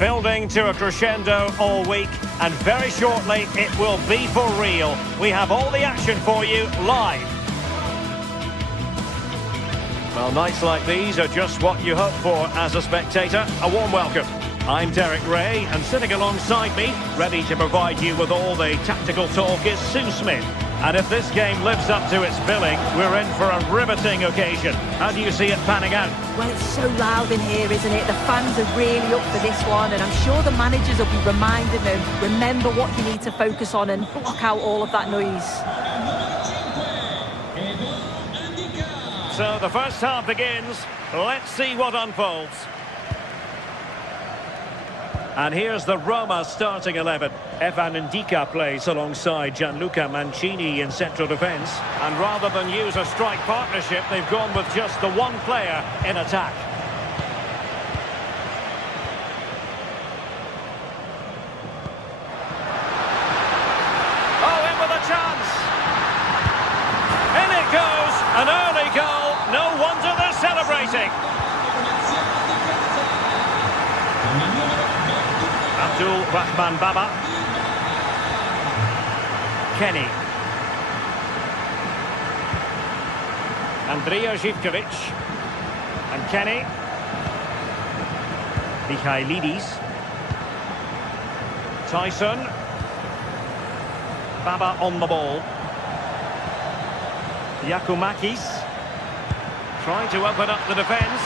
Building to a crescendo all week, and very shortly it will be for real. We have all the action for you live. Well, nights like these are just what you hope for as a spectator. A warm welcome. I'm Derek Ray, and sitting alongside me, ready to provide you with all the tactical talk, is Sue Smith. And if this game lives up to its billing, we're in for a riveting occasion. How do you see it panning out? Well, it's so loud in here, isn't it? The fans are really up for this one, and I'm sure the managers will be reminding them, remember what you need to focus on and block out all of that noise. So the first half begins. Let's see what unfolds. And here's the Roma starting 11. Evan Ndika plays alongside Gianluca Mancini in central defence. And rather than use a strike partnership, they've gone with just the one player in attack. Oh, in with a chance! In it goes! An early goal! No wonder they're celebrating! Rahman Baba. Kenny. Andrea Zivkovic. And Kenny. Michailidis. Tyson. Baba on the ball. Yakumakis. Trying to open up the defence.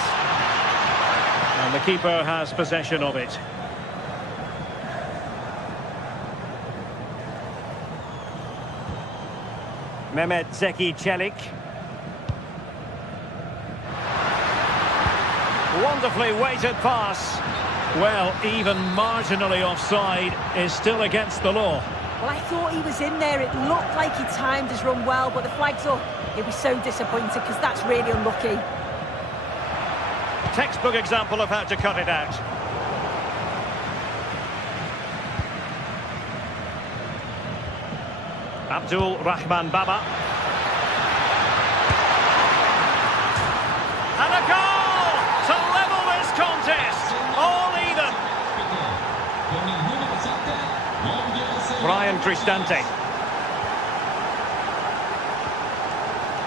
And the keeper has possession of it. Mehmet Zeki Çelik. Wonderfully weighted pass. Well, even marginally offside is still against the law. Well, I thought he was in there. It looked like he timed his run well, but the flag's up. He'll be so disappointed because that's really unlucky. Textbook example of how to cut it out. Abdul Rahman Baba. And a goal to level this contest. All even. Brian Cristante.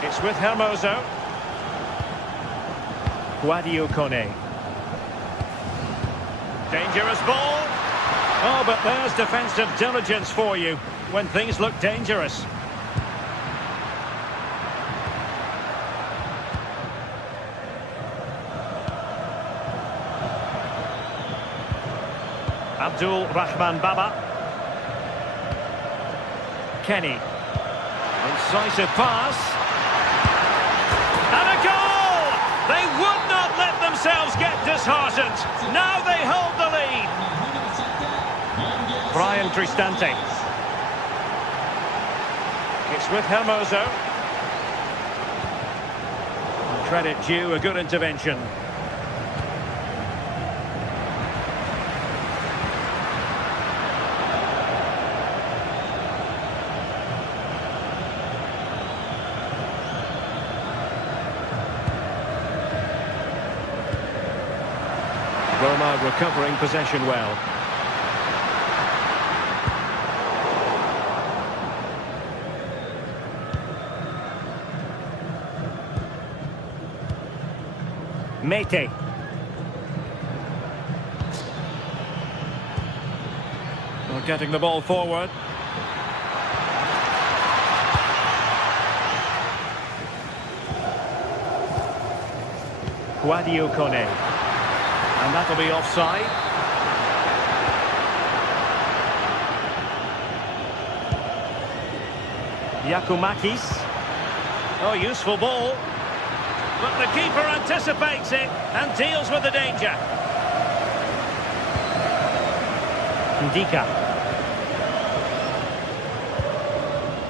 It's with Hermoso. Guadio Kone. Dangerous ball. Oh, but there's defensive diligence for you when things look dangerous. Abdul Rahman Baba. Kenny. Incisive pass. And a goal! They would not let themselves get disheartened. Now they hold the lead. Brian Cristante. It's with Hermoso. Credit due, a good intervention. Roma recovering possession well. Mete. Well, getting the ball forward. Guadio Kone. And that'll be offside. Yakumakis. Oh, useful ball. But the keeper anticipates it and deals with the danger. Ndika.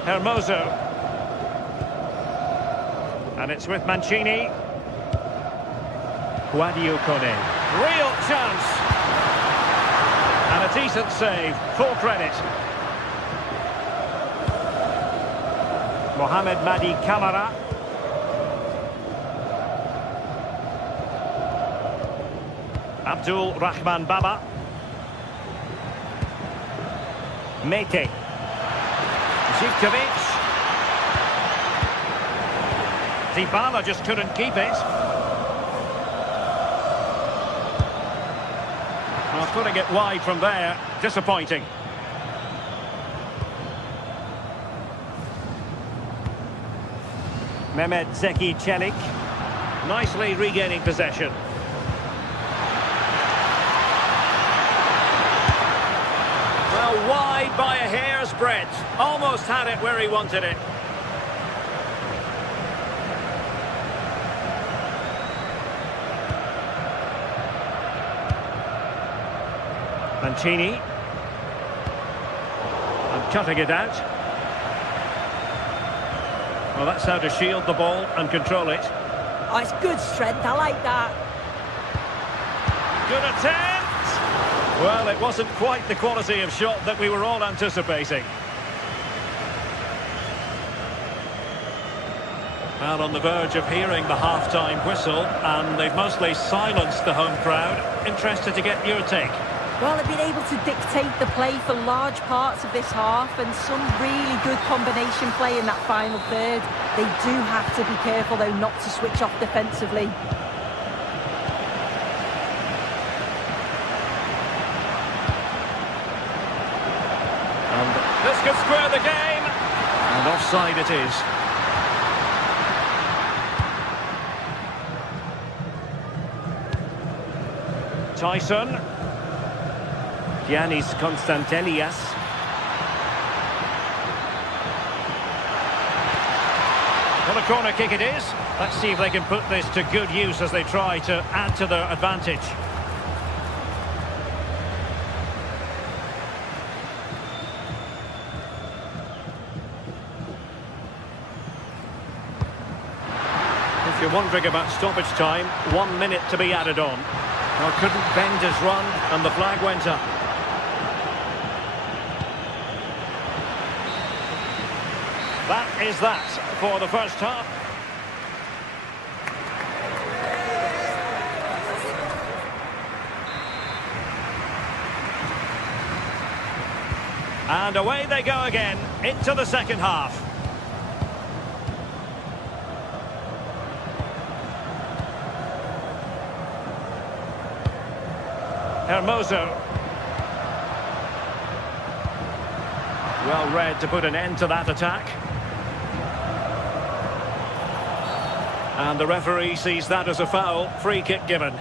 Hermoso. And it's with Mancini. Guadio Kone. Real chance. And a decent save. Full credit. Mohamed Madi Camara. Abdul Rahman Baba. Mete. Zivkovic. Dybala just couldn't keep it. Well, putting it wide from there, disappointing. Mehmet Zeki Çelik, nicely regaining possession. Well, wide by a hair's breadth. Almost had it where he wanted it. Mancini. And cutting it out. Well, that's how to shield the ball and control it. Oh, it's good strength, I like that. Good attempt! Well, it wasn't quite the quality of shot that we were all anticipating. Well, on the verge of hearing the half-time whistle, and they've mostly silenced the home crowd. Interested to get your take. Well, they've been able to dictate the play for large parts of this half, and some really good combination play in that final third. They do have to be careful, though, not to switch off defensively. And this could square the game. And offside it is. Tyson. Giannis Konstantelias. Well, a corner kick it is. Let's see if they can put this to good use as they try to add to their advantage. If you're wondering about stoppage time, 1 minute to be added on. Well, couldn't bend his run, and the flag went up. That is that for the first half. And away they go again into the second half. Hermoso. Well read to put an end to that attack. And the referee sees that as a foul. Free kick given.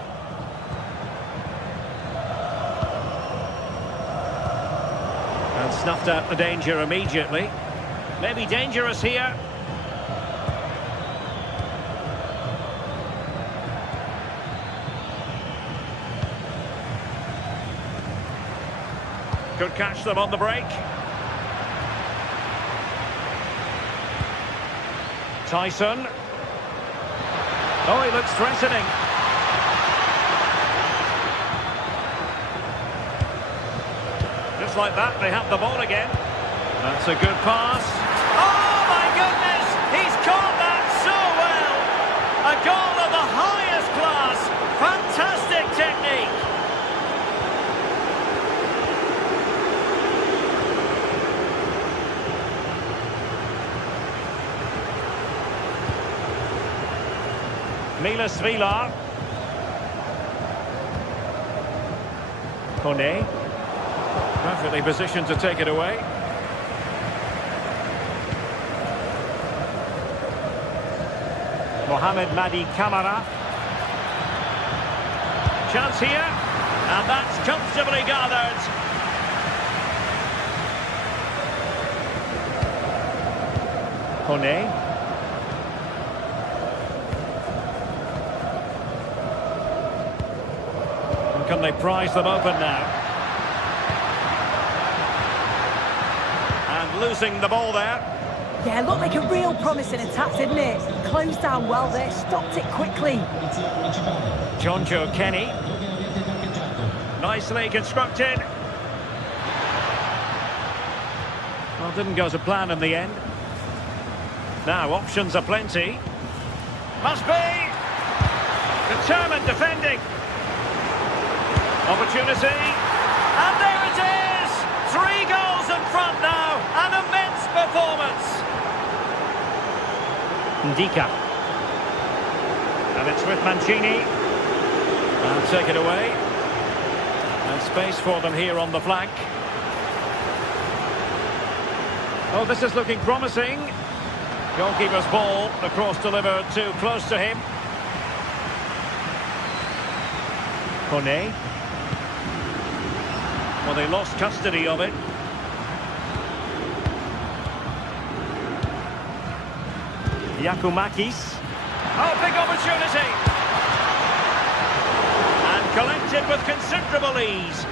And snuffed out the danger immediately. Maybe dangerous here. Could catch them on the break. Tyson. Oh, he looks threatening. Just like that, they have the ball again. That's a good pass. Oh, my goodness! He's caught that so well! A goal of the highest class. Fantastic technique. Milas Vilar. Kone. Perfectly positioned to take it away. Mohamed Madi Kamara. Chance here. And that's comfortably gathered. Kone. Can they prise them open now? And losing the ball there. Yeah, looked like a real promising attack, didn't it? Closed down well there, stopped it quickly. Jonjo Kenny. Nicely constructed. Well, didn't go to plan in the end. Now, options are plenty. Must be! Determined defending. Opportunity, and there it is! 3 goals and performance. Ndika. And it's with Mancini. And take it away. And space for them here on the flank. Oh, this is looking promising. Goalkeeper's ball, the cross delivered too close to him. Kone. Well, they lost custody of it. Yakumakis. Oh, big opportunity. And collected with considerable ease.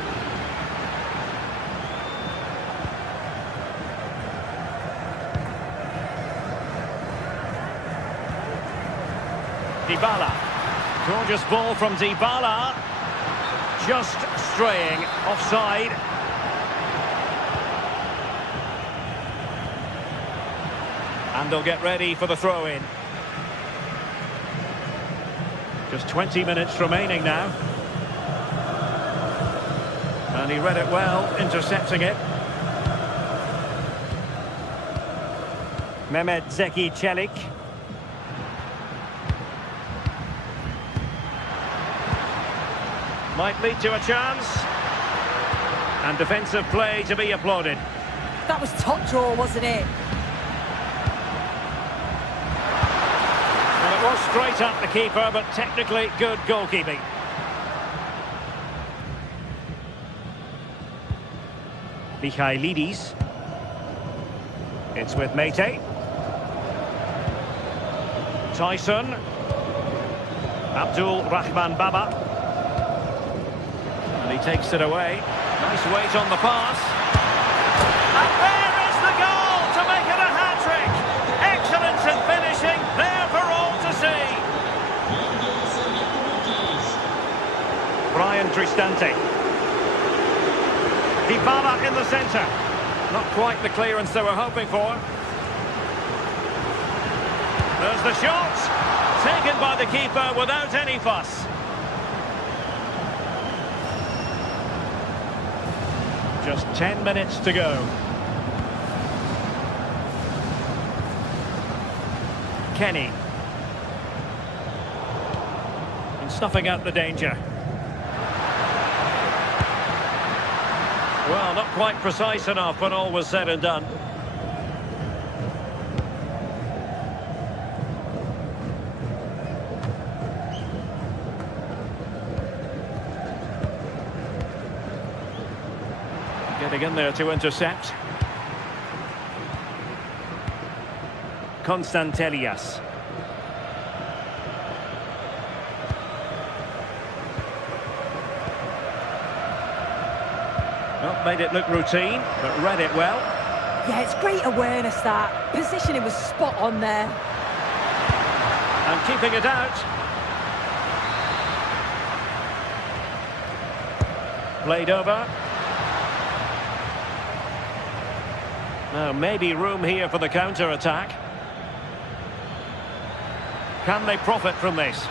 Dybala. Gorgeous ball from Dybala. Just straying offside. And they'll get ready for the throw-in. Just 20 minutes remaining now. And he read it well, intercepting it. Mehmet Zeki Çelik. Might lead to a chance. And defensive play to be applauded. That was top draw, wasn't it? Well, it was straight at the keeper, but technically good goalkeeping. Michailidis. It's with Mete. Tyson. Abdul Rahman Baba. And he takes it away. Nice weight on the pass. And there is the goal to make it a hat-trick. Excellence in finishing, there for all to see. Brian Cristante. Dybala in the centre. Not quite the clearance they were hoping for. There's the shot. Taken by the keeper without any fuss. Just 10 minutes to go. Kenny. And snuffing out the danger. Well, not quite precise enough when all was said and done. Getting in there to intercept. Konstantelias. Well, made it look routine, but read it well. Yeah, it's great awareness, that. Positioning was spot on there. And keeping it out. Played over. Now, maybe room here for the counter-attack. Can they profit from this?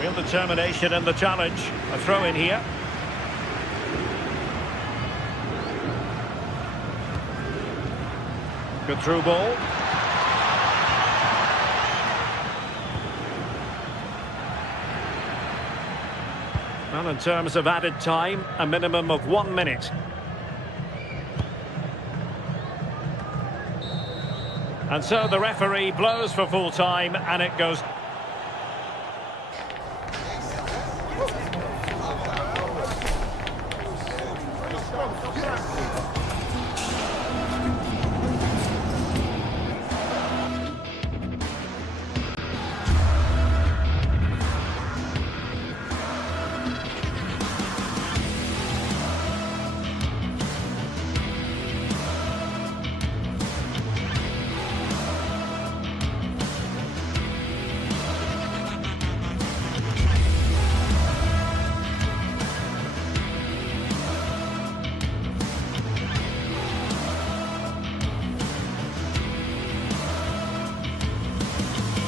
Real determination in the challenge. A throw-in here. Good through ball. Well, in terms of added time, a minimum of 1 minute. And so the referee blows for full time, and it goes.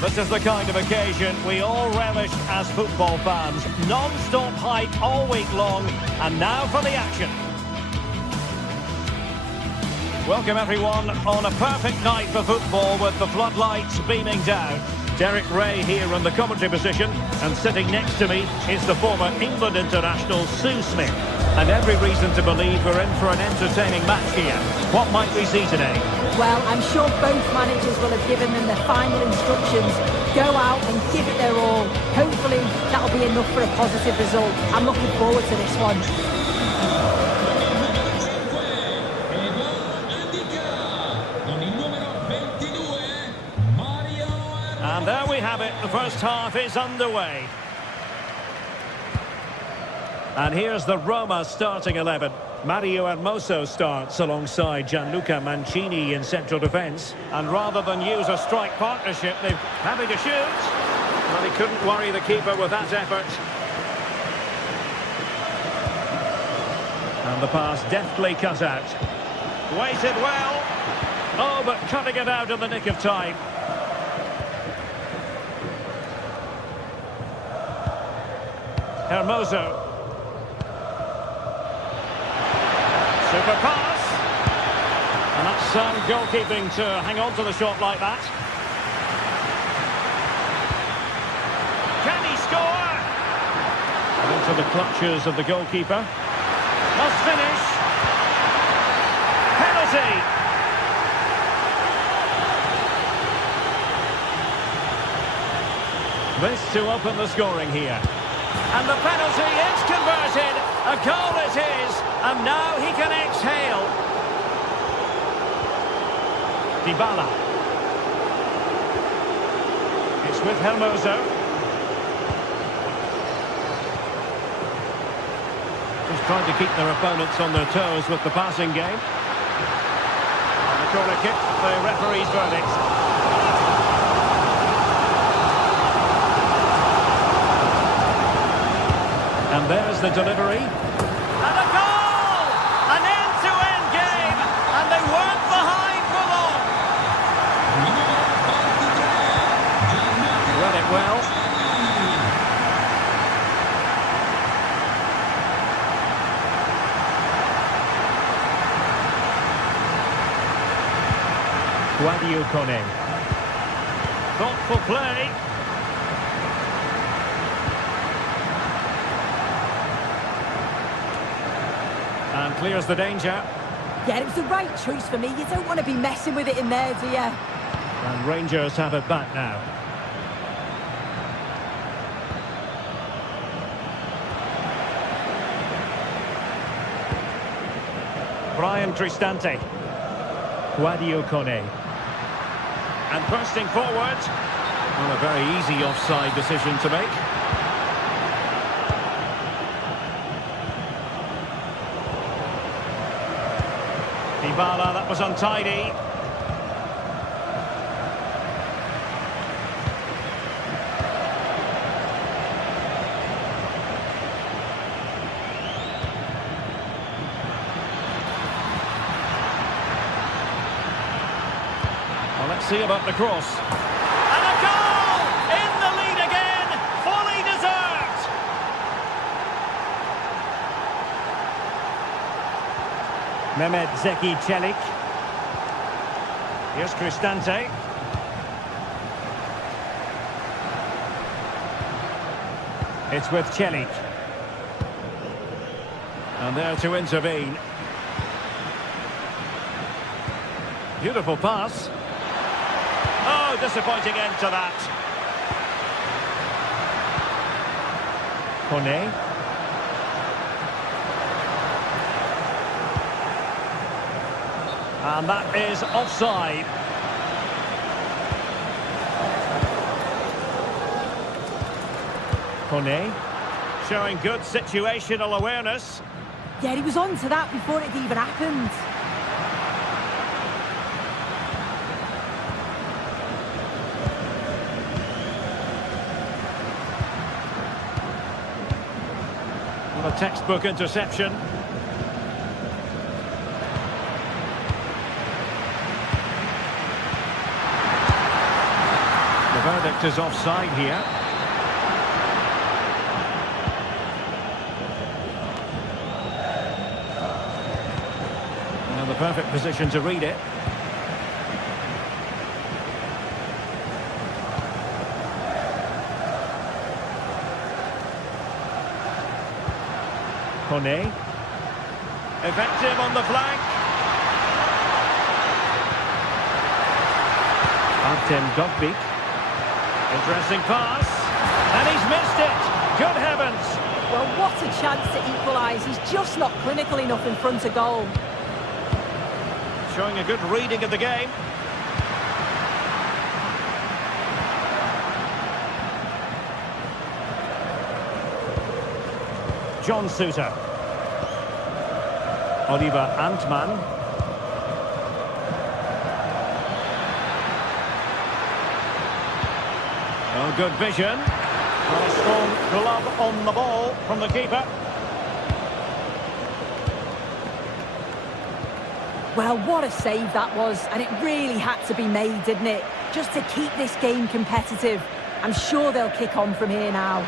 This is the kind of occasion we all relish as football fans. Non-stop hype all week long, and now for the action. Welcome everyone on a perfect night for football with the floodlights beaming down. Derek Ray here in the commentary position, and sitting next to me is the former England international Sue Smith. And every reason to believe we're in for an entertaining match here. What might we see today? Well, I'm sure both managers will have given them the final instructions. Go out and give it their all. Hopefully that'll be enough for a positive result. I'm looking forward to this one. And there we have it, the first half is underway. And here's the Roma starting 11. Mario Hermoso starts alongside Gianluca Mancini in central defence. And rather than use a strike partnership, they're having to shoot. Well, he couldn't worry the keeper with that effort. And the pass deftly cut out. Waited well. Oh, but cutting it out in the nick of time. Hermoso. Super pass. And that's sound goalkeeping to hang on to the shot like that. Can he score? And into the clutches of the goalkeeper. Must finish. Penalty. This to open the scoring here. And the penalty is converted. A goal it is. And now he can exhale. Dybala. It's with Hermoso. Just trying to keep their opponents on their toes with the passing game. And the corner kick, the referee's verdict. And there's the delivery. And a goal! An end-to-end game! And they weren't behind for long. Read it well. Guadio Kone. Thoughtful play. And clears the danger. Yeah, it was the right choice for me. You don't want to be messing with it in there, do you? And Rangers have it back now. Brian Cristante. Guadio Kone. And bursting forward. Well, a very easy offside decision to make. Dybala, that was untidy. Well, let's see about the cross. And a goal! In the lead again! Fully deserved! Mehmet Zeki Çelik. Here's Cristante. It's with Çelik. And there to intervene. Beautiful pass. Oh, disappointing end to that. Kone. And that is offside. Kone. Showing good situational awareness. Yeah, he was on to that before it even happened. What a textbook interception. The verdict is offside here. perfect position to read it. Kone. Effective on the flank. Artem Dovbyk. Interesting pass. And he's missed it. Good heavens. Well, what a chance to equalise. He's just not clinical enough in front of goal. Showing a good reading of the game. John Suter. Oliver Antman. Oh, good vision. A strong glove on the ball from the keeper. Well, what a save that was, and it really had to be made, didn't it? Just to keep this game competitive. I'm sure they'll kick on from here now.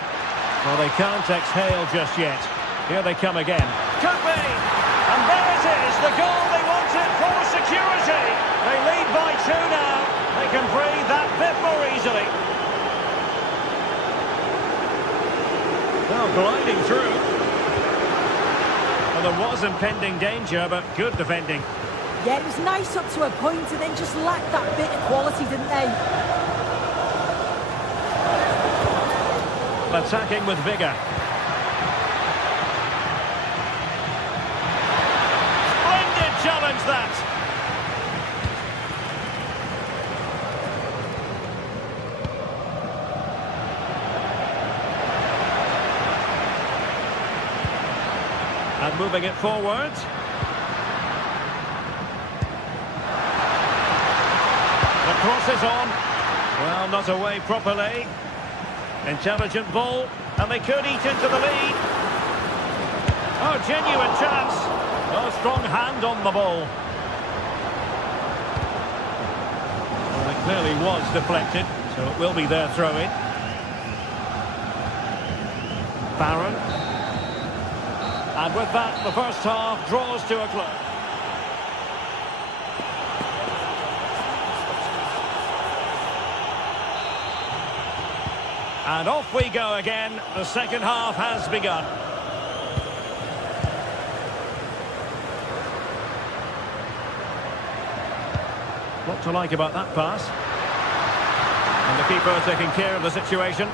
Well, they can't exhale just yet. Here they come again. Could be! And there it is, the goal they wanted for security. They lead by 2 now. They can breathe that bit more easily. Well, gliding through. Well, there was impending danger, but good defending. Yeah, it was nice up to a point, and then just lacked that bit of quality, didn't they? Attacking with vigour. Splendid challenge, that. And moving it forward. The cross is on. Well, not away properly. Intelligent ball, and they could eat into the lead. Oh, genuine chance. Oh, strong hand on the ball. Well, it clearly was deflected, so it will be their throw-in. Barron. And with that, the first half draws to a close. And off we go again. The second half has begun. What to like about that pass? And the keeper taking care of the situation.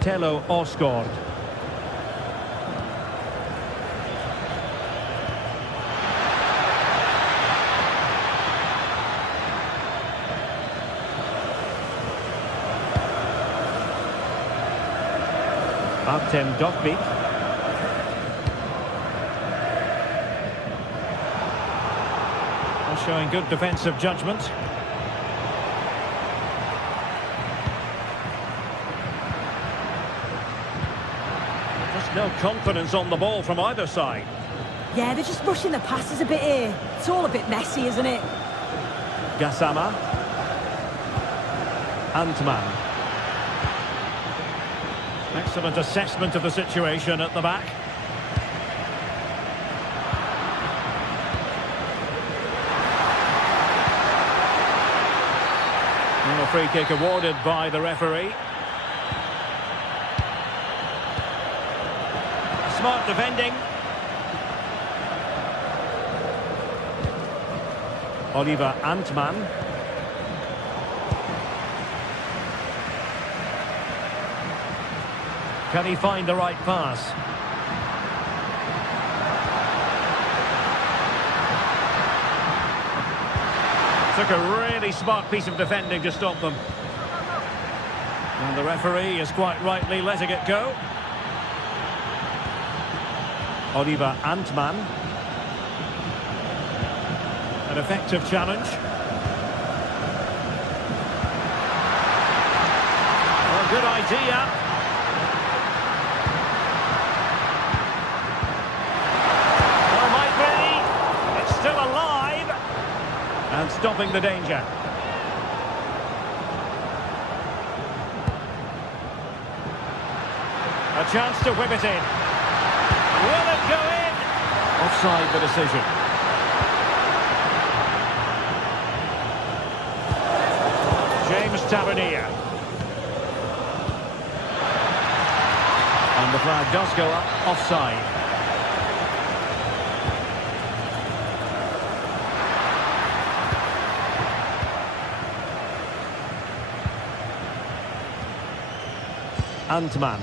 Tello Osgård. Artem Dovbyk. Showing good defensive judgment. Just no confidence on the ball from either side. Yeah, they're just rushing the passes a bit here. It's all a bit messy, isn't it? Gassama. Antman. Excellent assessment of the situation at the back. And a free kick awarded by the referee. Smart defending. Oliver Antman. Can he find the right pass? Took a really smart piece of defending to stop them. And the referee is quite rightly letting it go. Oliver Antman. An effective challenge. Well, good idea. And stopping the danger. A A chance to whip it in. Will it go in? Offside the decision. James Tavernier. And the flag does go up, offside. Antman.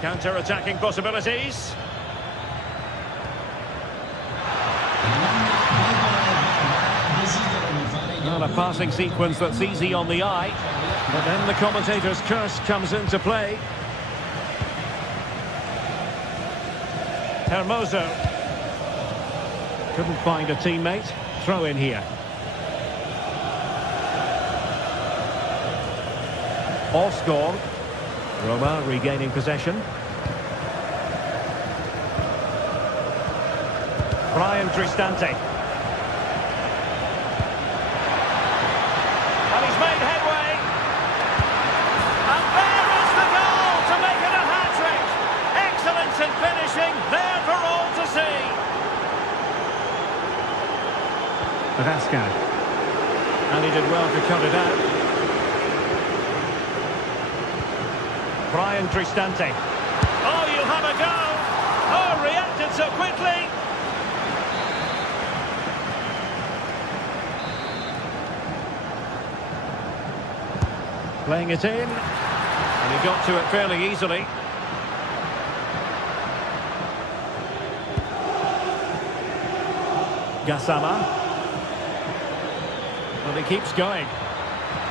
Counter-attacking possibilities. Not a passing sequence that's easy on the eye. But then the commentator's curse comes into play. Hermoso. Couldn't find a teammate. Throw in here. Osgård. Roma regaining possession. Brian Cristante. And he's made headway. And there is the goal to make it a hat-trick. Excellence in finishing, there for all to see. Vasquez. And he did well to cut it out. Brian Cristante. Oh, you have a go. Oh, reacted so quickly. Playing it in. And he got to it fairly easily. Gassama. Well, he keeps going.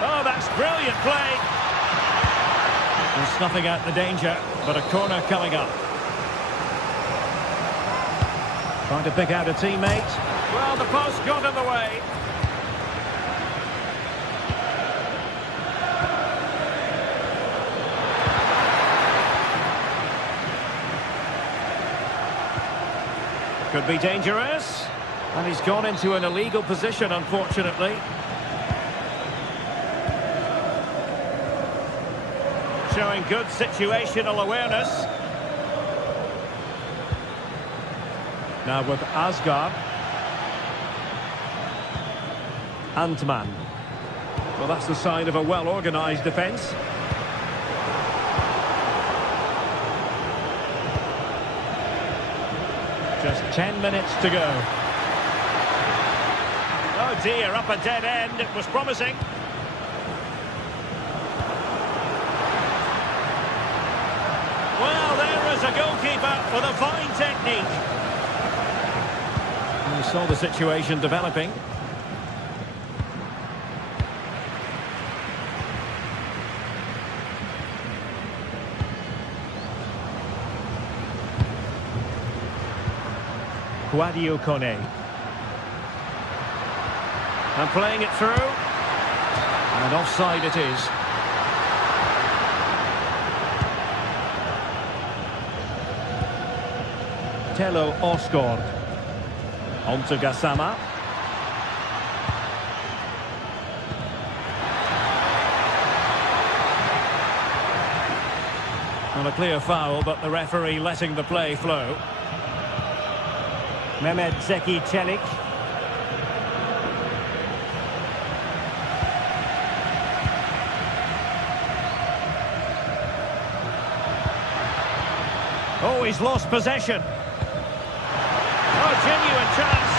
Oh, that's brilliant play. And snuffing out the danger, but a corner coming up. Trying to pick out a teammate. Well, the post got in the way. Could be dangerous. And he's gone into an illegal position, unfortunately. Showing good situational awareness. Now with Asgard. Antman. Well, that's the sign of a well-organised defence. Just 10 minutes to go. Oh dear, up a dead end. It was promising. Well, there is a goalkeeper with a fine technique. And you saw the situation developing. Guadio Kone. And playing it through. And offside it is. Tello Osgård. On to Gassama. Not a clear foul, but the referee letting the play flow. Mehmet Zeki Çelik. Oh, he's lost possession. Oh, genuine chance.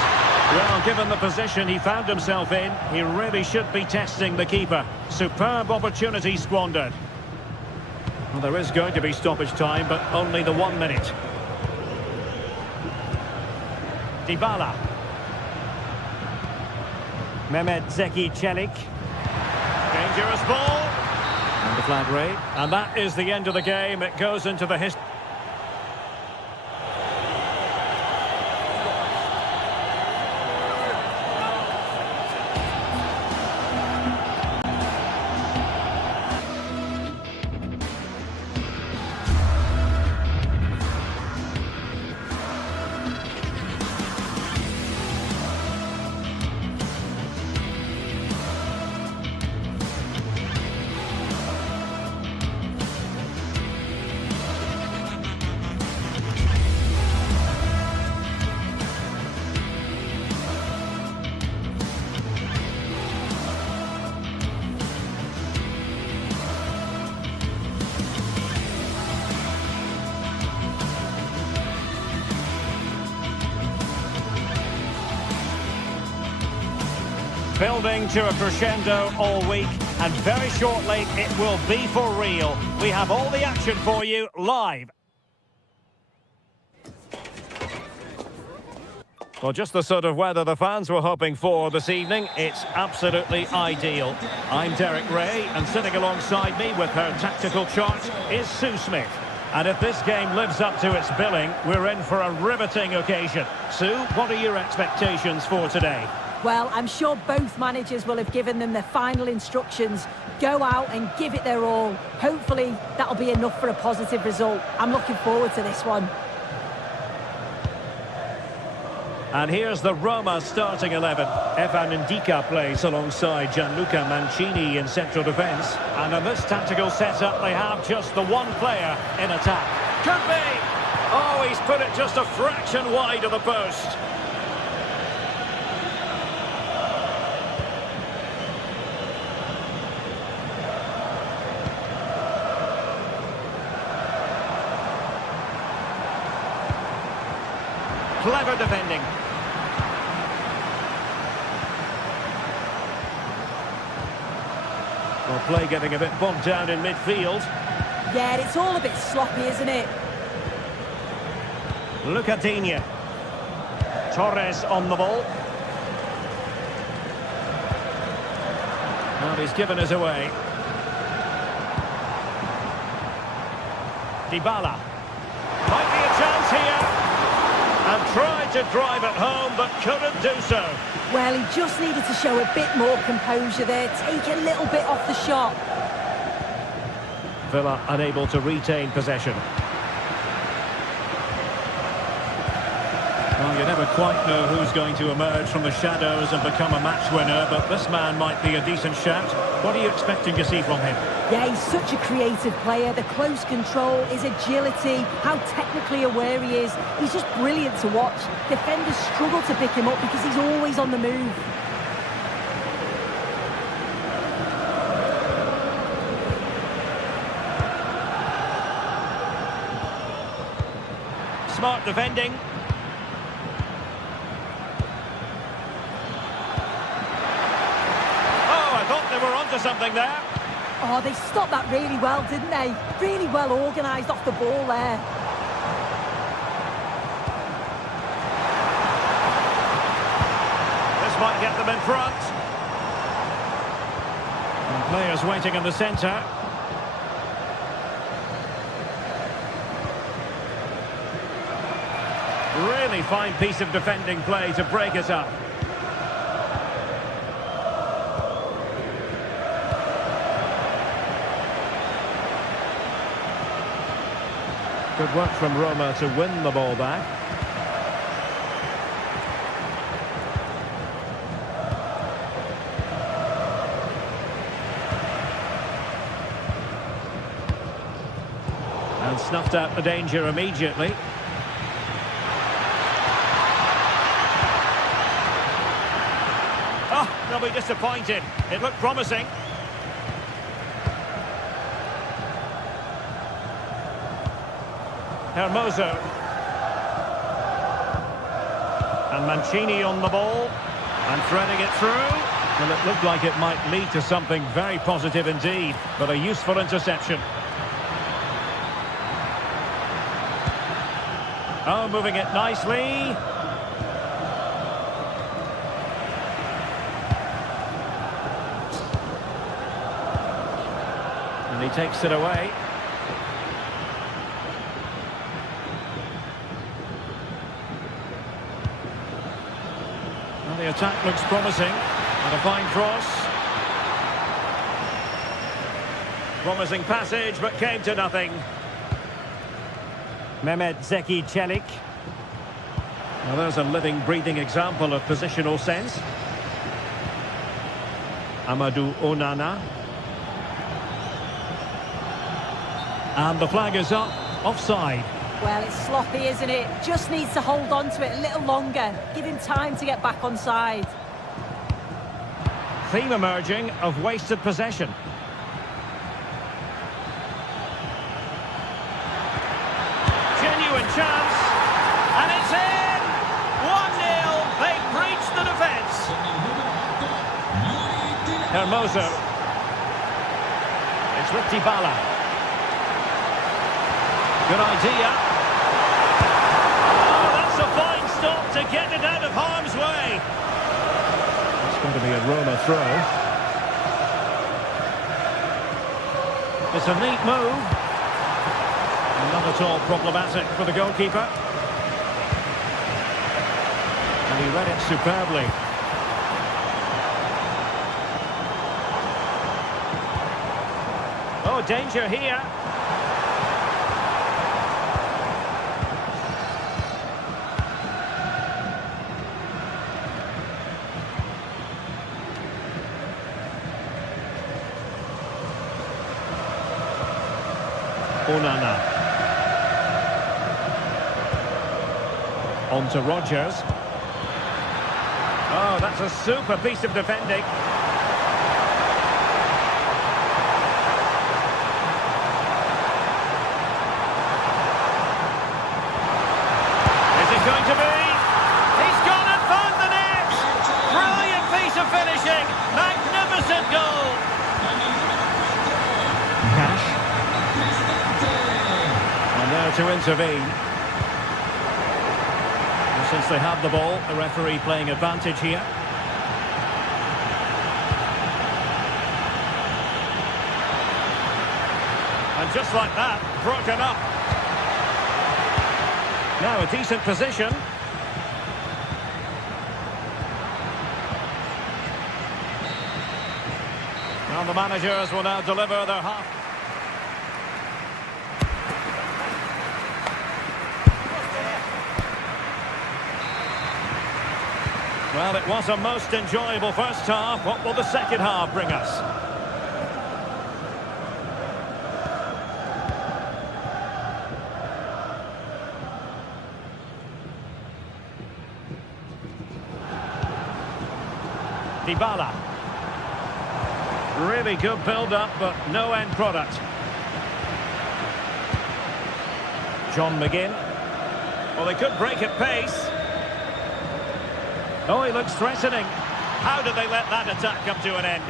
Well, given the position he found himself in, he really should be testing the keeper. Superb opportunity squandered. Well, there is going to be stoppage time, but only the 1 minute. Dybala. Mehmet Zeki Çelik. Dangerous ball. And the flag raised. And that is the end of the game. It goes into the history. Building to a crescendo all week, and very shortly it will be for real. We have all the action for you live. Well, just the sort of weather the fans were hoping for this evening. It's absolutely ideal. I'm Derek Ray, and sitting alongside me with her tactical chart is Sue Smith. And if this game lives up to its billing, we're in for a riveting occasion. Sue, what are your expectations for today? Well, I'm sure both managers will have given them their final instructions. Go out and give it their all. Hopefully, that'll be enough for a positive result. I'm looking forward to this one. And here's the Roma starting 11. Evan Ndika plays alongside Gianluca Mancini in central defence. And in this tactical setup, they have just the one player in attack. Could be! Oh, he's put it just a fraction wide of the post. Clever defending. Well, play getting a bit bogged down in midfield. Yeah, it's all a bit sloppy, isn't it? Lucadinha. Torres on the ball. Well, he's given us away. Dybala. Might be a chance here. And tried to drive it home, but couldn't do so. Well, he just needed to show a bit more composure there, take a little bit off the shot. Villa unable to retain possession. Well, you never quite know who's going to emerge from the shadows and become a match winner, but this man might be a decent shout. What are you expecting to see from him? Yeah, he's such a creative player. The close control, his agility, how technically aware he is. He's just brilliant to watch. Defenders struggle to pick him up because he's always on the move. Smart defending. Oh, I thought they were onto something there. Oh, they stopped that really well, didn't they? Really well organised off the ball there. This might get them in front. And players waiting in the centre. Really fine piece of defending play to break it up. Good work from Roma to win the ball back. And snuffed out the danger immediately. Oh, they'll be disappointed. It looked promising. Hermoso. And Mancini on the ball. And threading it through. Well, it looked like it might lead to something very positive indeed, but a useful interception. Oh, moving it nicely. And he takes it away. Well, the attack looks promising. And a fine cross. Promising passage, but came to nothing. Mehmet Zeki Çelik. Well, there's a living, breathing example of positional sense. Amadou Onana. And the flag is up, offside. Well, it's sloppy, isn't it? Just needs to hold on to it a little longer. Give him time to get back on side. Theme emerging of wasted possession. Genuine chance. And it's in! 1-0. They breached the defence. Hermoso. It's with Dybala. Good idea. Oh, that's a fine stop to get it out of harm's way. It's going to be a Roma throw. It's a neat move. Not at all problematic for the goalkeeper. And he read it superbly. Oh, danger here. Onana. On to Rodgers. Oh, that's a super piece of defending. Is it going to be? He's gone and found the net! Brilliant piece of finishing! Magnificent goal! Cash. And there to intervene. Since they have the ball, the referee playing advantage here. And just like that, broken up. Now a decent position. And the managers will now deliver their half. Well, it was a most enjoyable first half. What will the second half bring us? Dybala. Really good build-up, but no end product. John McGinn. Well, they could break at pace. Oh, he looks threatening. How did they let that attack come to an end?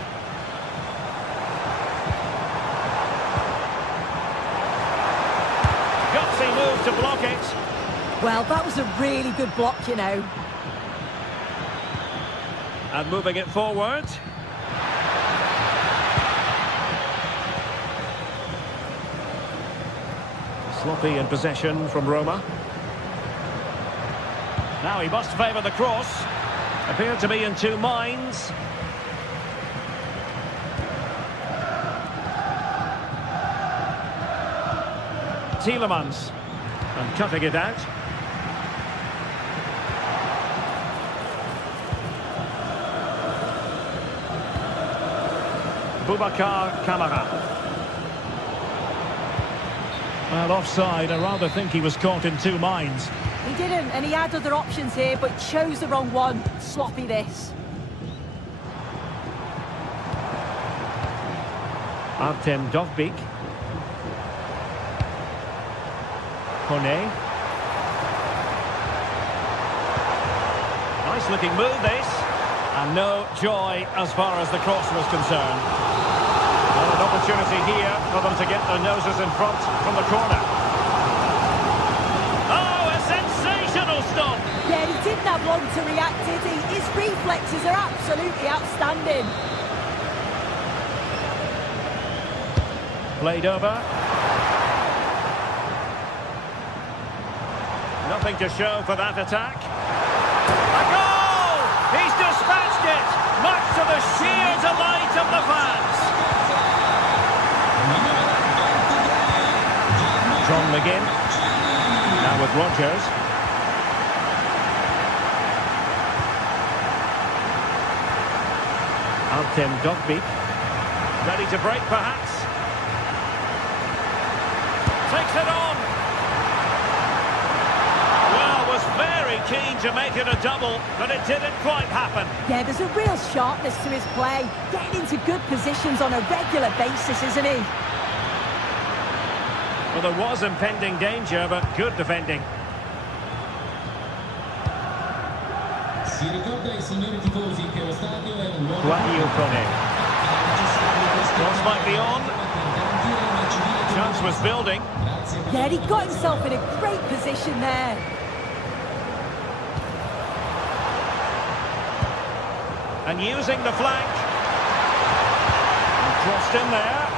Gutsy move to block it. Well, that was a really good block, you know. And moving it forward. Sloppy in possession from Roma. Now he must favour the cross. Appeared to be in two minds. Tielemans. And cutting it out. Boubacar Kamara. Well, offside. I rather think he was caught in two minds. He didn't, and he had other options here, but chose the wrong one. Sloppy this. Artem Dovbyk. Kone. Nice looking move this. And no joy as far as the cross was concerned. Well, an opportunity here for them to get their noses in front from the corner. Stop. Yeah, he didn't have long to react, did he? His reflexes are absolutely outstanding. Played over. Nothing to show for that attack. A goal! He's dispatched it, much to the sheer delight of the fans. John McGinn. Now with Rodgers. Artem Dovbyk. Ready to break, perhaps. Takes it on. Well, was very keen to make it a double, but it didn't quite happen. Yeah, there's a real sharpness to his play. Getting into good positions on a regular basis, isn't he? Well, there was impending danger, but good defending. Si ricorda ai signori tifosi che lo stadio è un luogo... Kone. Cross might be on. Chance was building. Yeah, he got himself in a great position there. And using the flank. And crossed in there.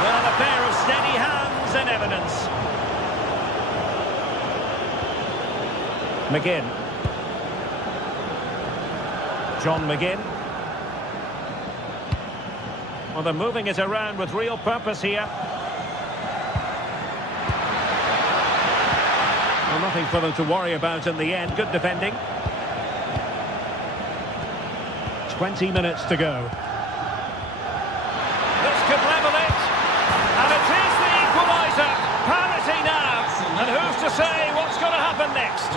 Well, a pair of steady hands in evidence. McGinn. John McGinn. Well, they're moving it around with real purpose here. Well, nothing for them to worry about in the end. Good defending. 20 minutes to go. This could level it. And it is the equaliser. Parity now. And who's to say what's going to happen next?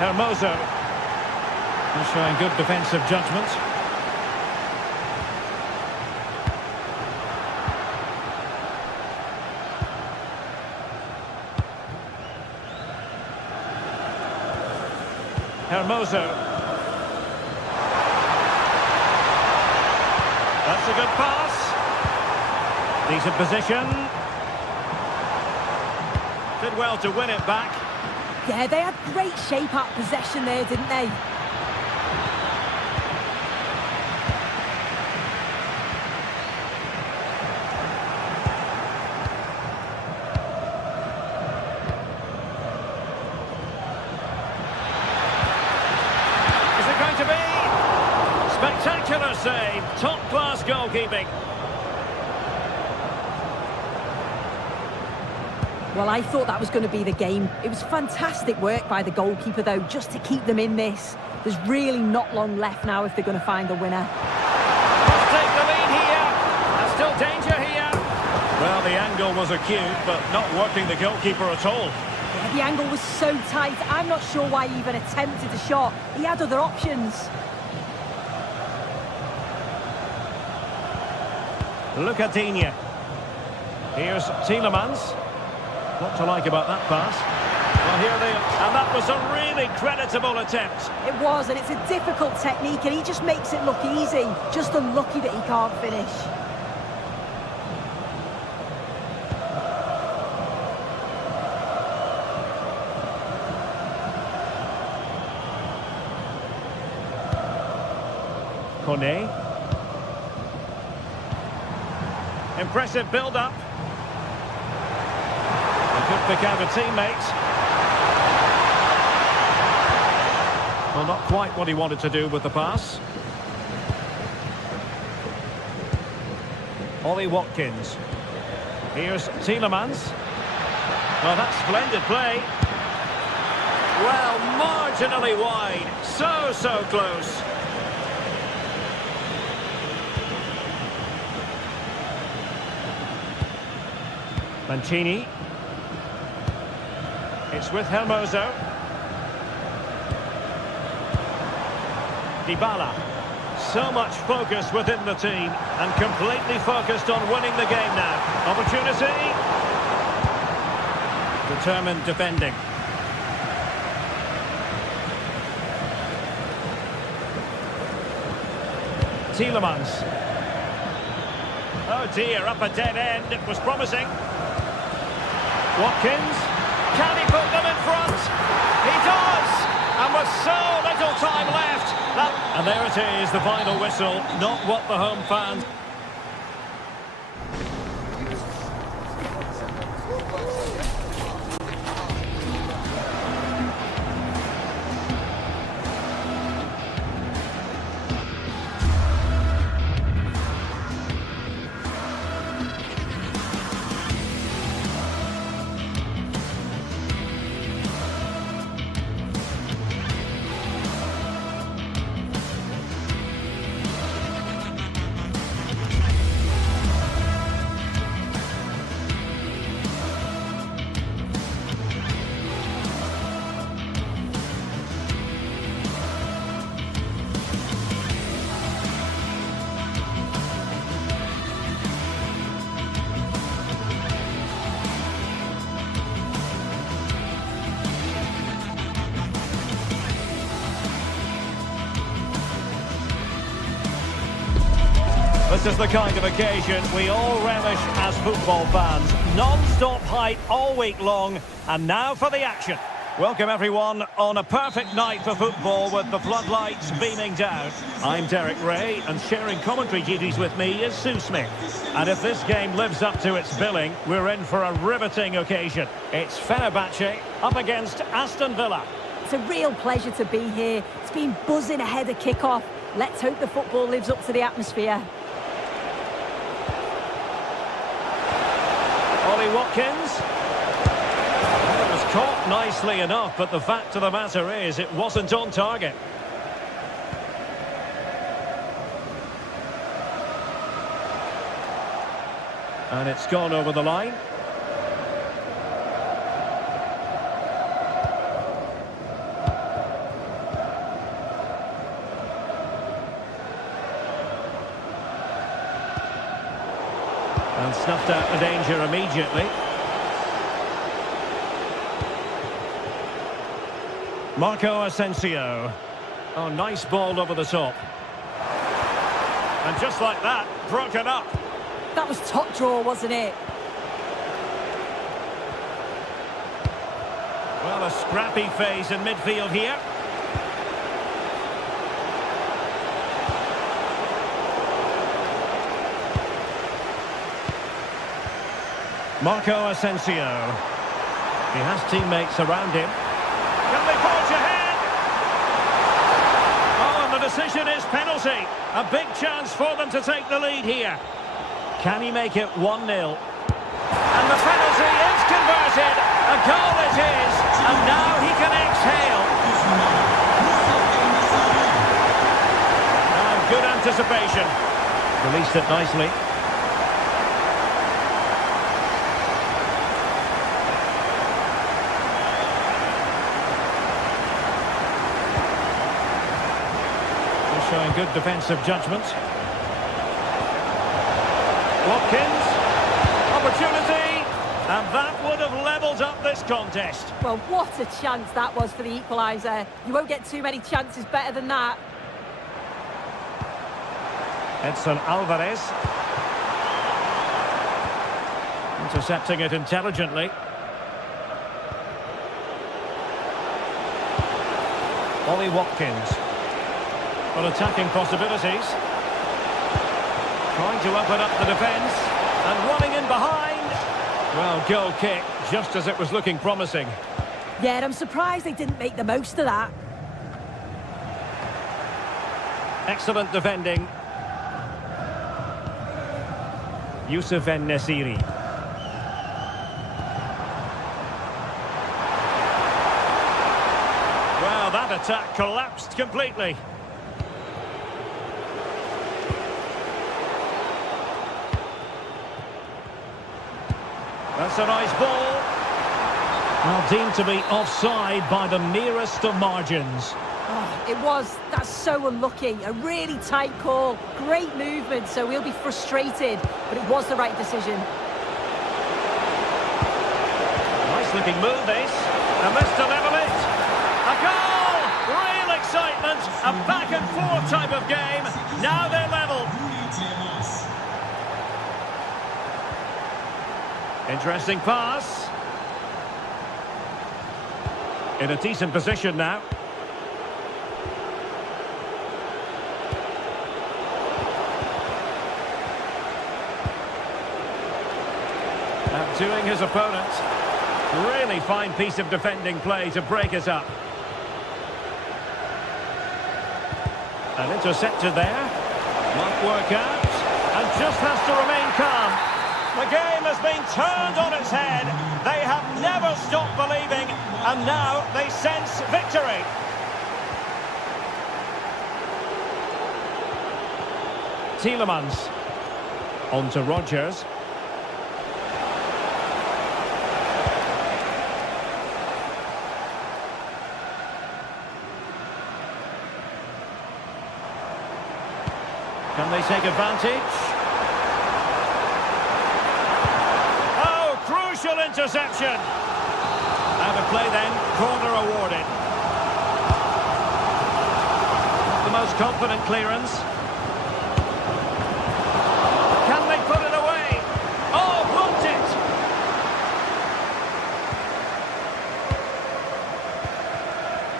Hermoso. He's showing good defensive judgment. Hermoso. That's a good pass. Decent position. Did well to win it back. Yeah, they had great shape up possession there, didn't they? Is it going to be? Spectacular save. Top-class goalkeeping. Well, I thought that was going to be the game. It was fantastic work by the goalkeeper, though, just to keep them in this. There's really not long left now if they're going to find the winner. Let's take the lead here. There's still danger here. Well, the angle was acute, but not working the goalkeeper at all. Yeah, the angle was so tight. I'm not sure why he even attempted a shot. He had other options. Look at Digne. Here's Tielemans. What to like about that pass? Well, here they are. And that was a really creditable attempt. It was, and it's a difficult technique, and he just makes it look easy. Just unlucky that he can't finish. Kone. Impressive build-up. Good pick out a teammate. Well, not quite what he wanted to do with the pass. Ollie Watkins. Here's Tielemans. Well, that's splendid play. Well, marginally wide. So close. Mancini. It's with Hermoso. Dybala. So much focus within the team and completely focused on winning the game now. Opportunity. Determined defending. Tielemans. Oh dear, up a dead end. It was promising. Watkins. Can he put them in front? He does! And with so little time left. And there it is, the final whistle. Not what the home fans... This is the kind of occasion we all relish as football fans. Non-stop hype all week long, and now for the action. Welcome everyone on a perfect night for football with the floodlights beaming down. I'm Derek Ray, and sharing commentary duties with me is Sue Smith. And if this game lives up to its billing, we're in for a riveting occasion. It's Fenerbahce up against Aston Villa. It's a real pleasure to be here. It's been buzzing ahead of kick-off. Let's hope the football lives up to the atmosphere. Ollie Watkins. It was caught nicely enough, but the fact of the matter is it wasn't on target. And it's gone over the line. And snuffed out the danger immediately. Marco Asensio. Oh, nice ball over the top. And just like that, broken up. That was top draw, wasn't it? Well, a scrappy phase in midfield here. Marco Asensio. He has teammates around him. Can they forge ahead? Oh, and the decision is penalty. A big chance for them to take the lead here. Can he make it 1-0? And the penalty is converted. A goal it is. And now he can exhale. Now, good anticipation. Released it nicely. Showing good defensive judgment. Watkins, opportunity, and that would have levelled up this contest. Well, what a chance that was for the equaliser. You won't get too many chances better than that. Edson Alvarez. Intercepting it intelligently. Ollie Watkins. Well, attacking possibilities. Trying to open up the defence. And running in behind. Well, goal kick, just as it was looking promising. Yeah, and I'm surprised they didn't make the most of that. Excellent defending. Youssef En-Nesyri. Well, that attack collapsed completely. That's a nice ball. Well, deemed to be offside by the nearest of margins. Oh, it was. That's so unlucky. A really tight call. Great movement, so we'll be frustrated. But it was the right decision. Nice looking move, this. And this to level it. A goal! Real excitement. A back and forth type of game. Now they're level. Interesting pass. In a decent position now. Outdoing his opponent. Really fine piece of defending play to break us up. And intercepted there. Might work out. And just has to remain calm. The game has been turned on its head. They have never stopped believing, and now they sense victory. Tielemans. On to Rodgers. Can they take advantage? Crucial interception. Out of play then, corner awarded. Not the most confident clearance.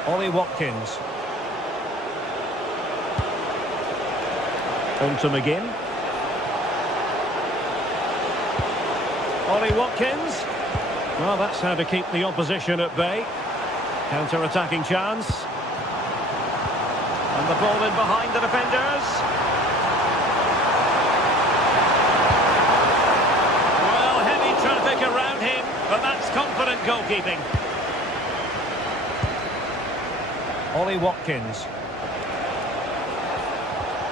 Ollie Watkins. On to McGinn. Ollie Watkins. Well, that's how to keep the opposition at bay. Counter-attacking chance. And the ball in behind the defenders. Well, heavy traffic around him, but that's confident goalkeeping. Ollie Watkins.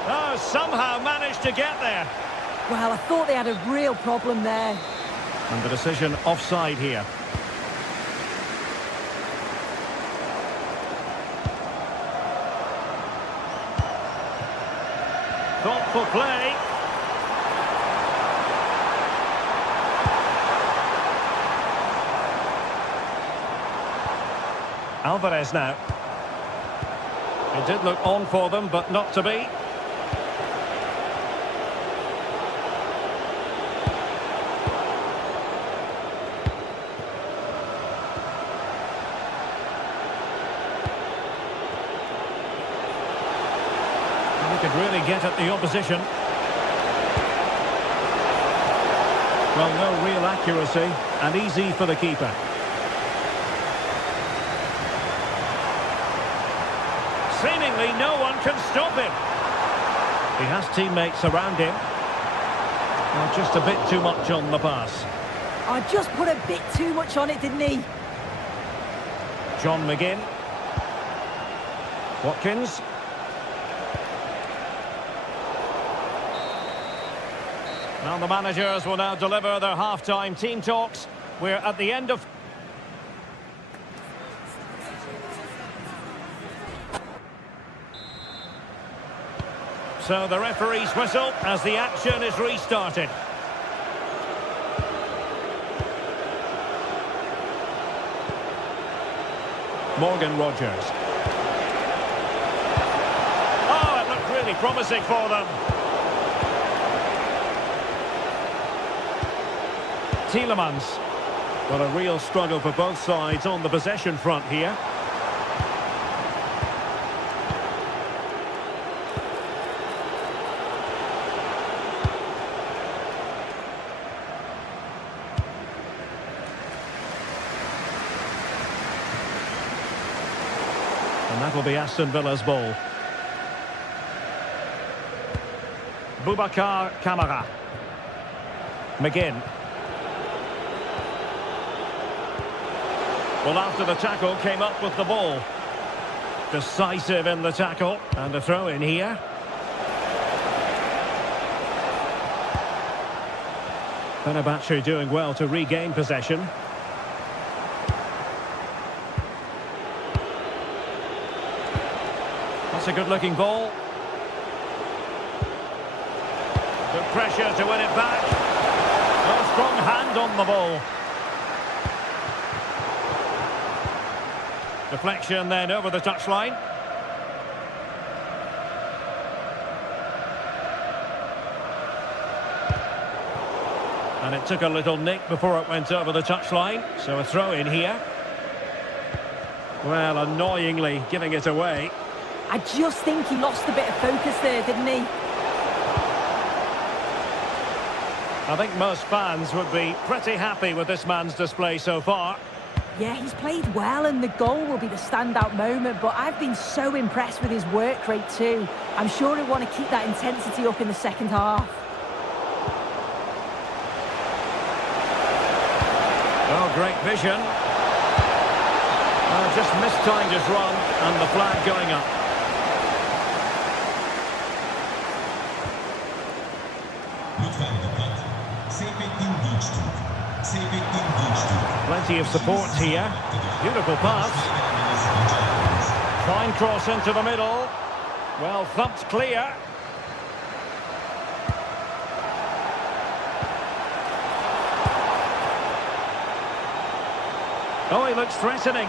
Oh, somehow managed to get there. Well, I thought they had a real problem there. And the decision offside here. Thoughtful play. Alvarez now. It did look on for them, but not to be. He could really get at the opposition. Well, no real accuracy, and easy for the keeper. Seemingly no one can stop him. He has teammates around him. Well, just a bit too much on the pass. I just put a bit too much on it, didn't he? John McGinn. Watkins. Now the managers will now deliver their half-time team talks. We're at the end of... So the referee's whistle as the action is restarted. Morgan Rogers. Oh, it looked really promising for them. Tielemans. Well, a real struggle for both sides on the possession front here. And that will be Aston Villa's ball. Boubacar Kamara. McGinn. Well, after the tackle, came up with the ball. Decisive in the tackle. And a throw in here. Fenerbahce doing well to regain possession. That's a good-looking ball. Good pressure to win it back. A strong hand on the ball. Deflection then over the touchline. And it took a little nick before it went over the touchline. So a throw in here. Well, annoyingly giving it away. I just think he lost a bit of focus there, didn't he? I think most fans would be pretty happy with this man's display so far. Yeah, he's played well and the goal will be the standout moment, but I've been so impressed with his work rate too. I'm sure he'll want to keep that intensity up in the second half. Oh, great vision. Oh, just mistimed his run and the flag going up. Plenty of support here. Beautiful pass. Fine cross into the middle. Well thumped clear. Oh, he looks threatening.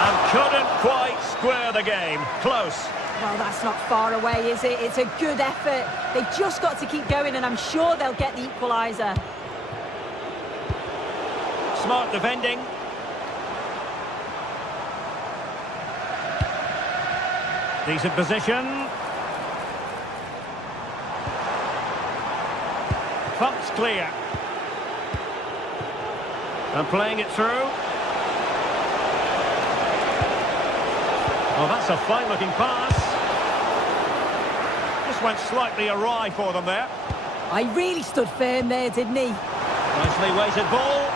And couldn't quite square the game. Close. Well, that's not far away, is it? It's a good effort. They've just got to keep going, and I'm sure they'll get the equaliser. Smart defending. Decent position. Pump's clear. And playing it through. Oh, that's a fine-looking pass. Just went slightly awry for them there. I really stood firm there, didn't he? Nicely weighted ball.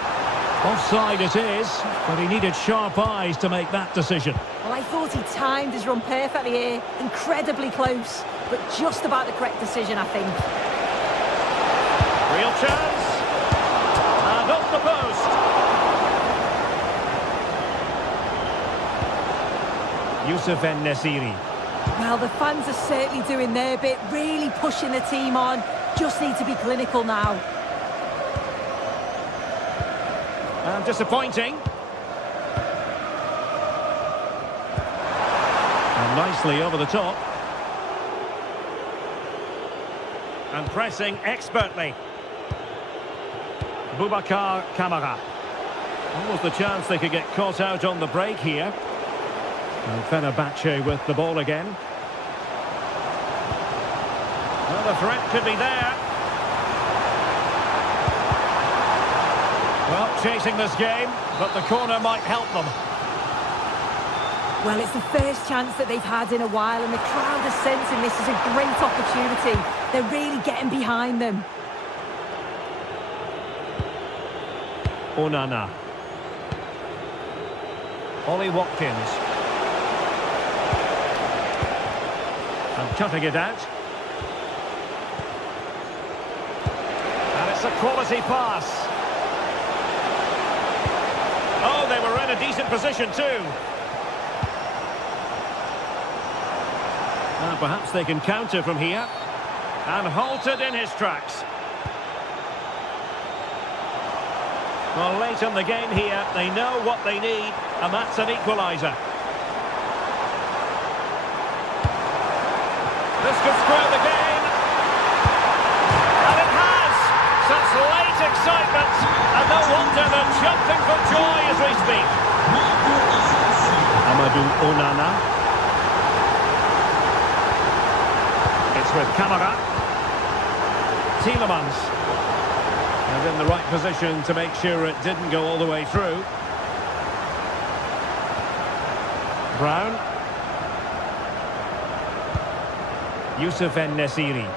Offside it is, but he needed sharp eyes to make that decision. Well, I thought he timed his run perfectly here. Incredibly close, but just about the correct decision, I think. Real chance. And off the post. Youssef En-Nesyri. Well, the fans are certainly doing their bit, really pushing the team on. Just need to be clinical now. And disappointing. And nicely over the top. And pressing expertly. Boubacar Kamara. Almost the chance they could get caught out on the break here. And Fenerbahce with the ball again. Well, the threat could be there. Well, chasing this game, but the corner might help them. Well, it's the first chance that they've had in a while, and the crowd are sensing this is a great opportunity. They're really getting behind them. Onana. Ollie Watkins. And cutting it out. And it's a quality pass. Oh, they were in a decent position too. And perhaps they can counter from here. And halted in his tracks. Well, late in the game here, they know what they need, and that's an equaliser. This could square the game. And it has! Such late excitement, and no wonder they're jumping for joy as we speak. Amadou Onana. It's with Kamara. Tielemans. And in the right position to make sure it didn't go all the way through. Brown. Youssef En-Nesyri.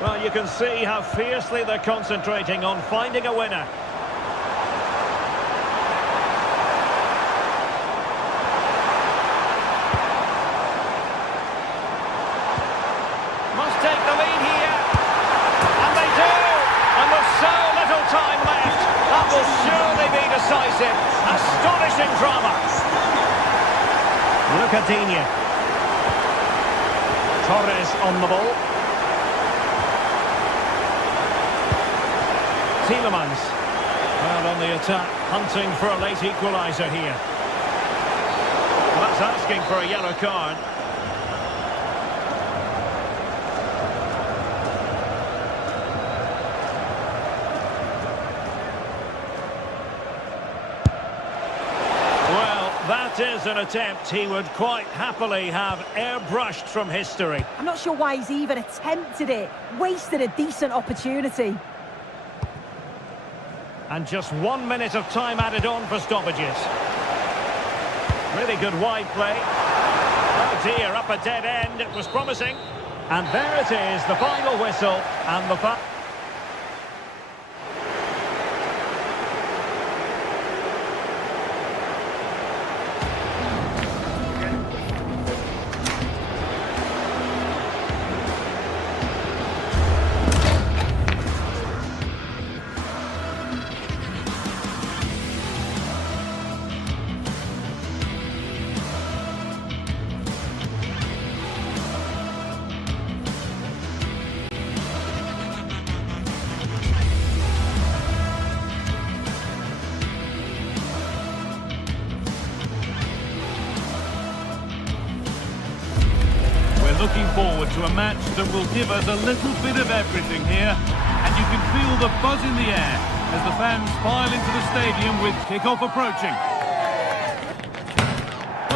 Well, you can see how fiercely they're concentrating on finding a winner. Must take the lead here. And they do! And with so little time left, that will surely be decisive. Astonishing drama. Look at Digne. Torres on the ball. Tielemans. Well, on the attack, hunting for a late equaliser here. Well, that's asking for a yellow card. That is an attempt he would quite happily have airbrushed from history. I'm not sure why he's even attempted it. Wasted a decent opportunity. And just 1 minute of time added on for stoppages. Really good wide play. Oh dear, up a dead end. It was promising. And there it is, the final whistle and the... Looking forward to a match that will give us a little bit of everything here, and you can feel the buzz in the air as the fans file into the stadium with kick-off approaching.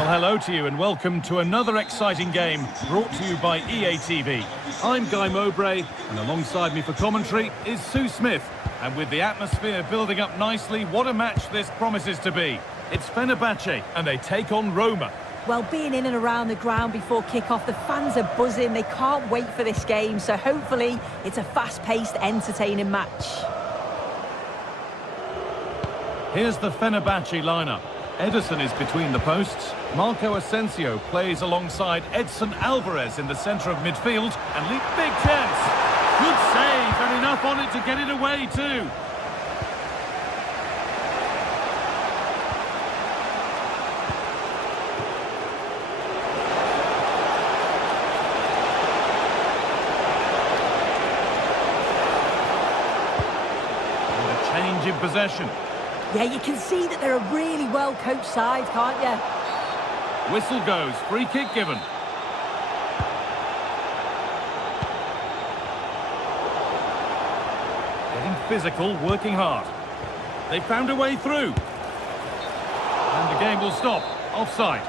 Well, hello to you and welcome to another exciting game brought to you by EA TV. I'm Guy Mowbray and alongside me for commentary is Sue Smith. And with the atmosphere building up nicely, what a match this promises to be. It's Fenerbahce and they take on Roma. Well, being in and around the ground before kick-off, the fans are buzzing. They can't wait for this game, so hopefully it's a fast-paced, entertaining match. Here's the Fenerbahce lineup. Ederson is between the posts. Marco Asensio plays alongside Edson Alvarez in the centre of midfield. And big chance. Good save and enough on it to get it away too. And a change in possession. Yeah, you can see that they're a really well-coached side, can't you? Whistle goes, free kick given. Getting physical, working hard. They found a way through. And the game will stop. Offside.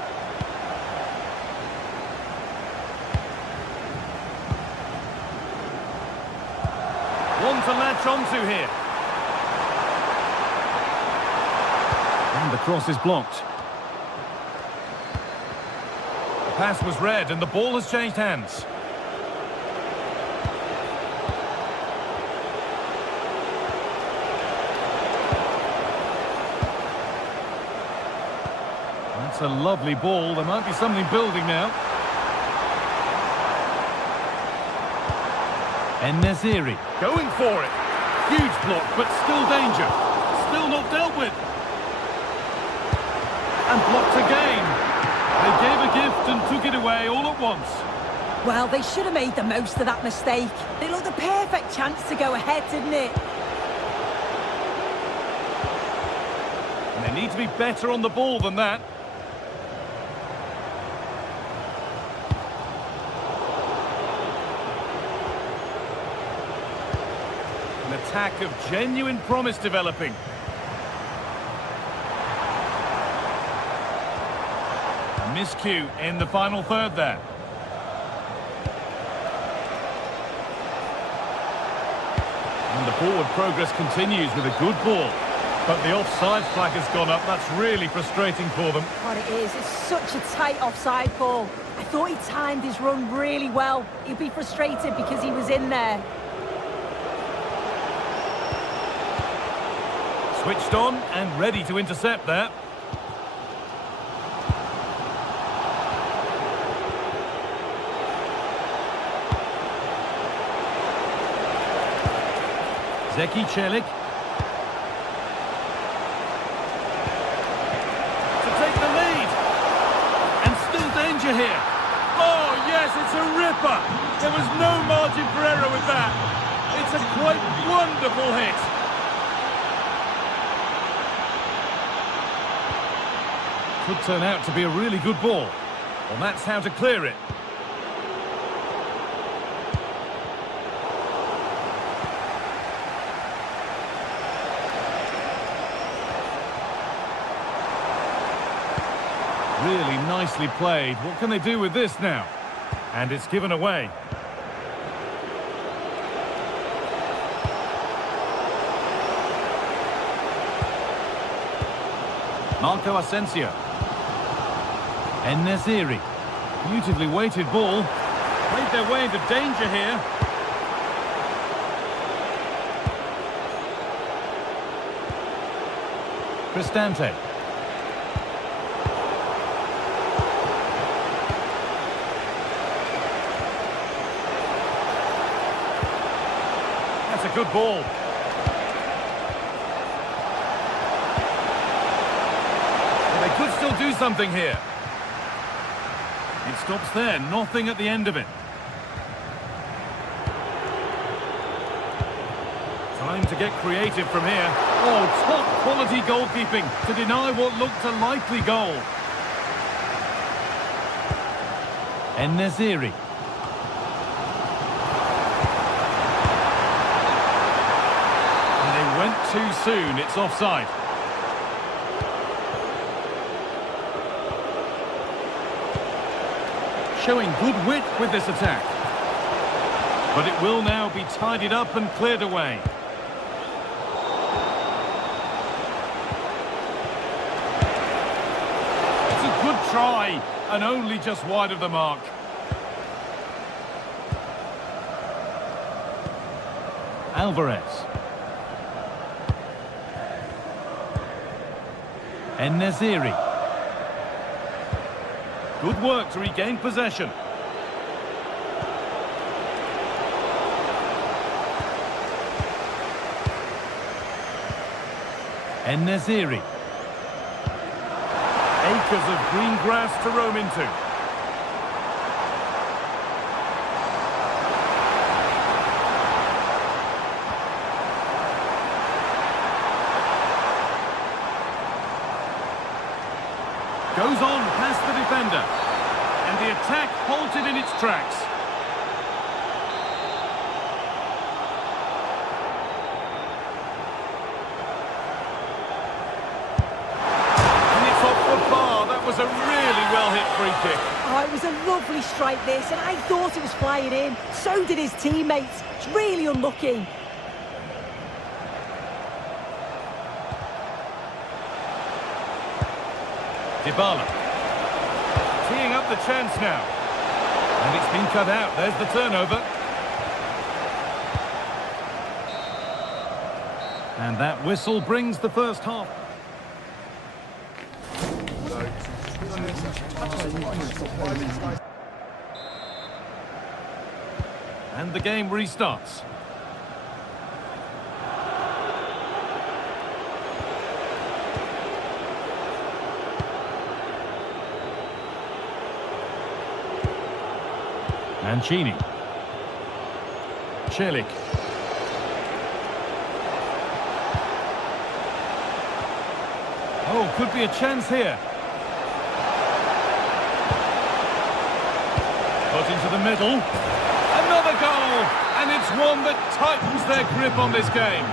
One to latch onto here. And the cross is blocked. The pass was read and the ball has changed hands. That's a lovely ball. There might be something building now. En-Nesyri going for it. Huge block, but still danger. Still not dealt with. And blocked again. They gave a gift and took it away all at once. Well, they should have made the most of that mistake. It looked a perfect chance to go ahead, didn't it? And they need to be better on the ball than that. An attack of genuine promise developing. Miscue in the final third there. And the forward progress continues with a good ball. But the offside flag has gone up. That's really frustrating for them. What it is, it's such a tight offside call. I thought he timed his run really well. He'd be frustrated because he was in there. Switched on and ready to intercept there. Zeki Celik. To take the lead. And still danger here. Oh, yes, it's a ripper. There was no margin for error with that. It's a quite wonderful hit. Could turn out to be a really good ball. Well, that's how to clear it. Really nicely played. What can they do with this now? And it's given away. Marco Asensio. En-Nesyri. Beautifully weighted ball. Played their way into danger here. Cristante. That's a good ball. Well, they could still do something here. It stops there, nothing at the end of it. Time to get creative from here. Oh, top quality goalkeeping to deny what looked a likely goal. En-Nesyri. Went too soon, it's offside. showing good wit with this attack. But it will now be tidied up and cleared away. It's a good try, and only just wide of the mark. Alvarez. En-Nesyri. Good work to regain possession. En-Nesyri. Acres of green grass to roam into. Goes on past the defender. And the attack halted in its tracks. And it's off the bar. That was a really well-hit free kick. Oh, it was a lovely strike this, and I thought it was flying in. So did his teammates. It's really unlucky. Dybala. Teeing up the chance now. And it's been cut out. There's the turnover. And that whistle brings the first half. And the game restarts. Mancini. Celik. Oh, could be a chance here. Put into the middle. Another goal! And it's one that tightens their grip on this game.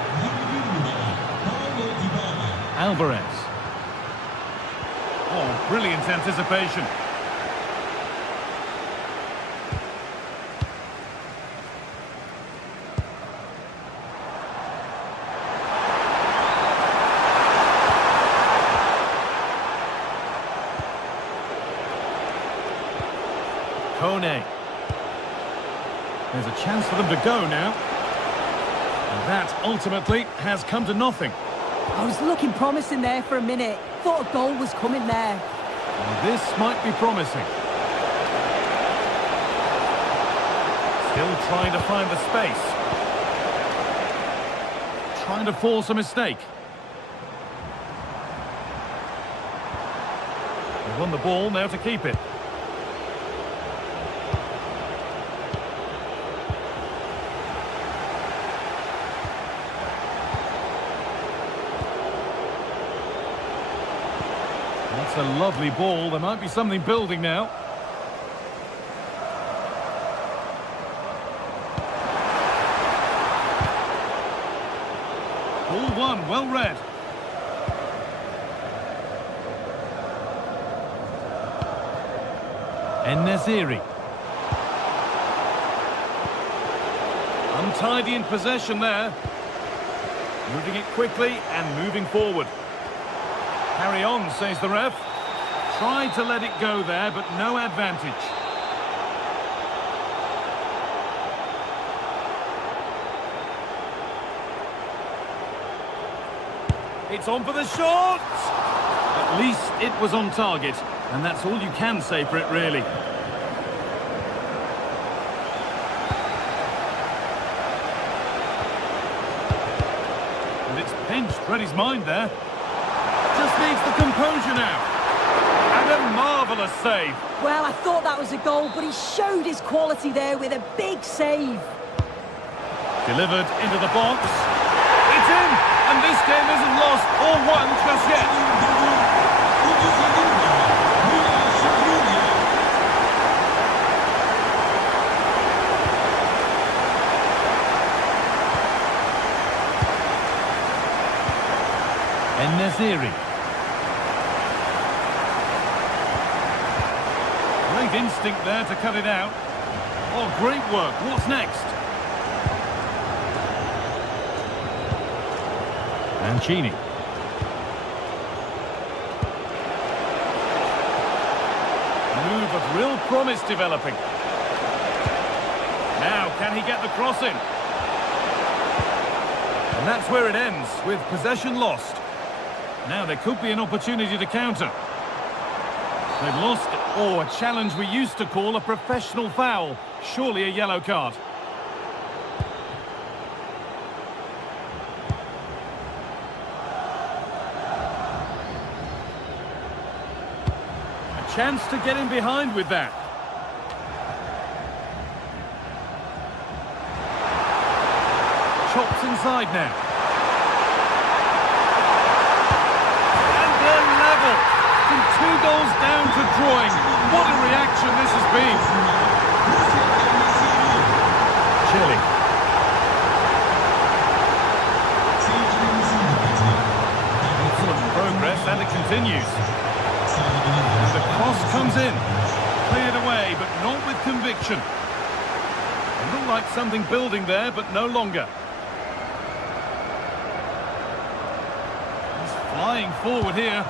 Alvarez. Oh, brilliant anticipation. Kone. There's a chance for them to go now. And that ultimately has come to nothing. I was looking promising there for a minute. Thought a goal was coming there. And this might be promising. Still trying to find the space. Trying to force a mistake. They won the ball, now to keep it. That's a lovely ball. There might be something building now. Ball one, well read. En-Nesyri. Untidy in possession there. Moving it quickly and moving forward. Carry on, says the ref. Tried to let it go there, but no advantage. It's on for the shot! At least it was on target, and that's all you can say for it, really. And it's pinched, read his mind there. Just needs the composure now. And a marvellous save. Well, I thought that was a goal, but he showed his quality there with a big save. Delivered into the box. It's in! And this game isn't lost or won just yet. En-Nesyri. Great instinct there to cut it out. Oh, great work. What's next? Mancini. Move of real promise developing. Now, can he get the cross in? And that's where it ends, with possession lost. Now there could be an opportunity to counter. They've lost, a challenge we used to call a professional foul. Surely a yellow card. A chance to get in behind with that. Chops inside now. And they're level. From 2 goals down to drawing. What a reaction this has been. Chile. Excellent progress, and it continues. The cross comes in. Cleared away, but not with conviction. It looked like something building there, but no longer. Flying forward here.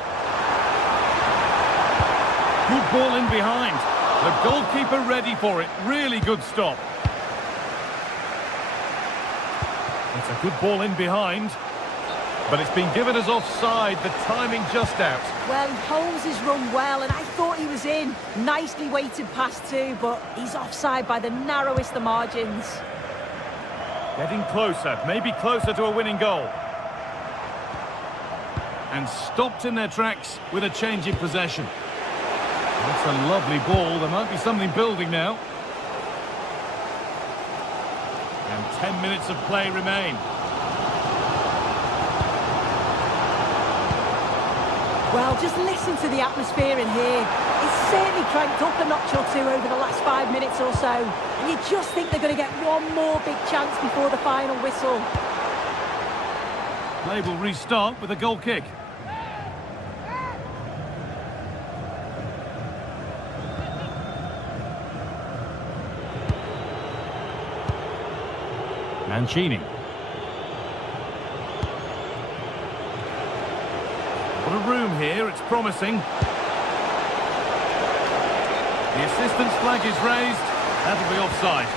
Good ball in behind. The goalkeeper ready for it. Really good stop. It's a good ball in behind. But it's been given as offside. The timing just out. Well, he holds his run well, and I thought he was in. Nicely weighted pass too, but he's offside by the narrowest of margins. Getting closer. Maybe closer to a winning goal. And stopped in their tracks with a change in possession. That's a lovely ball. There might be something building now. And 10 minutes of play remain. Well, just listen to the atmosphere in here. It's certainly cranked up a notch or two over the last 5 minutes or so. And you just think they're going to get one more big chance before the final whistle. Play will restart with a goal kick. Mancini. What a room here, it's promising. The assistant's flag is raised. That'll be offside.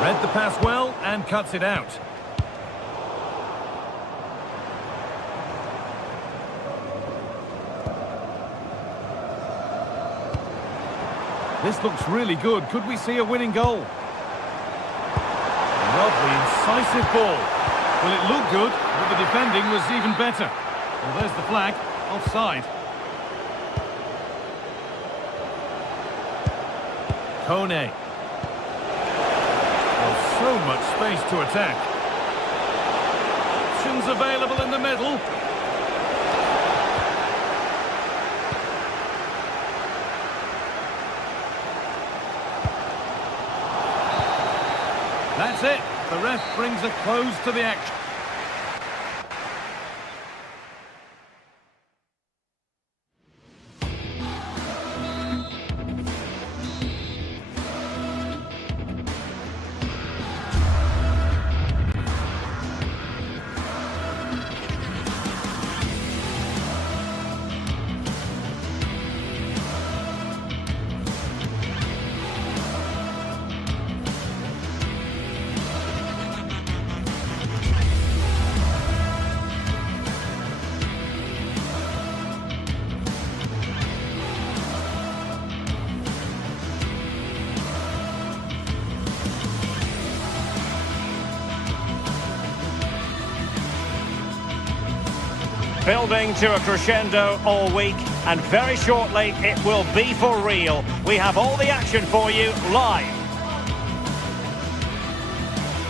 Read the pass well and cuts it out. This looks really good. Could we see a winning goal? Lovely, incisive ball. Well, it looked good, but the defending was even better. Well, there's the flag. Offside. Kone. So much space to attack. Options available in the middle. That's it. The ref brings a close to the action. Building to a crescendo all week, and very shortly it will be for real. We have all the action for you live.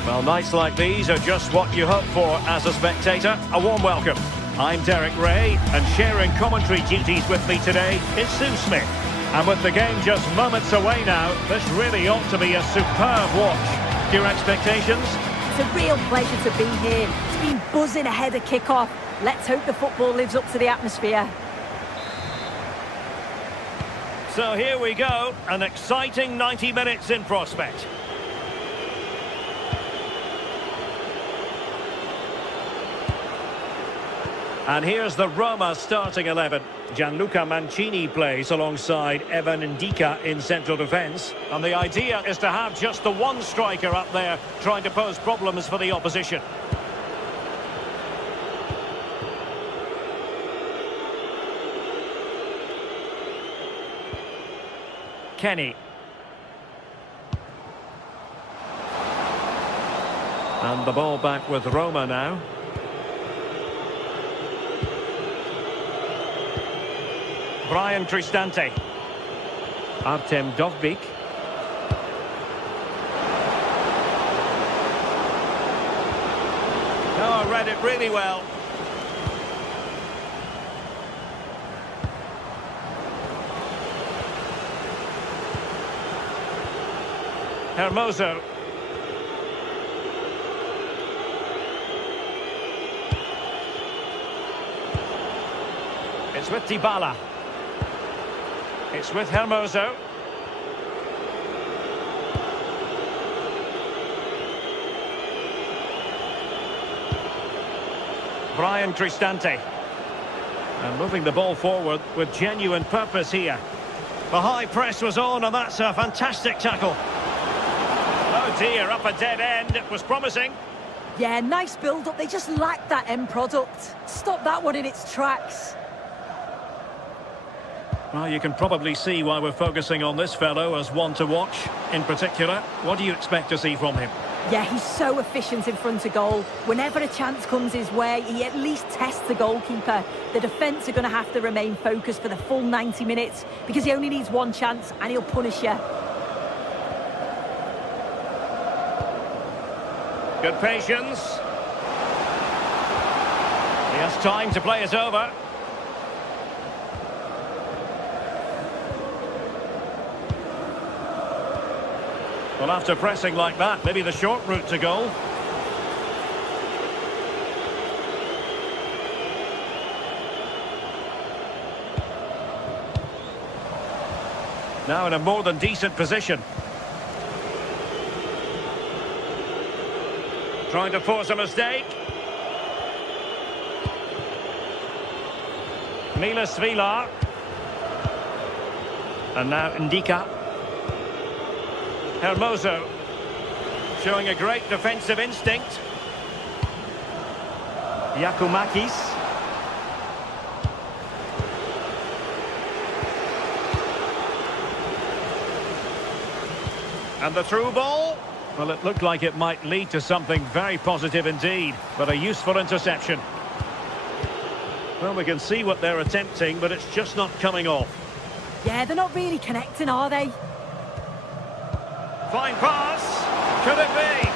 Well, nights like these are just what you hope for as a spectator. A warm welcome. I'm Derek Ray, and sharing commentary duties with me today is Sue Smith. And with the game just moments away now, this really ought to be a superb watch. Your expectations? It's a real pleasure to be here. It's been buzzing ahead of kick-off. Let's hope the football lives up to the atmosphere. So here we go, an exciting 90 minutes in prospect. And here's the Roma starting 11. Gianluca Mancini plays alongside Evan Ndika in central defence. And the idea is to have just the one striker up there trying to pose problems for the opposition. Kenny. And the ball back with Roma now. Brian Cristante. Artem Dovbyk. Oh, I read it really well. Hermoso. It's with Dybala. It's with Hermoso. Brian Cristante. And moving the ball forward with genuine purpose here. The high press was on, and that's a fantastic tackle. Oh dear, up a dead end. It was promising. Yeah, nice build-up. They just lacked that end product. Stop that one in its tracks. Well, you can probably see why we're focusing on this fellow as one to watch. In particular, what do you expect to see from him? Yeah, he's so efficient in front of goal. Whenever a chance comes his way, he at least tests the goalkeeper. The defence are going to have to remain focused for the full 90 minutes because he only needs one chance and he'll punish you. Good patience. He has time to play it over. Well, after pressing like that, maybe the short route to goal. Now in a more than decent position. Trying to force a mistake. Milas Vilar. And now Ndika. Hermoso. Showing a great defensive instinct. Yakumakis. And the through ball. Well, it looked like it might lead to something very positive indeed, but a useful interception. Well, we can see what they're attempting, but it's just not coming off. Yeah, they're not really connecting, are they? Fine pass. Could it be?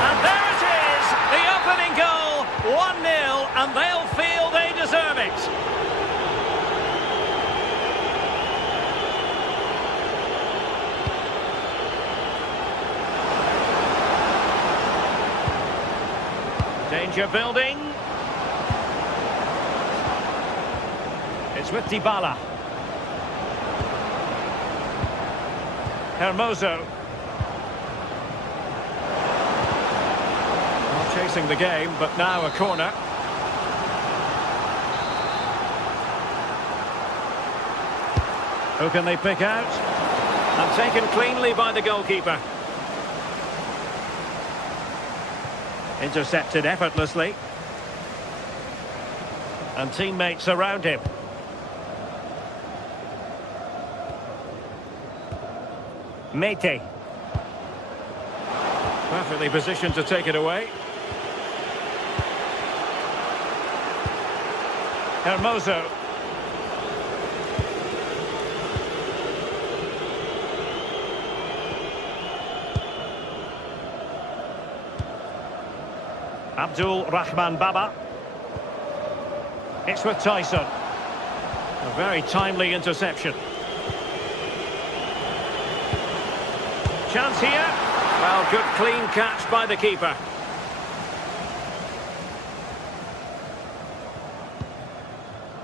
And there it is, the opening goal, 1-0, and they'll feel they deserve it. Danger building. It's with Dybala. Hermoso. Well, chasing the game, but now a corner. Who can they pick out? And taken cleanly by the goalkeeper. Intercepted effortlessly. And teammates around him. Mete. Perfectly positioned to take it away. Hermoso. Abdul Rahman Baba. It's with Tyson. A very timely interception. Chance here. Well, good clean catch by the keeper.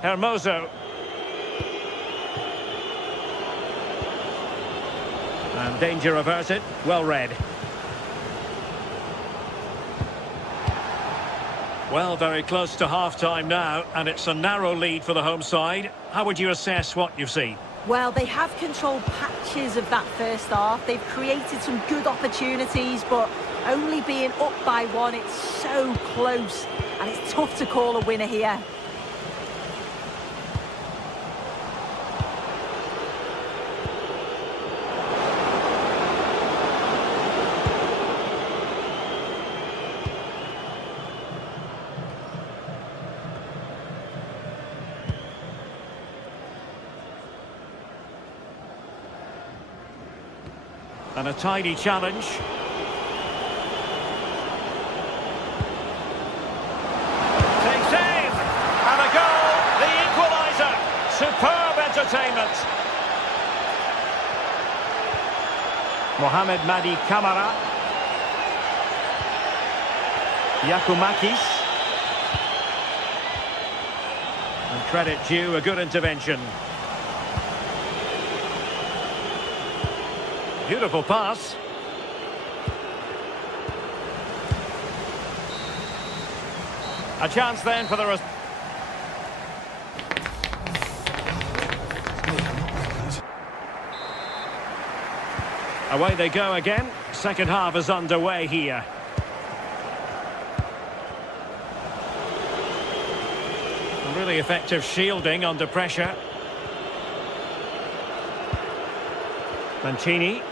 Hermoso. And danger averted. Well read. Well, very close to half-time now, and it's a narrow lead for the home side. How would you assess what you've seen? Well, they have controlled patches of that first half. They've created some good opportunities, but only being up by one, it's so close, and it's tough to call a winner here. And a tidy challenge. Take save! And a goal! The equaliser! Superb entertainment! Mohamed Madi Kamara. Yakumakis. And credit due, a good intervention. Beautiful pass. A chance then for the rest. Away they go again. Second half is underway here. Really effective shielding under pressure. Mancini.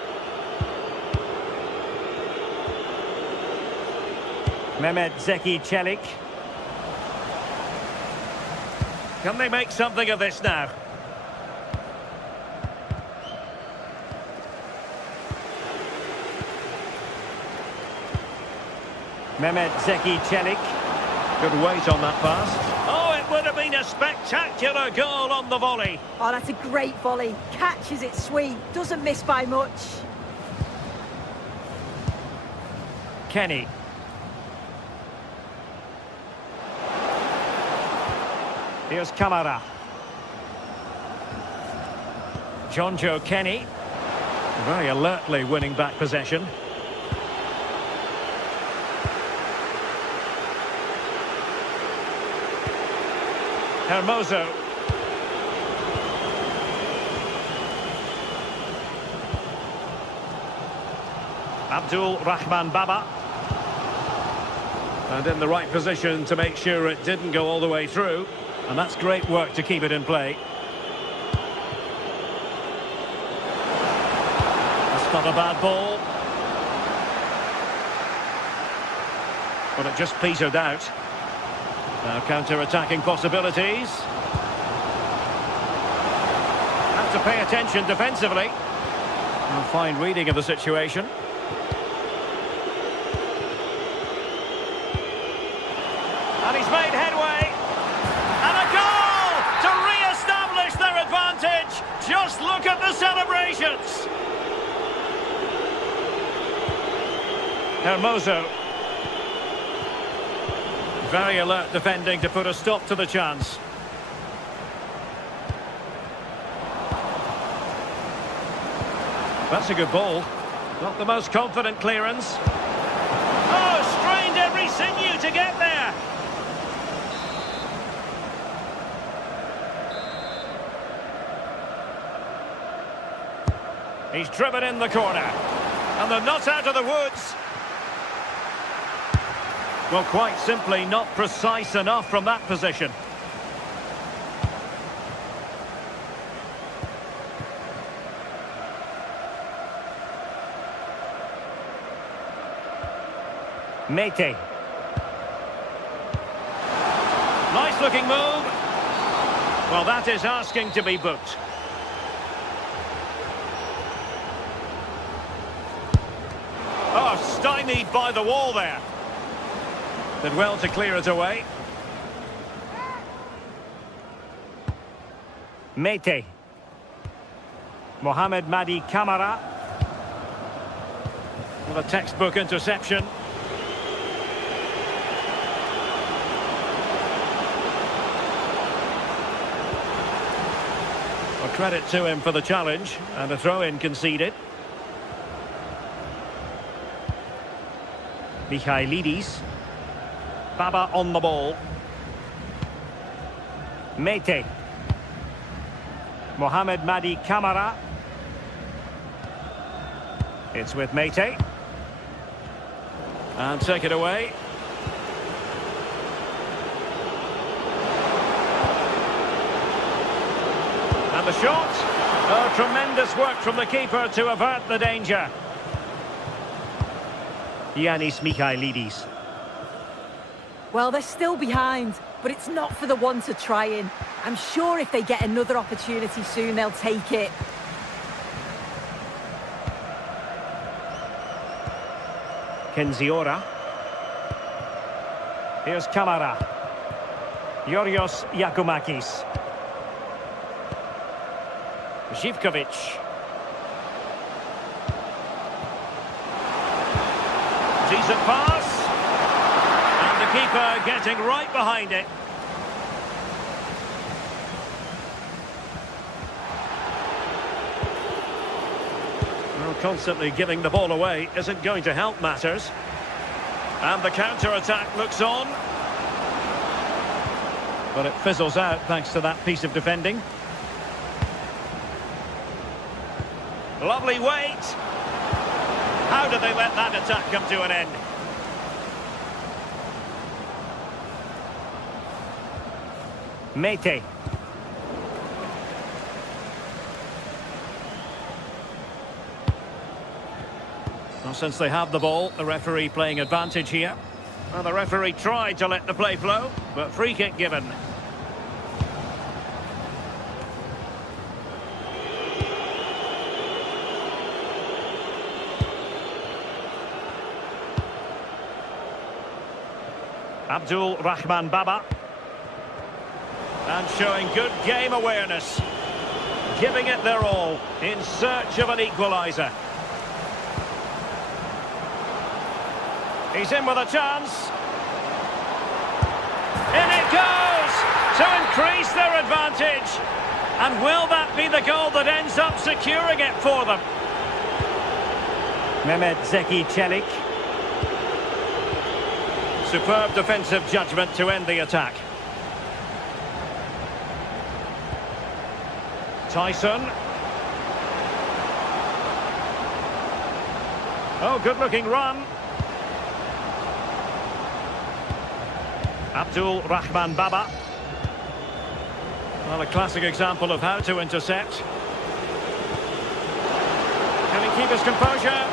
Mehmet Zeki Çelik. Can they make something of this now? Mehmet Zeki Çelik. Good weight on that pass. Oh, it would have been a spectacular goal on the volley. Oh, that's a great volley. Catches it sweet. Doesn't miss by much. Kenny. Here's Kamara. Jonjo Kenny. Very alertly winning back possession. Hermoso. Abdul Rahman Baba. And in the right position to make sure it didn't go all the way through. And that's great work to keep it in play. That's not a bad ball. But it just petered out. Now counter-attacking possibilities. Have to pay attention defensively. A fine reading of the situation. And he's made headway. And a goal to re-establish their advantage. Just look at the celebrations. Hermoso. Very alert defending to put a stop to the chance. That's a good ball. Not the most confident clearance. Oh, strained every sinew to get there. He's driven in the corner. And they're not out of the woods. Well, quite simply not precise enough from that position. Mete. Nice looking move. Well, that is asking to be booked. Oh, stymied by the wall there. Did well to clear it away. Mete. Mohamed Madi Kamara. Well, a textbook interception. Well, credit to him for the challenge, and a throw-in conceded. Michailidis. Baba on the ball. Mete. Mohamed Madi Kamara. It's with Mete. And take it away. And the shot. Oh, tremendous work from the keeper to avert the danger. Yanis Michailidis. Well, they're still behind, but it's not for the one to try in. I'm sure if they get another opportunity soon, they'll take it. Kenziora. Here's Kamara. Yorios Yakumakis. Zivkovic. Decent pass. And the keeper getting right behind it. Well, constantly giving the ball away isn't going to help matters. And the counter-attack looks on. But it fizzles out thanks to that piece of defending. Lovely weight. How do they let that attack come to an end? Mete. Well, since they have the ball, the referee playing advantage here. Well, the referee tried to let the play flow, but free kick given. Abdul Rahman Baba. And showing good game awareness. Giving it their all in search of an equaliser. He's in with a chance. In it goes to increase their advantage. And will that be the goal that ends up securing it for them? Mehmet Zeki Çelik. Superb defensive judgment to end the attack. Tyson. Oh, good-looking run. Abdul Rahman Baba. Well, a classic example of how to intercept. Can he keep his composure?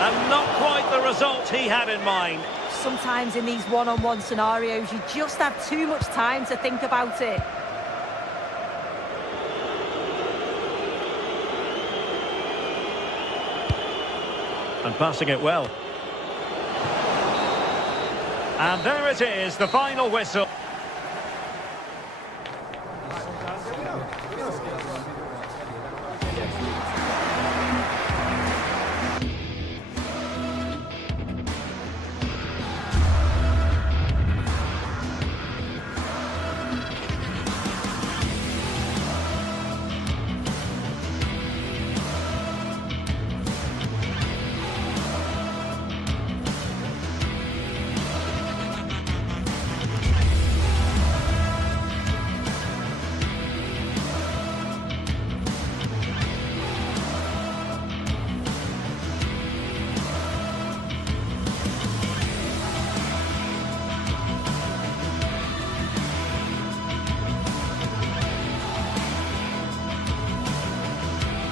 And not quite the result he had in mind. Sometimes in these one-on-one scenarios, you just have too much time to think about it. And passing it well. And there it is, the final whistle.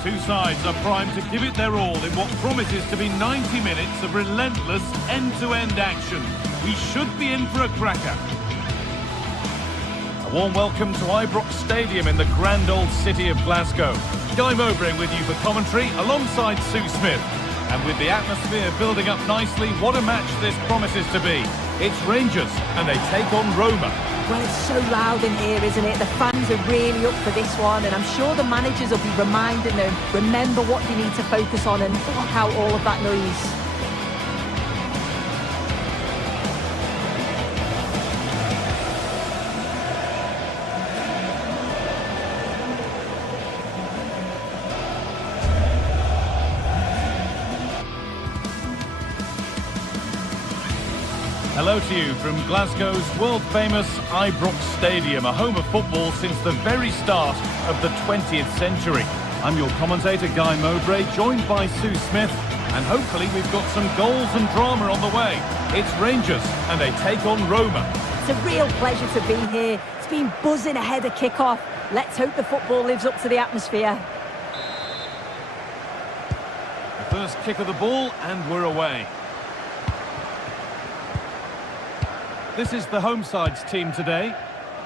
Two sides are primed to give it their all in what promises to be 90 minutes of relentless end-to-end action. We should be in for a cracker. A warm welcome to Ibrox Stadium in the grand old city of Glasgow. Guy Mowbray with you for commentary alongside Sue Smith. And with the atmosphere building up nicely, what a match this promises to be. It's Rangers and they take on Roma. Well, it's so loud in here, isn't it? The fans are really up for this one, and I'm sure the managers will be reminding them, remember what you need to focus on and block out all of that noise. Hello to you from Glasgow's world-famous Ibrox Stadium, a home of football since the very start of the 20th century. I'm your commentator, Guy Mowbray, joined by Sue Smith, and hopefully we've got some goals and drama on the way. It's Rangers, and they take on Roma. It's a real pleasure to be here. It's been buzzing ahead of kick-off. Let's hope the football lives up to the atmosphere. The first kick of the ball, and we're away. This is the home side's team today.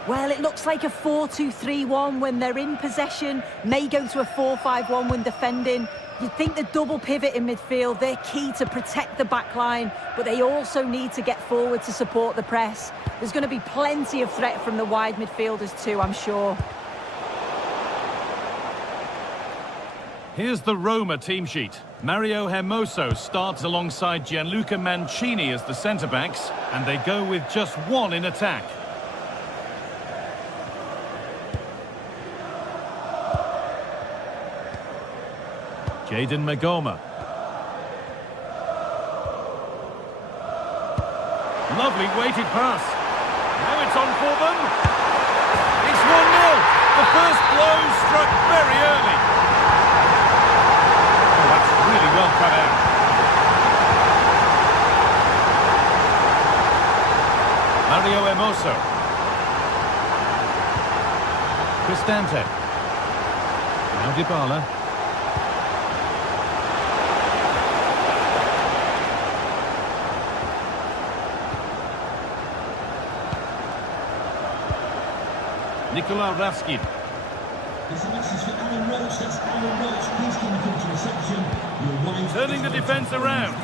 Well, it looks like a 4-2-3-1 when they're in possession. May go to a 4-5-1 when defending. You'd think the double pivot in midfield, they're key to protect the back line, but they also need to get forward to support the press. There's going to be plenty of threat from the wide midfielders too, I'm sure. Here's the Roma team sheet. Mario Hermoso starts alongside Gianluca Mancini as the centre-backs, and they go with just one in attack. Jadon Magoma. Lovely weighted pass. Now it's on for them. It's 1-0. The first blow struck very early. Oh, that's really well cut out. Mario Hermoso. Cristante. Now Dybala. Nikola Raskin. There's a message for Alan Roach. That's Alan Roach. Please can you come to reception? Your wife. Turning the defence around.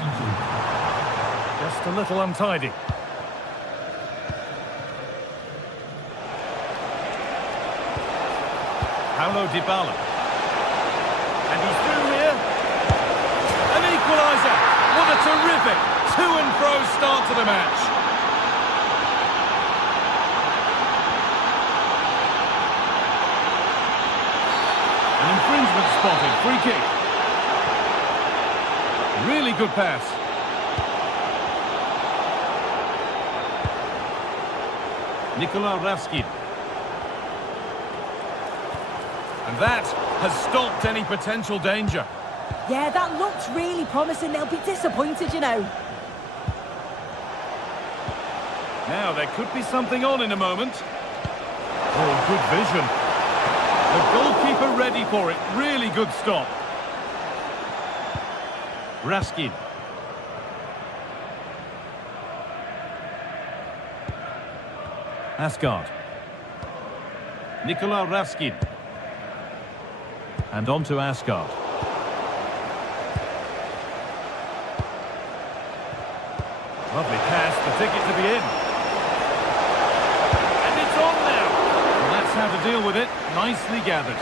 Just a little untidy. Paulo Dybala. And he's through here. An equaliser. What a terrific to and fro start to the match. An infringement spotted. Free kick. Really good pass. Nikola Raskin. And that has stopped any potential danger. Yeah, that looks really promising. They'll be disappointed, you know. Now, there could be something on in a moment. Oh, good vision. The goalkeeper ready for it. Really good stop. Raskin. Asgard. Nikola Raskin. And on to Asgard. Lovely pass, the ticket to be in. And it's on now. And that's how to deal with it. Nicely gathered.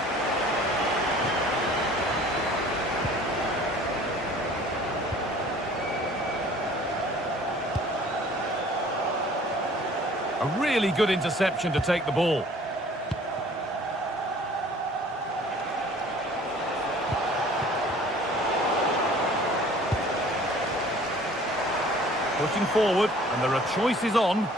A really good interception to take the ball. Pushing forward, and there are choices on.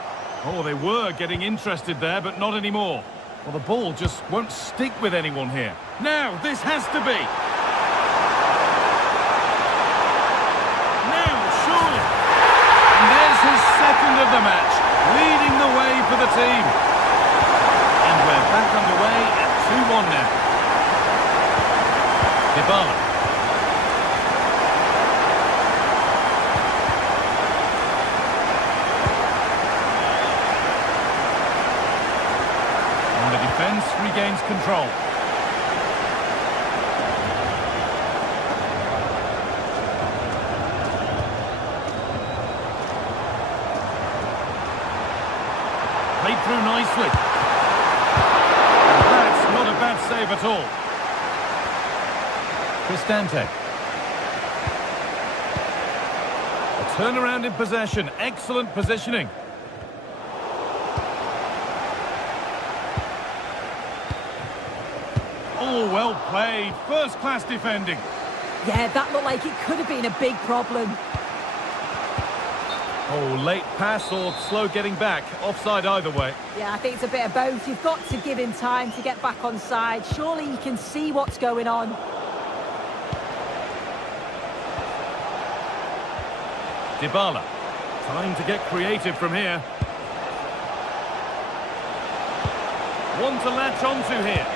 Oh, they were getting interested there, but not anymore. Well, the ball just won't stick with anyone here. Now, this has to be. Now, surely. And there's his second of the match, leading the way for the team. And we're back underway at 2-1 now. Dybala. Defence regains control. Played through nicely. And that's not a bad save at all. Cristante. A turnaround in possession. Excellent positioning. Oh, well played. First-class defending. Yeah, that looked like it could have been a big problem. Oh, late pass or slow getting back. Offside either way. Yeah, I think it's a bit of both. You've got to give him time to get back on side. Surely he can see what's going on. Dybala. Time to get creative from here. One to latch onto here.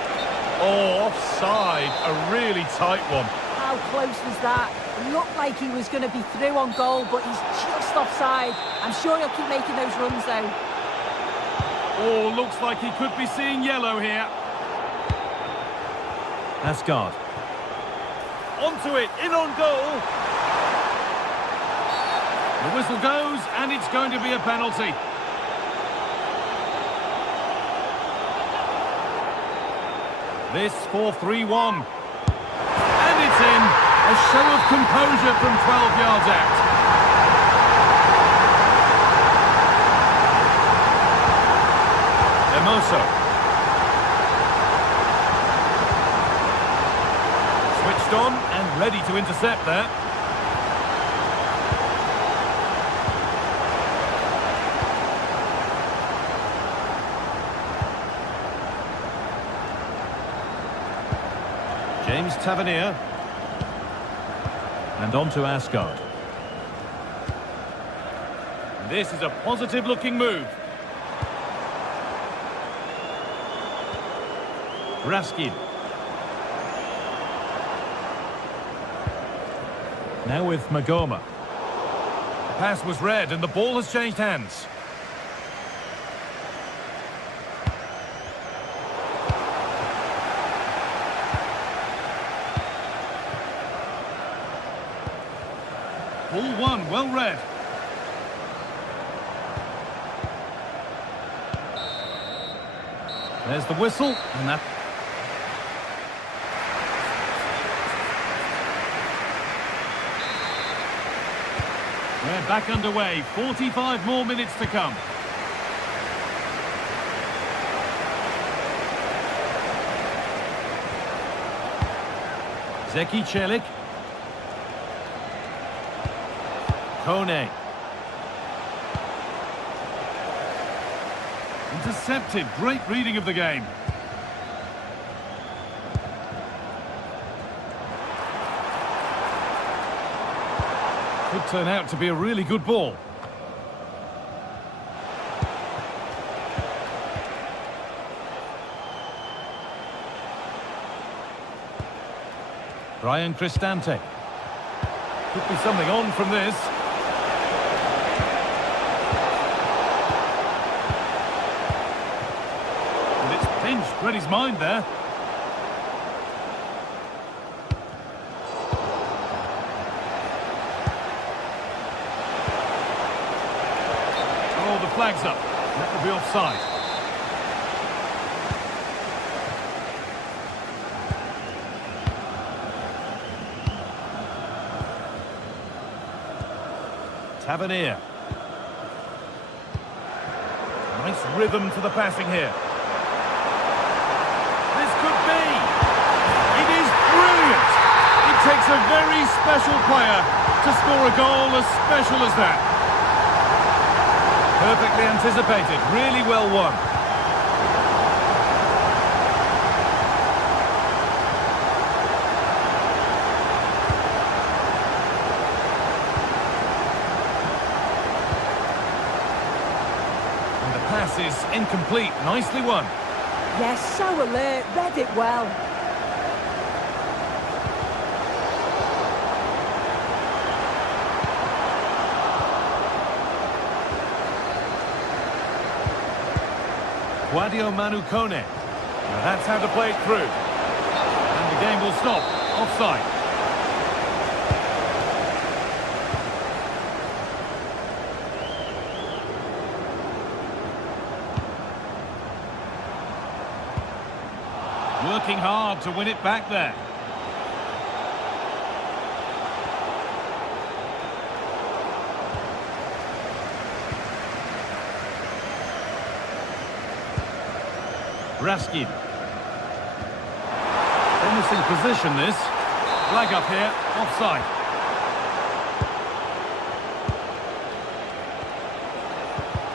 Oh, offside. A really tight one. How close was that? It looked like he was going to be through on goal, but he's just offside. I'm sure he'll keep making those runs, though. Oh, looks like he could be seeing yellow here. Asgard. Onto it, in on goal. The whistle goes, and it's going to be a penalty. This for 3-1. And it's in. A show of composure from 12 yards out. Emoso. Switched on and ready to intercept there. James Tavernier. And on to Asgard. This is a positive-looking move. Raskin. Now with Magoma. The pass was read and the ball has changed hands. Ball one, well read. There's the whistle, and that... We're back underway, 45 more minutes to come. Zeki Celik. Kone. Intercepted, great reading of the game. Could turn out to be a really good ball. Brian Cristante. Could be something on from this. Pinched, read his mind there. Oh, the flag's up. That will be offside. Tavernier. Nice rhythm to the passing here. It takes a very special player to score a goal as special as that. Perfectly anticipated, really well won. And the pass is incomplete, nicely won. Yes, so alert, read it well. Guadio Manu Kone. Now that's how to play it through. And the game will stop. Offside. Working hard to win it back there. Raskin. Promising position this. Flag up here, offside.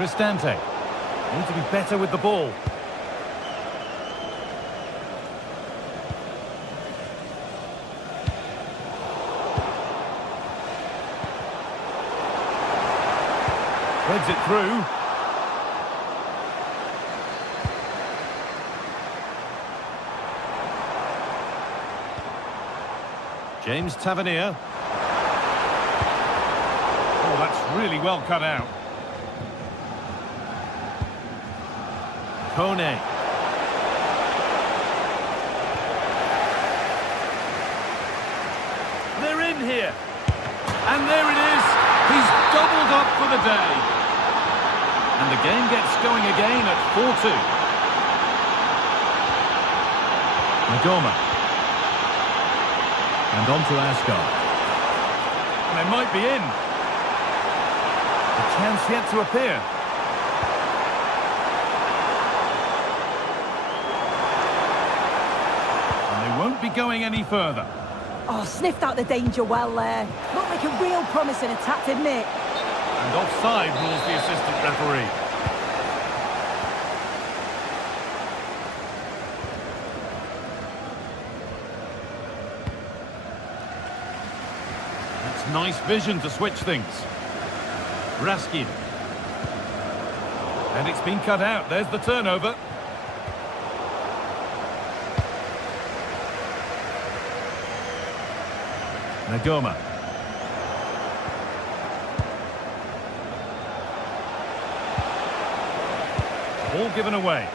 Cristante. Need to be better with the ball. Threads it through. James Tavernier. Oh, that's really well cut out. Kone. They're in here. And there it is. He's doubled up for the day. And the game gets going again at 4-2. Magoma. And on to Asgard. And they might be in. A chance yet to appear. And they won't be going any further. Oh, sniffed out the danger well there. Looked like a real promising attack, didn't it? And offside rules the assistant referee. That's nice vision to switch things. Raskin. And it's been cut out. There's the turnover. Nagoma. Ball given away.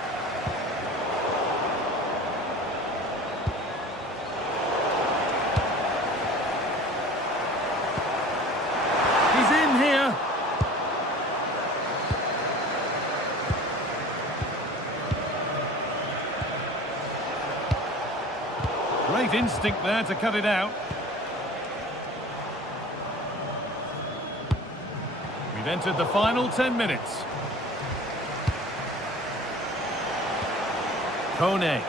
He's in here. Great instinct there to cut it out. We've entered the final 10 minutes. Kone.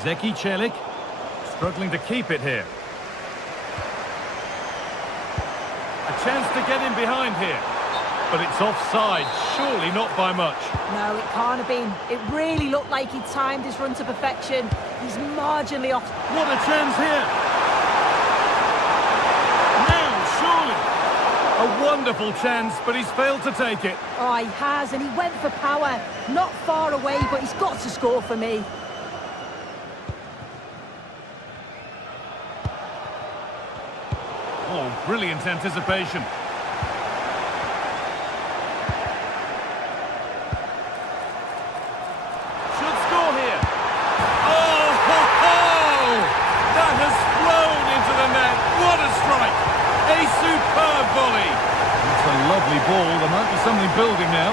Zeki Celik struggling to keep it here. A chance to get in behind here. But it's offside, surely not by much. No, it can't have been. It really looked like he timed his run to perfection. He's marginally off. What a chance here. Now, surely. A wonderful chance, but he's failed to take it. Oh, he has, and he went for power. Not far away, but he's got to score for me. Oh, brilliant anticipation. Should score here. Oh, ho, ho! That has flown into the net. What a strike. A superb volley. It's a lovely ball. There might be something building now.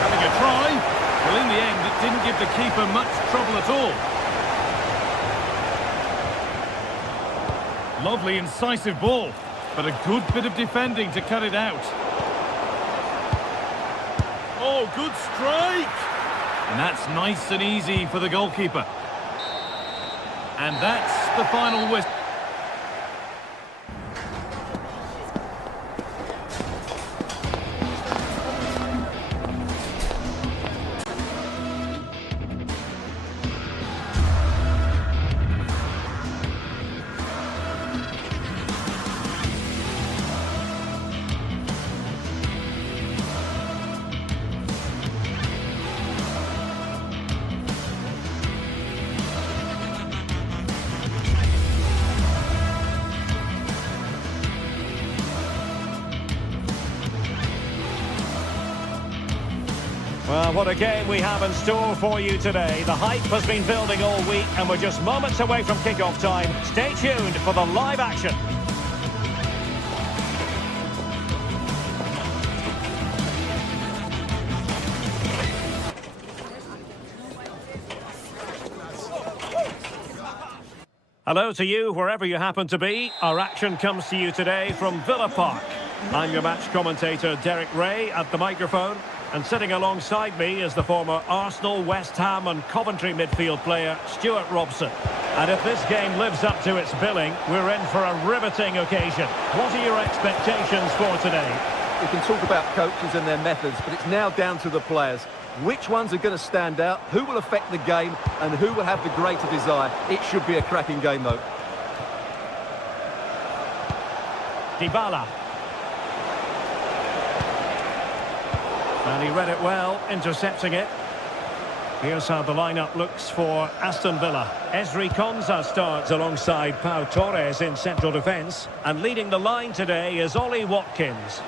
Having a try. Well, in the end, it didn't give the keeper much trouble at all. Lovely, incisive ball. But a good bit of defending to cut it out. Oh, good strike! And that's nice and easy for the goalkeeper. And that's the final whistle. Well, what a game we have in store for you today. The hype has been building all week and we're just moments away from kick-off time. Stay tuned for the live action. Hello to you, wherever you happen to be. Our action comes to you today from Villa Park. I'm your match commentator, Derek Ray, at the microphone. And sitting alongside me is the former Arsenal, West Ham and Coventry midfield player, Stuart Robson. And if this game lives up to its billing, we're in for a riveting occasion. What are your expectations for today? We can talk about coaches and their methods, but it's now down to the players. Which ones are going to stand out, who will affect the game, and who will have the greater desire. It should be a cracking game, though. Dybala. And he read it well, intercepting it. Here's how the lineup looks for Aston Villa. Ezri Konsa starts alongside Pau Torres in central defence. And leading the line today is Ollie Watkins.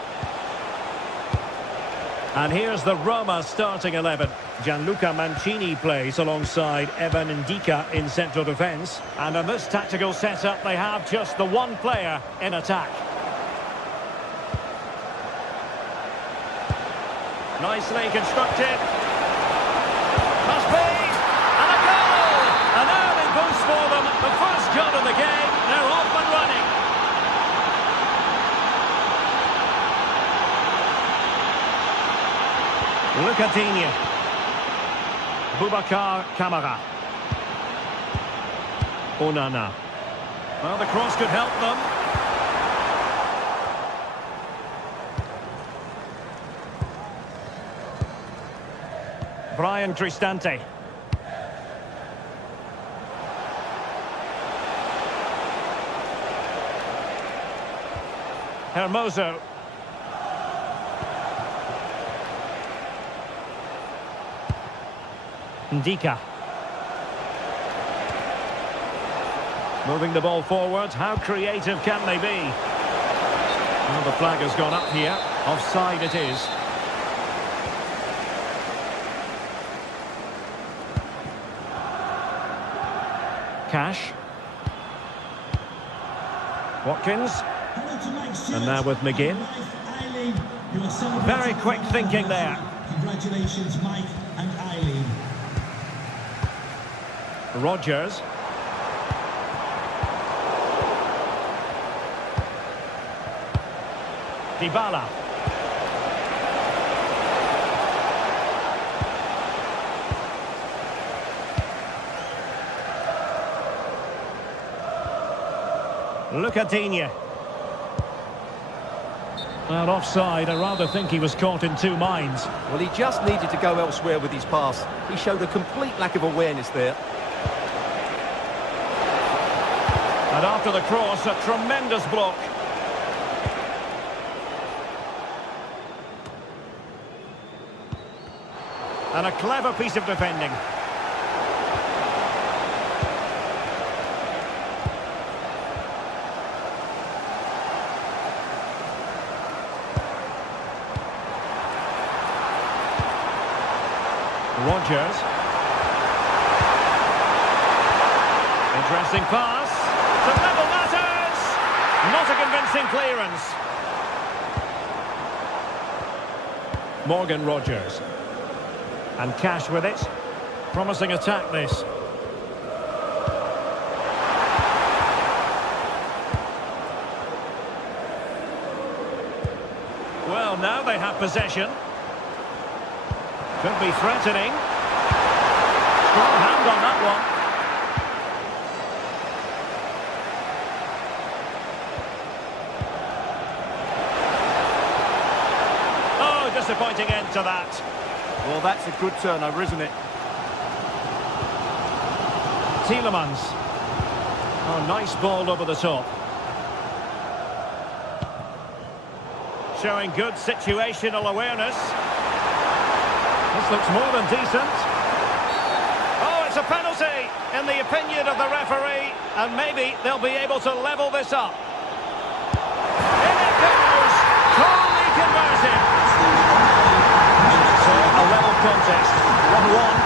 And here's the Roma starting 11. Gianluca Mancini plays alongside Evan Ndika in central defence. And in this tactical setup, they have just the one player in attack. Nicely constructed. Must be. And a goal! An early boost for them. The first goal of the game. They're off and running. Lucadinha. Boubacar Kamara. Onana. Well, the cross could help them. Brian Cristante. Hermoso. Ndika. Moving the ball forward. How creative can they be? Well, the flag has gone up here. Offside it is. Cash. Watkins. And now with McGinn. Very quick thinking there. Congratulations, Mike and Eileen. Rodgers. Dybala. Lucadinha. Well, offside. I rather think he was caught in two minds. Well, he just needed to go elsewhere with his pass. He showed a complete lack of awareness there. And after the cross, a tremendous block. And a clever piece of defending. Rodgers. Interesting pass. To level matters. Not a convincing clearance. Morgan Rodgers. And Cash with it. Promising attack this. Well, now they have possession. Could be threatening. Strong hand on that one. Oh, disappointing end to that. Well, that's a good turnover, isn't it? Tielemans. Oh, nice ball over the top. Showing good situational awareness. This looks more than decent. Oh, it's a penalty, in the opinion of the referee, and maybe they'll be able to level this up. In it goes! Totally converted! So, a level contest. 1-1.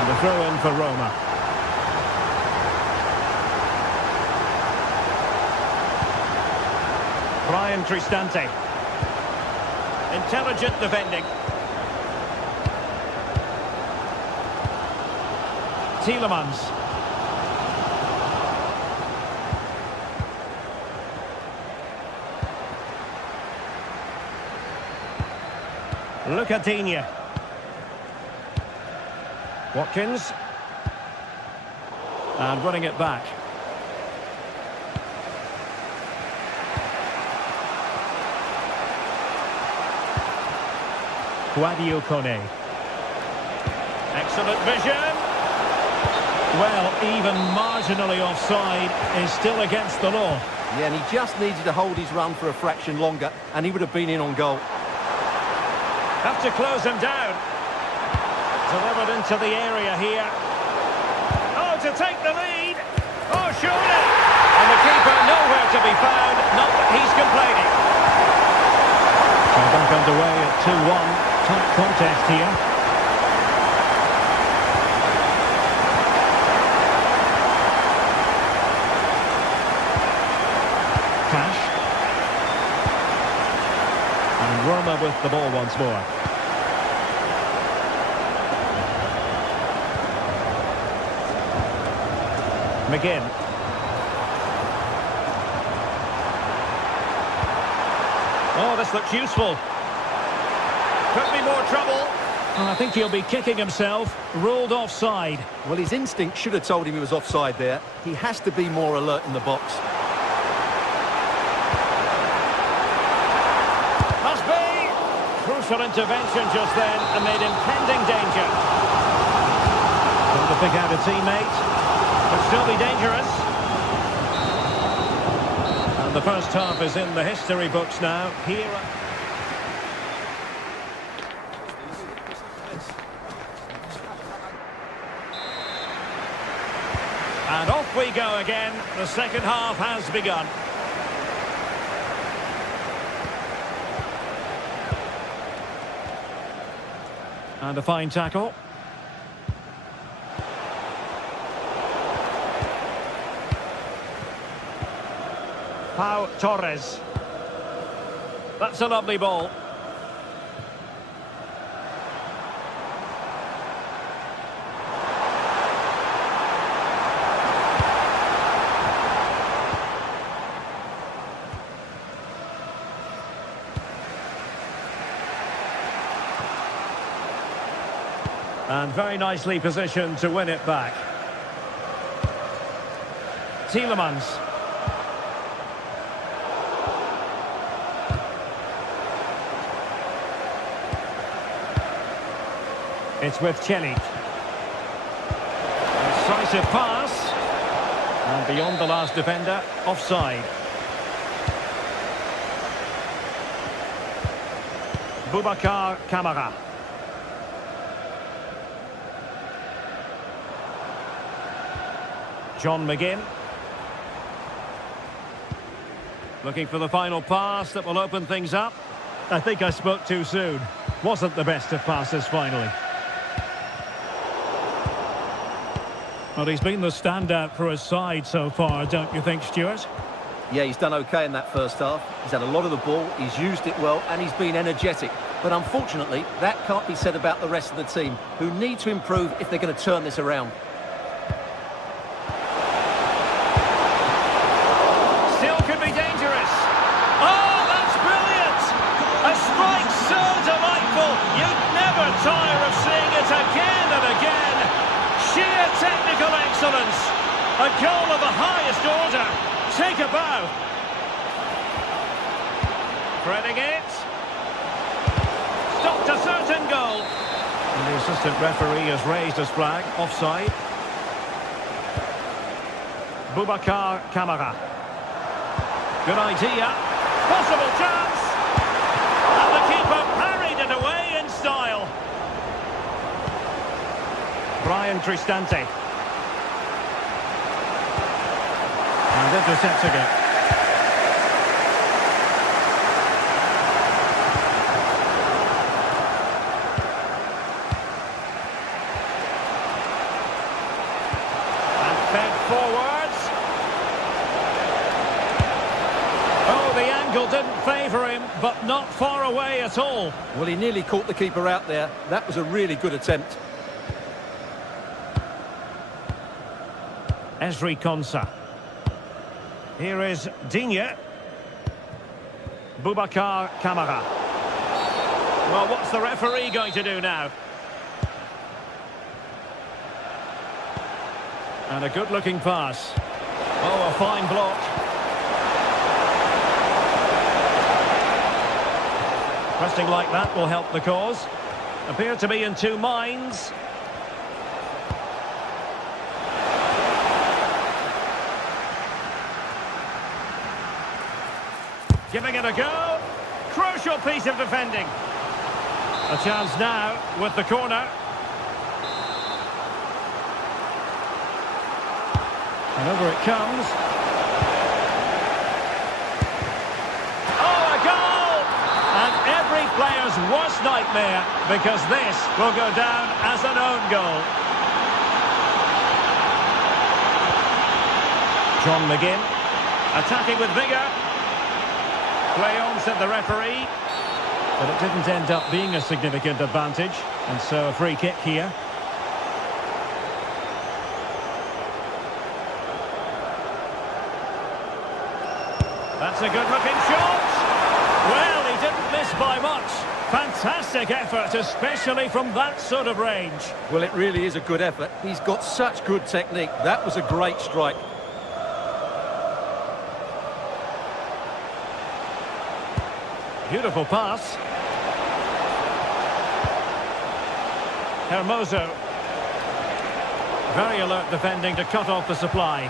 And a throw-in for Roma. Brian Cristante. Intelligent defending. Tielemans. Look at Digne. Watkins. And running it back. Guadio Kone. Excellent vision. Well, even marginally offside is still against the law. Yeah, and he just needed to hold his run for a fraction longer, and he would have been in on goal. Have to close him down. Delivered into the area here. Oh, to take the lead. Oh, surely. And the keeper nowhere to be found. Not that he's complaining. So back underway at 2-1. Tight contest here. Cash. And Roma with the ball once more. McGinn. Oh, this looks useful. Could be more trouble. I think he'll be kicking himself. Ruled offside. Well, his instinct should have told him he was offside there. He has to be more alert in the box. Must be! Crucial intervention just then amid impending danger. Going to pick out a teammate. Could still be dangerous. And the first half is in the history books now. Here. And off we go again. The second half has begun. And a fine tackle. Pau Torres. That's a lovely ball. And very nicely positioned to win it back. Tielemans. It's with Chelik. Decisive pass. And beyond the last defender, offside. Boubacar Kamara. John McGinn. Looking for the final pass that will open things up. I think I spoke too soon. Wasn't the best of passes finally. Well, he's been the standout for his side so far, don't you think, Stuart? Yeah, he's done okay in that first half. He's had a lot of the ball, he's used it well, and he's been energetic. But unfortunately, that can't be said about the rest of the team, who need to improve if they're going to turn this around. Still could be dangerous. Oh, that's brilliant! A strike so delightful, you'd never tire of seeing it again and again. Sheer technical excellence. A goal of the highest order. Take a bow. Threading it. Stopped a certain goal. And the assistant referee has raised his flag. Offside. Boubacar Kamara. Good idea. Possible chance. And the keeper parried it away in style. Brian Cristante. And intercepting it. And fed forwards. Oh, the angle didn't favour him, but not far away at all. Well, he nearly caught the keeper out there. That was a really good attempt. Ezri Konsa. Here is Digne. Boubacar Kamara. Well, what's the referee going to do now? And a good-looking pass. Oh, a fine block. Pressing like that will help the cause. Appear to be in two minds. Giving it a go. Crucial piece of defending. A chance now with the corner. And over it comes. Oh, a goal! And every player's worst nightmare, because this will go down as an own goal. John McGinn, attacking with vigour. Play on, said the referee. But it didn't end up being a significant advantage. And so a free kick here. That's a good-looking shot. Well, he didn't miss by much. Fantastic effort, especially from that sort of range. Well, it really is a good effort. He's got such good technique. That was a great strike. Beautiful pass. Hermoso. Very alert defending to cut off the supply.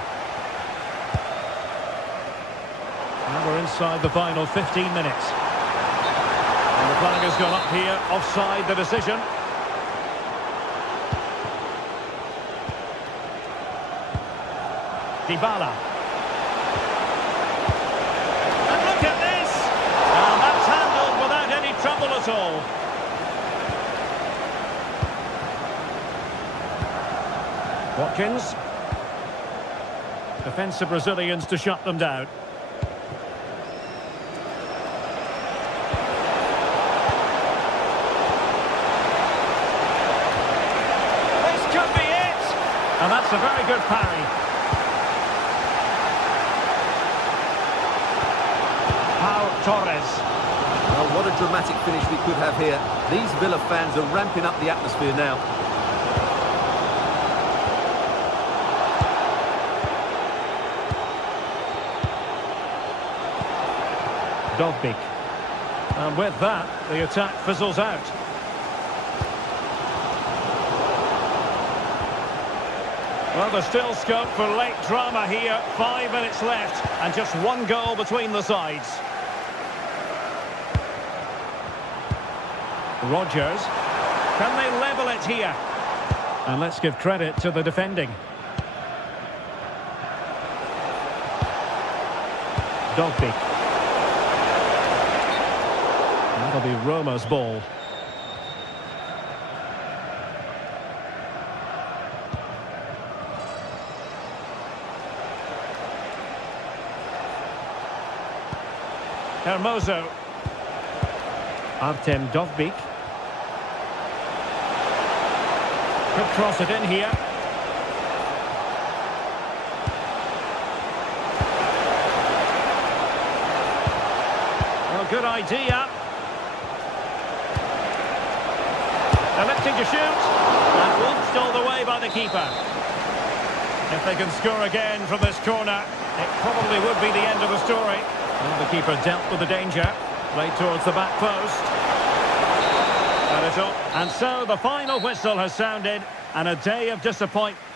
And we're inside the final 15 minutes. And the flag has gone up here, offside the decision. Dybala. And look at this! And that's handled without any trouble at all. Watkins. Defensive Brazilians to shut them down. This could be it! And that's a very good parry. Pau Torres. Well, what a dramatic finish we could have here. These Villa fans are ramping up the atmosphere now. Dovbik. And with that, the attack fizzles out. Well, there's still scope for late drama here. 5 minutes left, and just one goal between the sides. Rodgers. Can they level it here? And let's give credit to the defending. Dovbik. That'll be Roma's ball. Hermoso. Artem Dovbik. Could cross it in here. Well, good idea. Electing to shoot, and launched all the way by the keeper. If they can score again from this corner, it probably would be the end of the story. Well, the keeper dealt with the danger, played towards the back post. And so the final whistle has sounded, and a day of disappointment.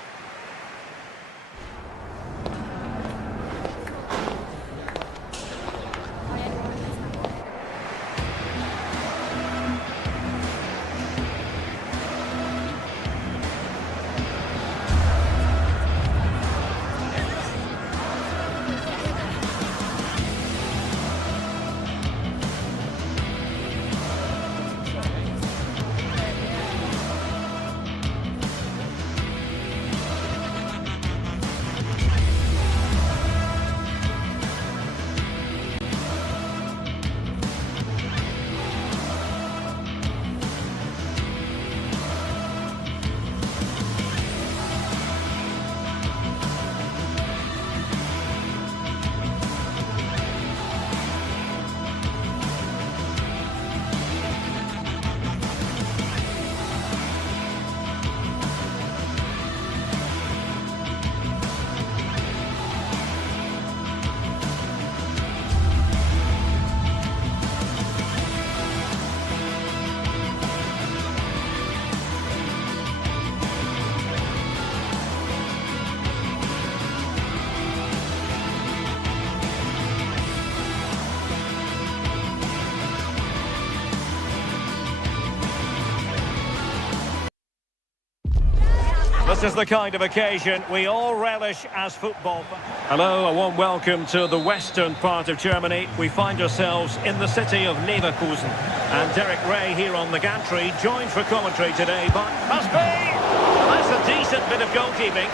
This is the kind of occasion we all relish as football fans. Hello, a warm welcome to the western part of Germany. We find ourselves in the city of Leverkusen. And Derek Ray here on the gantry, joined for commentary today by... Must be! That's a decent bit of goalkeeping.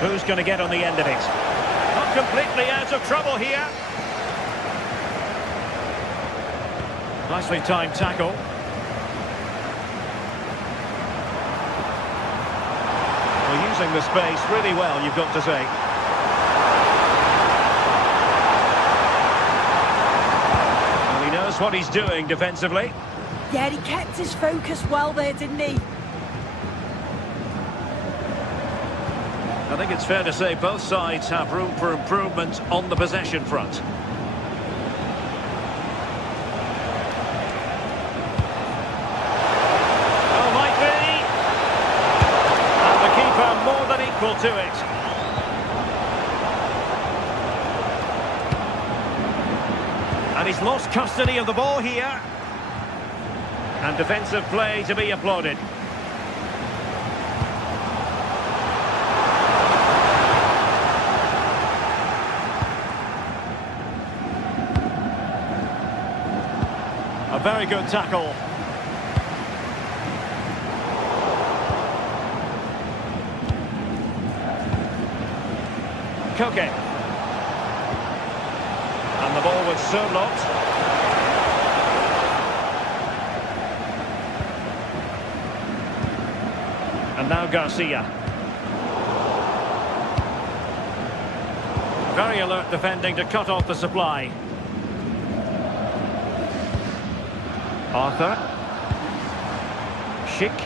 Who's going to get on the end of it? Not completely out of trouble here. Nicely timed tackle. Well, using the space really well, you've got to say. Well, he knows what he's doing defensively. Yeah, he kept his focus well there, didn't he? I think it's fair to say both sides have room for improvement on the possession front. Oh, might be! And the keeper more than equal to it. And he's lost custody of the ball here. And defensive play to be applauded. A very good tackle. Koke. And the ball with Sørloth. And now Garcia. Very alert defending to cut off the supply. Arthur. Schick.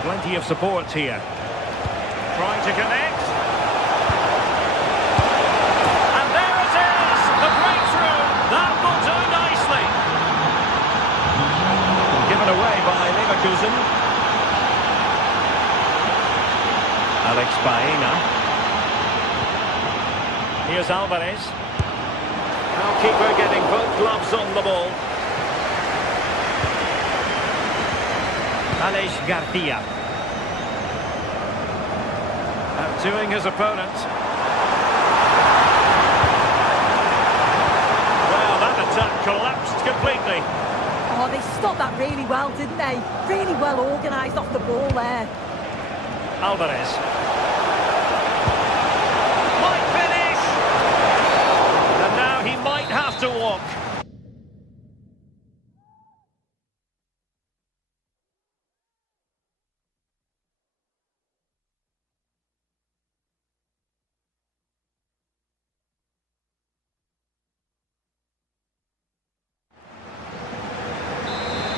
Plenty of support here. Trying to connect. And there it is! The breakthrough! That will do nicely. Given away by Leverkusen. Alex Baena. Here's Alvarez. Now keeper getting both gloves on the ball. Alex Garcia. Outdoing his opponent. Well, that attack collapsed completely. Oh, they stopped that really well, didn't they? Really well organised off the ball there. Alvarez. To walk.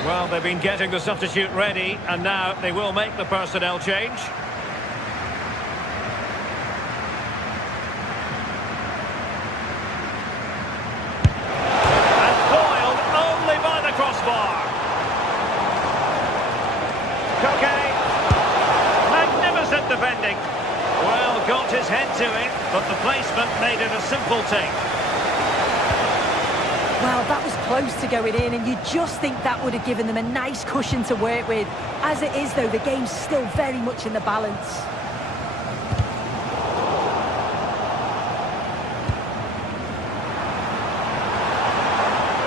Well, they've been getting the substitute ready, and now they will make the personnel change. Defending. Well, got his head to it, but the placement made it a simple take. Well, that was close to going in, and you just think that would have given them a nice cushion to work with. As it is, though, the game's still very much in the balance.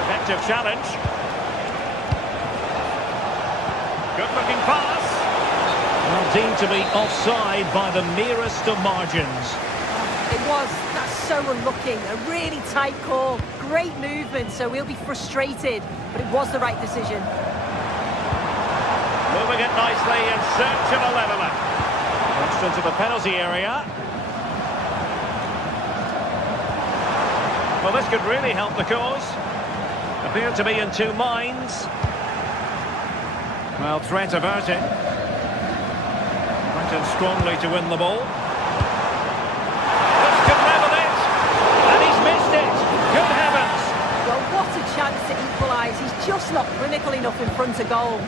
Effective challenge. Good-looking pass. Well, deemed to be offside by the merest of margins. It was. That's so unlucky. A really tight call. Great movement, so he'll be frustrated. But it was the right decision. Moving it nicely in search of a leveller. Pushed into the penalty area. Well, this could really help the cause. Appear to be in two minds. Well, threat averted. Went in strongly to win the ball. This could level it. And he's missed it. Good heavens. Well, what a chance to equalise. He's just not clinical enough in front of goal.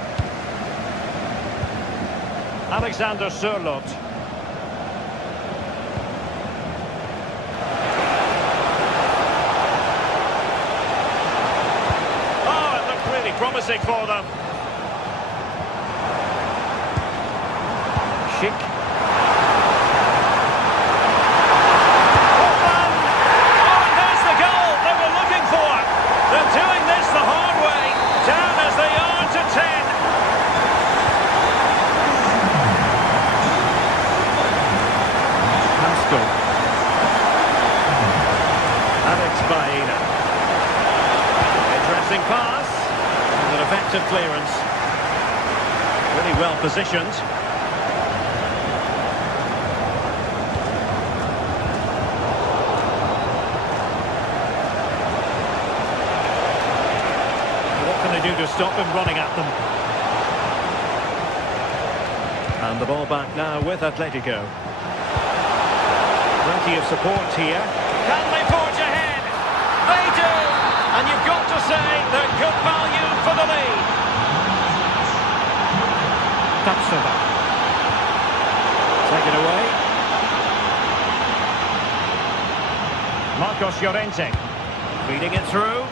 Alexander Sørloth. promising for them. Schick. There's the goal they were looking for. They're doing this the hard way. Down as they are to 10. Pascal. Alex Baena. Interesting pass. And an effective clearance. Really well positioned. Do to stop him running at them. And the ball back now with Atletico. Plenty of support here. Can they forge ahead? They do! And you've got to say they're good value for the lead. Tapsoba. Take it away. Marcos Llorente. Feeding it through.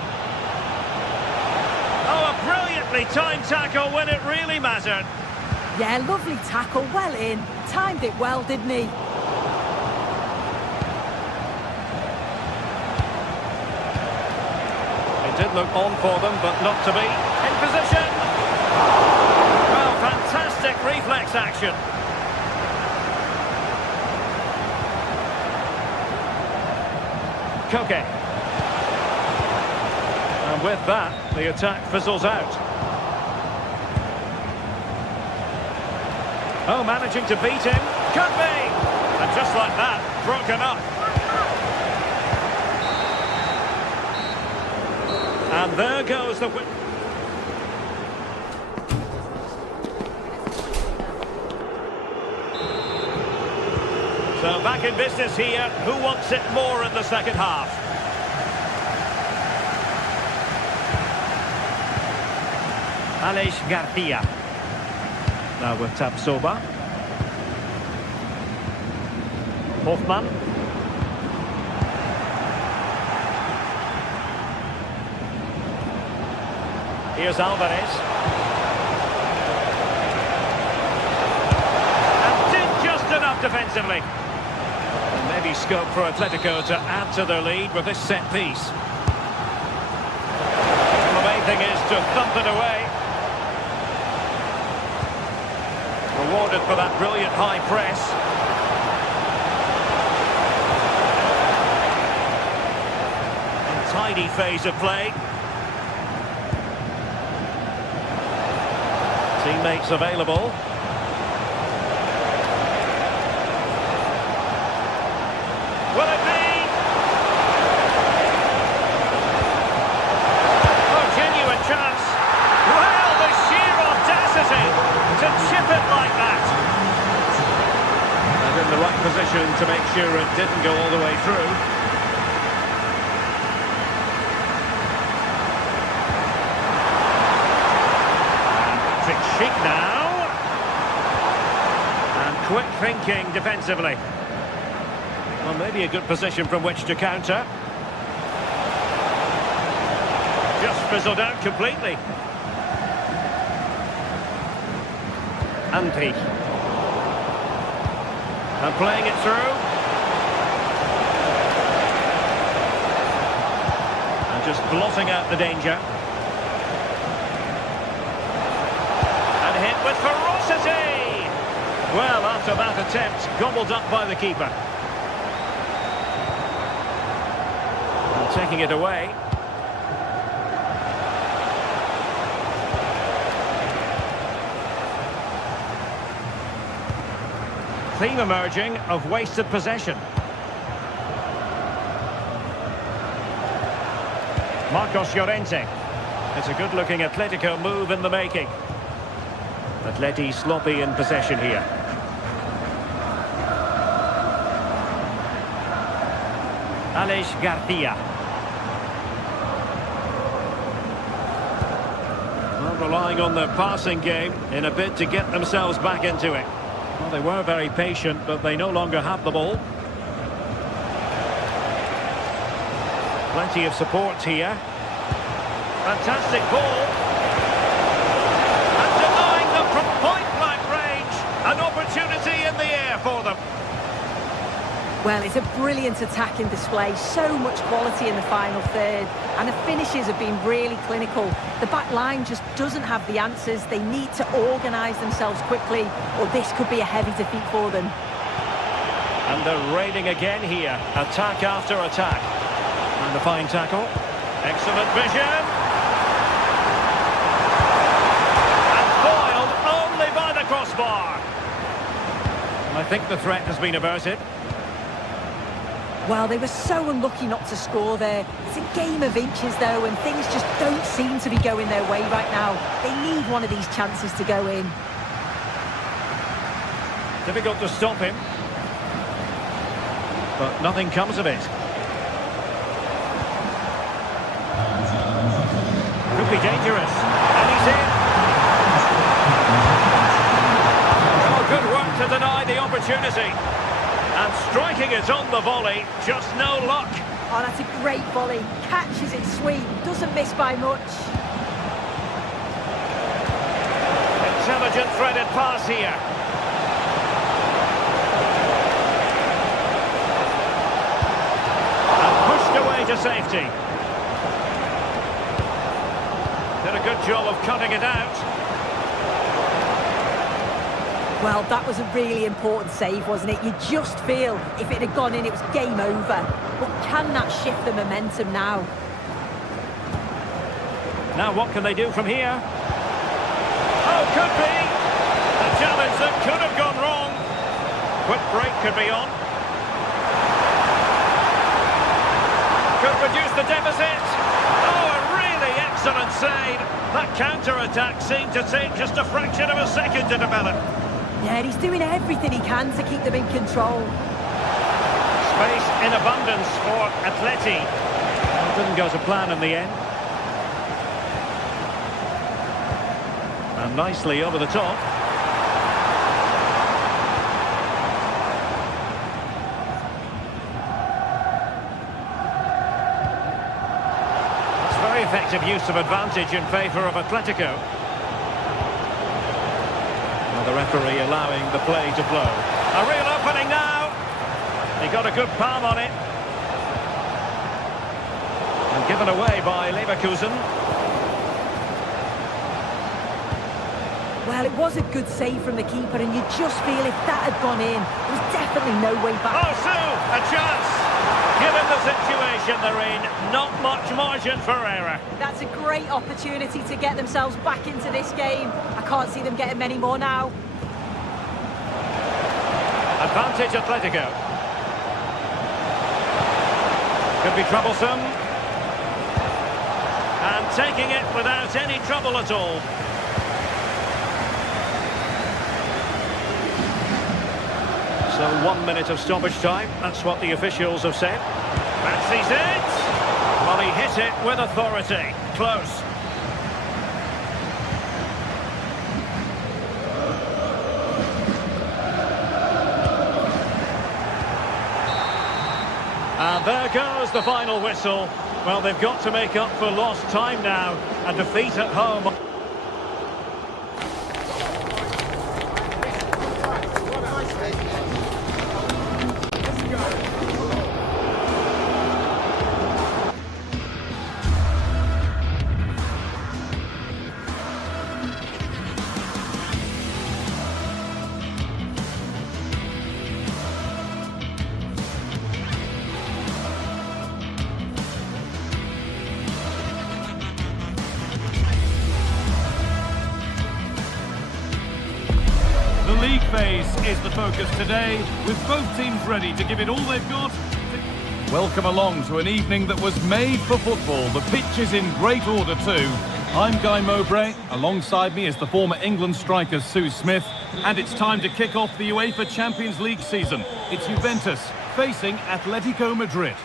Oh, a brilliantly timed tackle when it really mattered. Yeah, lovely tackle, well in. Timed it well, didn't he? It did look on for them, but not to be. In position. Well, fantastic reflex action. Koke. And with that, the attack fizzles out. Oh, managing to beat him. Could be! And just like that, broken up. And there goes the win. So back in business here. Who wants it more in the second half? Aleix Garcia. Now with Tapsoba. Hoffman. Here's Alvarez. And did just enough defensively. And maybe scope for Atletico to add to their lead with this set piece. And the main thing is to thump it away. Rewarded for that brilliant high press. Tidy phase of play. Teammates available. Will it be? Oh, genuine chance. Well, the sheer audacity to chip it like that. And in the right position to make sure it didn't go all the way through. Schick now. And quick thinking defensively. Well, maybe a good position from which to counter. Just fizzled out completely. Antri. And playing it through. And just blotting out the danger. With ferocity! Well, after that attempt, gobbled up by the keeper. And taking it away. Theme emerging of wasted possession. Marcos Llorente. It's a good-looking Atletico move in the making. Atleti sloppy in possession here. Aleix Garcia. Well, relying on their passing game in a bid to get themselves back into it. Well, they were very patient, but they no longer have the ball. Plenty of support here. Fantastic ball. opportunity in the air for them. Well, it's a brilliant attacking display, so much quality in the final third, and the finishes have been really clinical. The back line just doesn't have the answers. They need to organise themselves quickly, or this could be a heavy defeat for them. And they're raining again here, attack after attack. And a fine tackle, excellent vision. And foiled only by the crossbar. I think the threat has been averted. Well, they were so unlucky not to score there. It's a game of inches, though, and things just don't seem to be going their way right now. They need one of these chances to go in. Difficult to stop him. But nothing comes of it. Could be dangerous. And he's in. Oh, good work to deny the opportunity. And striking it on the volley, just no luck. Oh, that's a great volley. Catches it sweet, doesn't miss by much. Intelligent threaded pass here. And pushed away to safety. Did a good job of cutting it out. Well, that was a really important save, wasn't it? You just feel if it had gone in, it was game over. But can that shift the momentum now? Now what can they do from here? Oh, could be! A challenge that could have gone wrong. Quick break could be on. Could reduce the deficit. Oh, a really excellent save. That counter-attack seemed to take just a fraction of a second to develop. Yeah, he's doing everything he can to keep them in control. Space in abundance for Atleti. Well, didn't go to plan in the end. And nicely over the top. It's very effective use of advantage in favour of Atletico. The referee allowing the play to flow. A real opening now. He got a good palm on it. And given away by Leverkusen. Well, it was a good save from the keeper, and you just feel if that had gone in, there was definitely no way back. Oh, Sue, a chance. Given the situation they're in, not much margin for error. That's a great opportunity to get themselves back into this game. I can't see them getting many more now. Advantage Atletico. Could be troublesome. And taking it without any trouble at all. So 1 minute of stoppage time. That's what the officials have said. Fancies it. Well, he hit it with authority. Close. And there goes the final whistle. Well, they've got to make up for lost time now. A defeat at home. The league phase is the focus today, with both teams ready to give it all they've got. Welcome along to an evening that was made for football. The pitch is in great order too. I'm Guy Mowbray. Alongside me is the former England striker Sue Smith. And it's time to kick off the UEFA Champions League season. It's Juventus facing Atletico Madrid.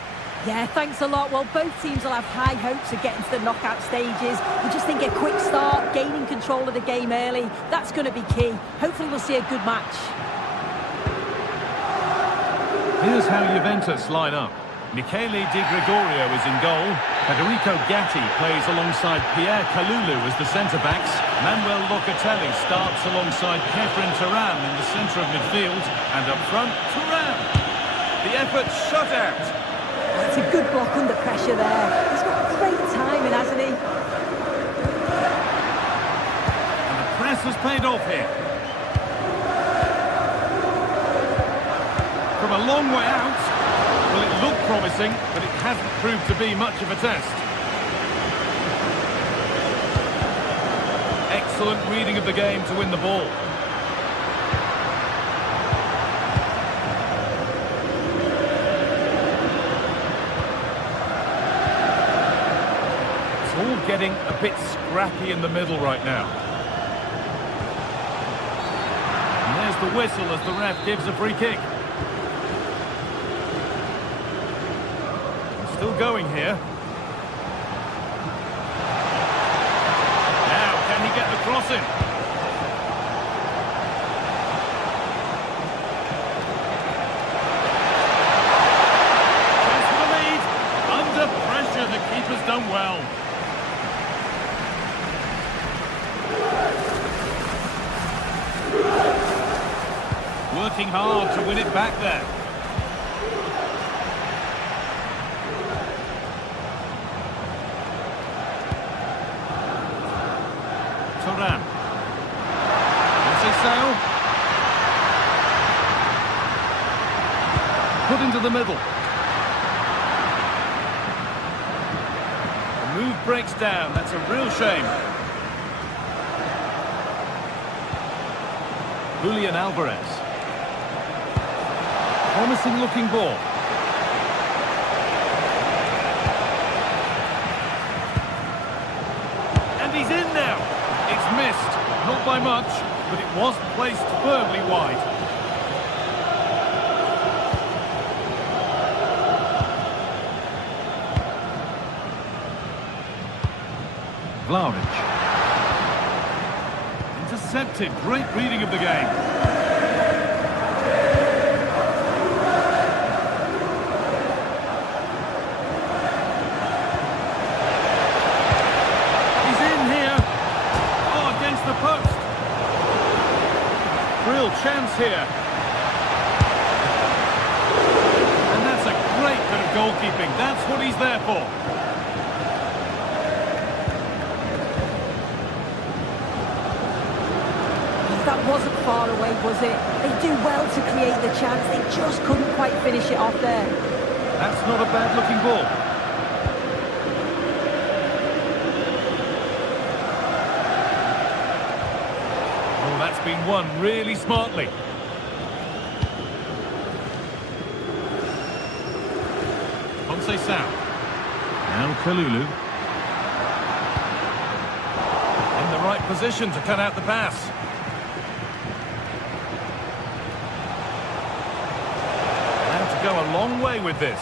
Yeah, thanks a lot. Well, both teams will have high hopes of getting to the knockout stages. You just think a quick start, gaining control of the game early, that's going to be key. Hopefully we'll see a good match. Here's how Juventus line up. Michele Di Gregorio is in goal. Federico Gatti plays alongside Pierre Kalulu as the centre-backs. Manuel Locatelli starts alongside Kefren Turan in the centre of midfield. And up front, Turan. The effort shut out. That's a good block under pressure there. He's got great timing, hasn't he? And the press has paid off here. From a long way out. Well, it looked promising, but it hasn't proved to be much of a test. Excellent reading of the game to win the ball. It's all getting a bit scrappy in the middle right now. And there's the whistle as the ref gives a free kick. Still going here. Now, can he get the cross in? Chance for the lead. Under pressure, the keeper's done well. Working hard to win it back there. Turan. Put into the middle. The move breaks down. That's a real shame. Julian Alvarez. Promising looking ball. And he's in now. It's missed, not by much, but it was placed firmly wide. Vlahovic. Intercepted, great reading of the game. Real chance here. And that's a great bit of goalkeeping. That's what he's there for. That wasn't far away, was it? They do well to create the chance. They just couldn't quite finish it off there. That's not a bad looking ball. That's been won really smartly. Conceição. Now Kalulu. In the right position to cut out the pass. And to go a long way with this.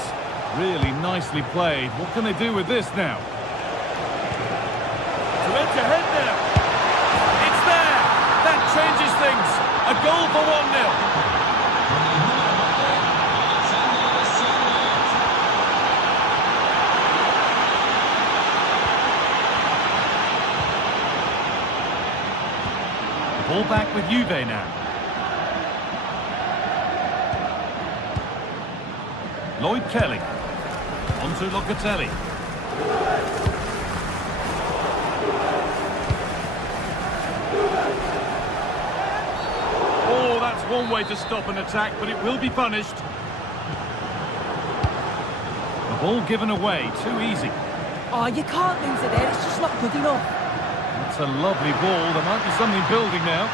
Really nicely played. What can they do with this now? To edge ahead now. It's there. That changes things. A goal for 1-0. Ball back with Juve now. Lloyd Kelly. On to Locatelli. Oh, that's one way to stop an attack, but it will be punished. The ball given away, too easy. Oh, you can't lose it there. It's just not good enough. That's a lovely ball. There might be something building now.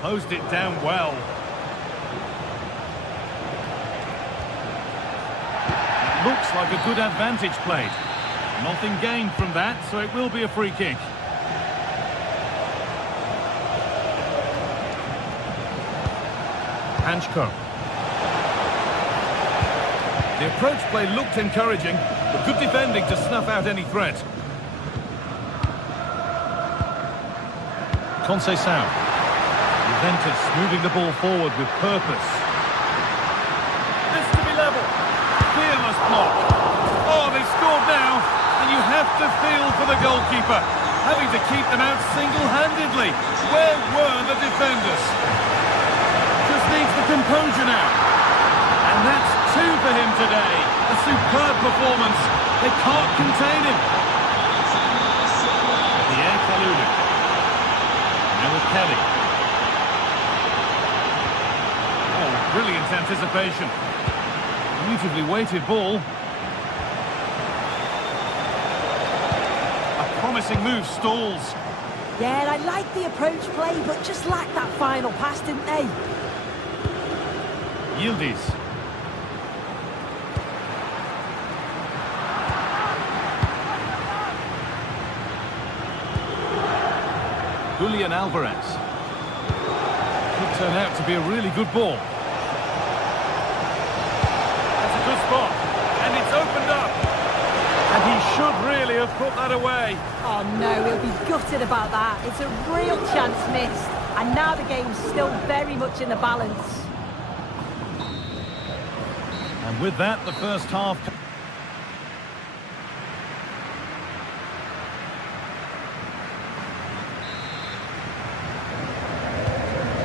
Closed it down well. It looks like a good advantage played. Nothing gained from that, so it will be a free kick. Hanchko. The approach play looked encouraging, but good defending to snuff out any threat. Conceição. Juventus moving the ball forward with purpose. This to be level. Fearless block. Oh, they've scored now, and you have to feel for the goalkeeper, having to keep them out single-handedly. Where were the defenders? Just needs the composure now. And that's 2 for him today. A superb performance. They can't contain him. Pierre Kalulu. Now with Kelly. Oh, brilliant anticipation. Beautifully weighted ball. A promising move stalls. Yeah, I like the approach play, but just lacked that final pass, didn't they? Yildiz. Julian Alvarez. Could turn out to be a really good ball. That's a good spot. And it's opened up. And he should really have put that away. Oh no, he'll be gutted about that. It's a real chance missed. And now the game's still very much in the balance. And with that, the first half...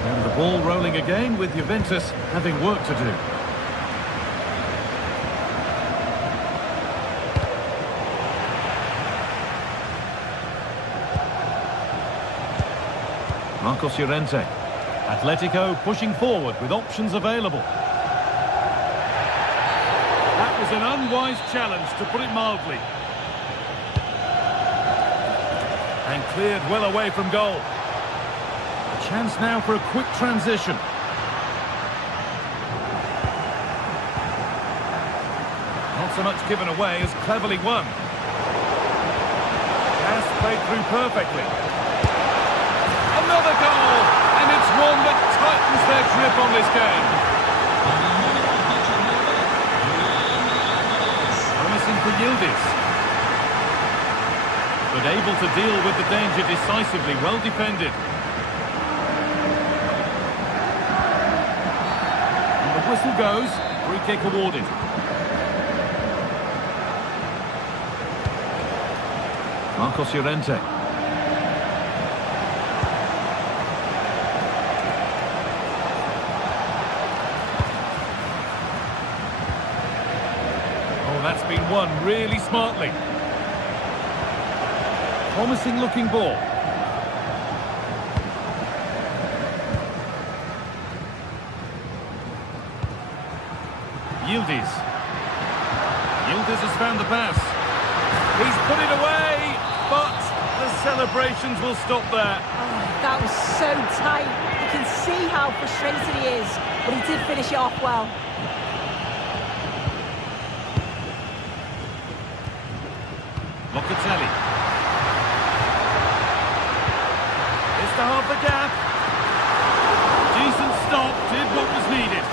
And the ball rolling again with Juventus having work to do. Marcos Llorente. Atletico pushing forward with options available. That was an unwise challenge, to put it mildly. And cleared well away from goal. A chance now for a quick transition. Not so much given away as cleverly won. Pass played through perfectly. Another goal, and it's one that tightens their grip on this game. Promising for Yildiz. But able to deal with the danger decisively, well defended. And the whistle goes, free kick awarded. Marcos Llorente. That's been won really smartly. Promising looking ball. Yildiz. Yildiz has found the pass. He's put it away, but the celebrations will stop there. Oh, that was so tight. You can see how frustrated he is, but he did finish it off well. Locatelli. It's to half the gap. Decent stop, did what was needed.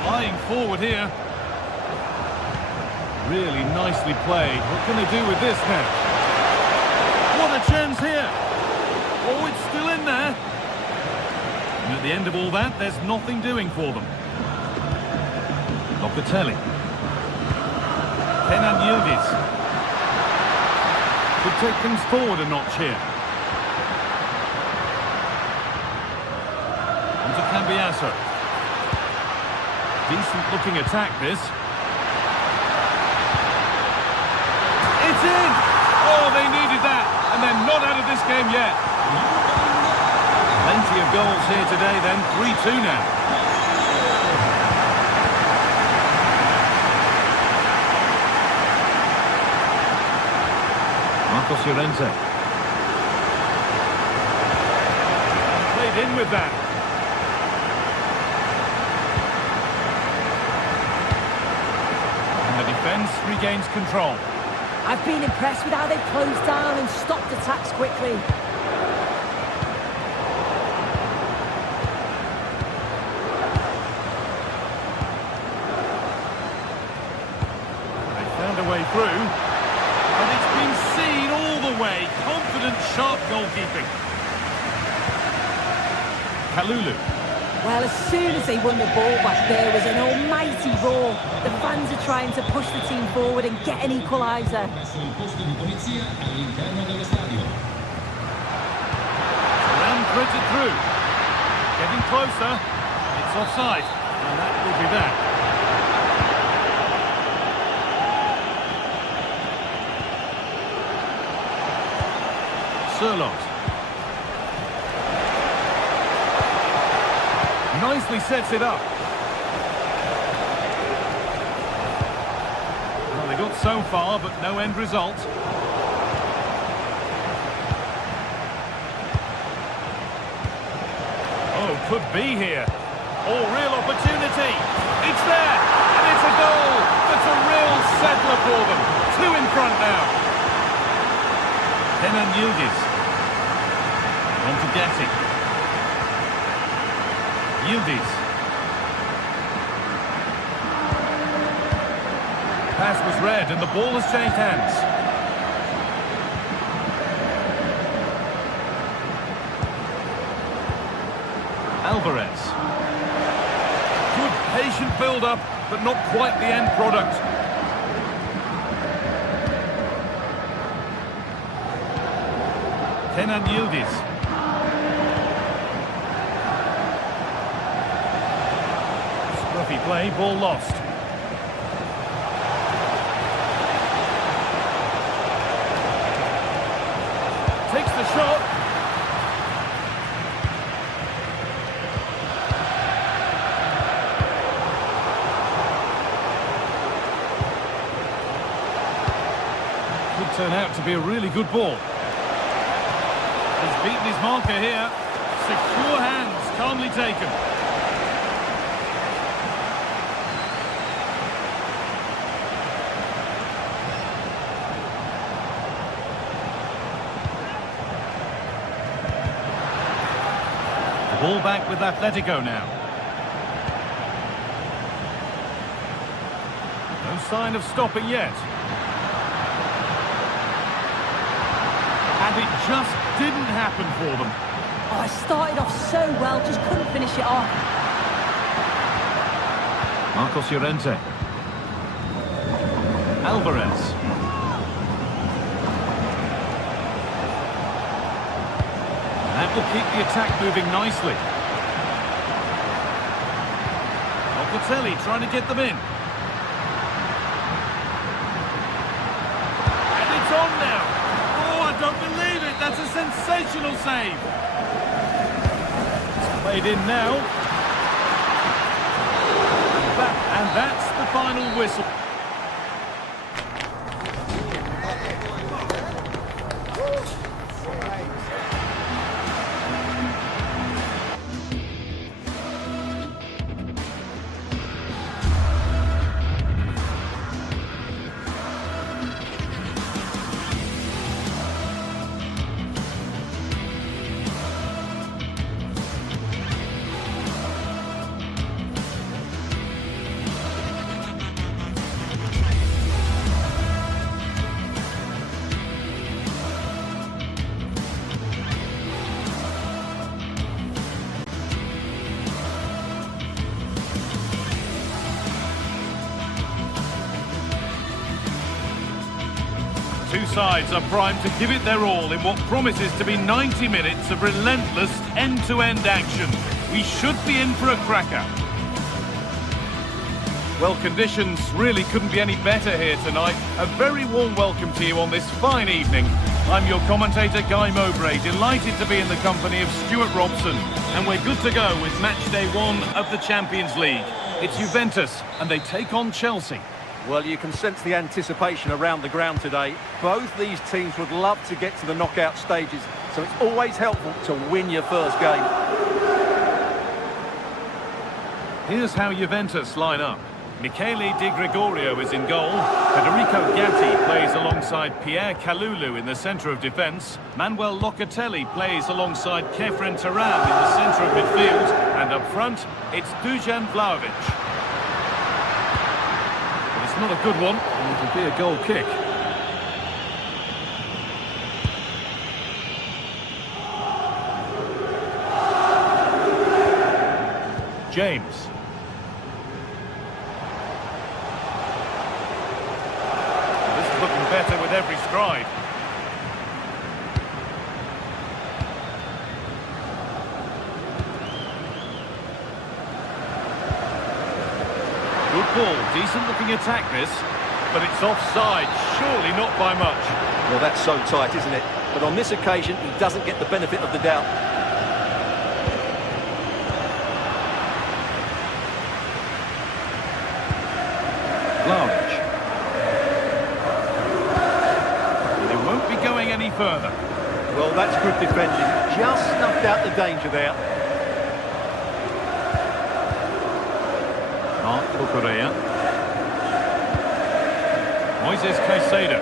Flying forward here. Really nicely played. What can they do with this now? What a chance here. Oh, it's still in there. And at the end of all that, there's nothing doing for them. Locatelli. Kenan Yildiz. Could take things forward a notch here. On to Cambiasso. Decent looking attack this. It's in! Oh, they needed that. And they're not out of this game yet. Plenty of goals here today then. 3-2 now. Marcos Llorente. Played in with that. And the defence regains control. I've been impressed with how they've closed down and stopped attacks quickly. They found a way through. And it's been seen sharp goalkeeping. Kalulu. Well, as soon as they won the ball back, there was an almighty roar. The fans are trying to push the team forward and get an equaliser. Around printed through. Getting closer. It's offside. And that will be that. Surlot. Nicely sets it up. Well, they got so far, but no end result. Oh, could be here. Oh, real opportunity. It's there, and it's a goal. That's a real settler for them. 2 in front now. Kenan Yildiz. On to Gatti. Yildiz. Pass was read and the ball has changed hands. Alvarez. Good patient build-up, but not quite the end product. Kenan Yildiz. Scruffy play, ball lost. Takes the shot. Could turn out to be a really good ball. He's beaten his marker here. Secure hands, calmly taken. Ball back with Atletico now. No sign of stopping yet. And it just didn't happen for them. Oh, it started off so well, just couldn't finish it off. Marcos Llorente. Alvarez. That will keep the attack moving nicely. Locatelli trying to get them in. And it's on now. Oh, I don't believe it. That's a sensational save. It's played in now. And that's the final whistle. Two sides are primed to give it their all in what promises to be 90 minutes of relentless end-to-end action. We should be in for a cracker. Well, conditions really couldn't be any better here tonight. A very warm welcome to you on this fine evening. I'm your commentator, Guy Mowbray, delighted to be in the company of Stuart Robson. And we're good to go with match day 1 of the Champions League. It's Juventus, and they take on Chelsea. Well, you can sense the anticipation around the ground today. Both these teams would love to get to the knockout stages, so it's always helpful to win your first game. Here's how Juventus line up. Michele Di Gregorio is in goal. Federico Gatti plays alongside Pierre Kalulu in the centre of defence. Manuel Locatelli plays alongside Kefren Turam in the centre of midfield. And up front, it's Dusan Vlahovic. It's not a good one, and it'll be a goal kick. James. This is looking better with every stride. Good ball, decent looking attack this, but it's offside, surely not by much. Well, that's so tight, isn't it? But on this occasion, he doesn't get the benefit of the doubt. Large. They won't be going any further. Well, that's good defending. Just snuffed out the danger there. Correa. Moises Caicedo.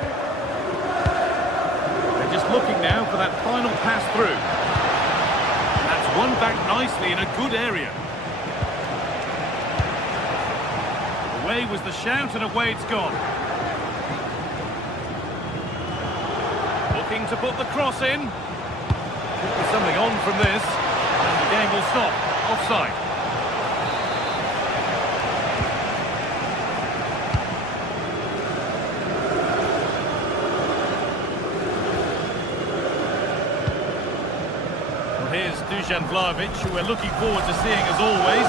They're just looking now for that final pass through. That's won back nicely in a good area. Away was the shout and away it's gone. Looking to put the cross in. Could be something on from this. And the game will stop. Offside. Here's Dusan Vlahovic, who we're looking forward to seeing as always.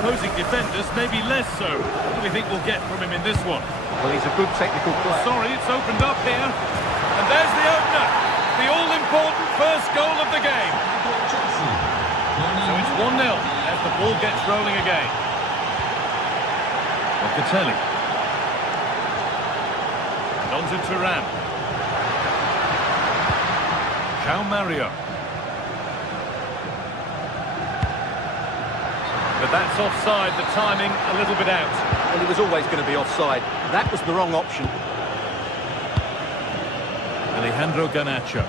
Opposing defenders, maybe less so. What do we think we'll get from him in this one? Well, he's a good technical player. Sorry, it's opened up here. And there's the opener. The all-important first goal of the game. So it's 1-0 as the ball gets rolling again. Locatelli. And on to Thuram. João Mario. But that's offside, the timing a little bit out. Well, he was always going to be offside. That was the wrong option. Alejandro Garnacho.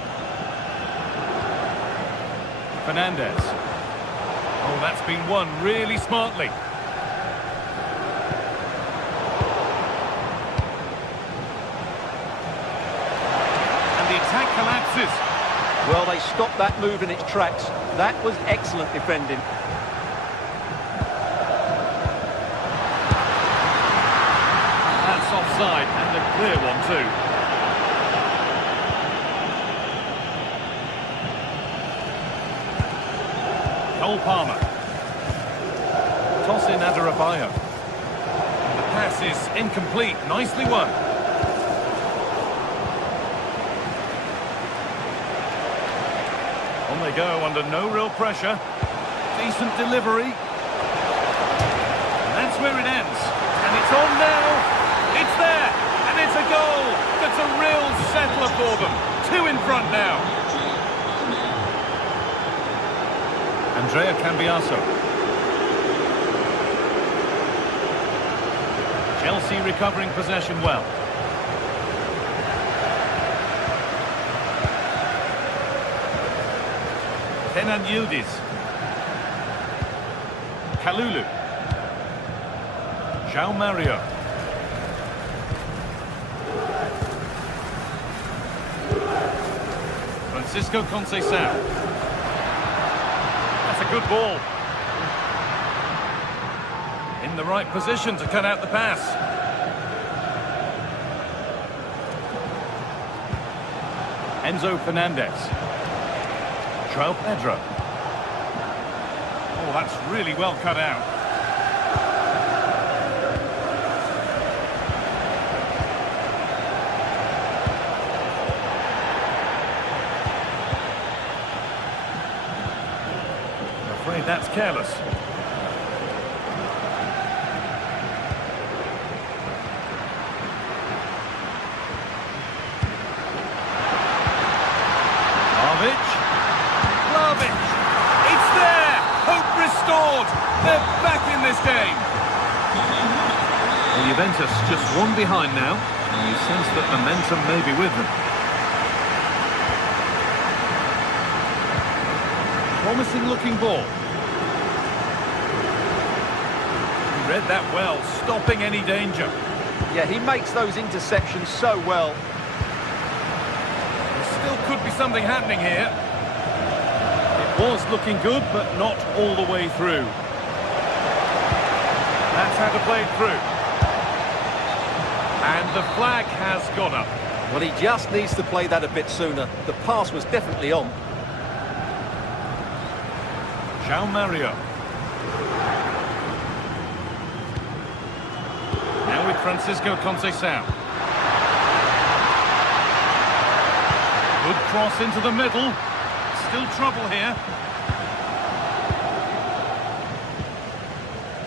Fernandez. Oh, that's been won really smartly. And the attack collapses. Well, they stopped that move in its tracks. That was excellent defending. Offside, and a clear one too. Cole Palmer. Toss in Adarabioyo. The pass is incomplete, nicely won. On they go under no real pressure. Decent delivery. And that's where it ends. And it's on now. It's there, and it's a goal. That's a real settler for them. 2 in front now. Andrea Cambiaso. Chelsea recovering possession well. Kenan Yildiz. Kalulu. João Mario. Francisco Conceição. That's a good ball. In the right position to cut out the pass. Enzo Fernandez. João Pedro. Oh, that's really well cut out. That's careless. Vlahovic. It's there. Hope restored. They're back in this game. Well, Juventus just one behind now, and you sense that momentum may be with them. Promising looking ball. Read that well, stopping any danger. Yeah, he makes those interceptions so well. There still could be something happening here. It was looking good, but not all the way through. That's how to play it through. And the flag has gone up. Well, he just needs to play that a bit sooner. The pass was definitely on. João Mario. Now with Francisco Conceição. Good cross into the middle. Still trouble here.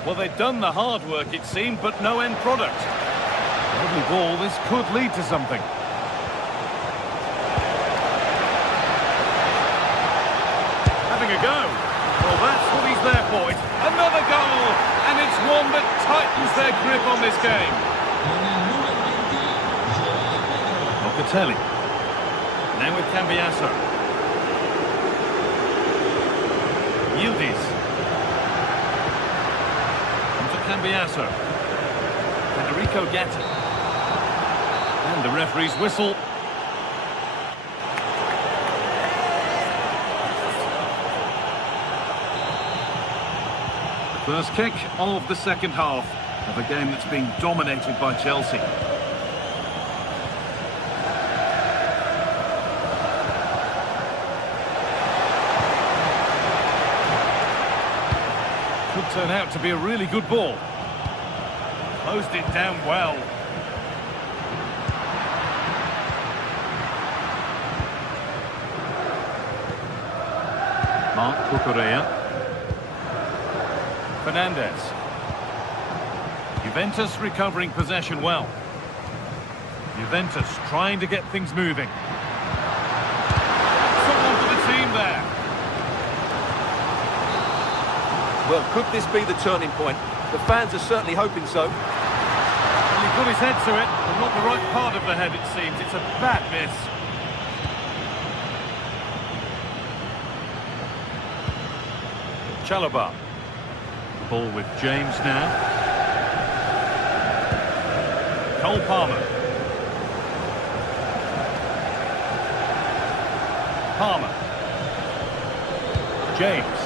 Well, they've done the hard work, it seemed, but no end product. Lovely ball, this could lead to something. Having a go. Well, that's what he's there for. It's another goal, and it's one that tightens their grip on this game. Locatelli. Now with Cambiasso. Yildiz. Cambiasso, Federico Gatti, and the referee's whistle. The first kick of the second half of a game that's being dominated by Chelsea. Could turn out to be a really good ball. Closed it down well. Marc Cucurella. Fernandez. Juventus recovering possession well. Juventus trying to get things moving. Someone for the team there. Well, could this be the turning point? The fans are certainly hoping so. Well, he put his head to it, but not the right part of the head, it seems. It's a bad miss. Chalobah. Ball with James now. Cole Palmer. Palmer. James.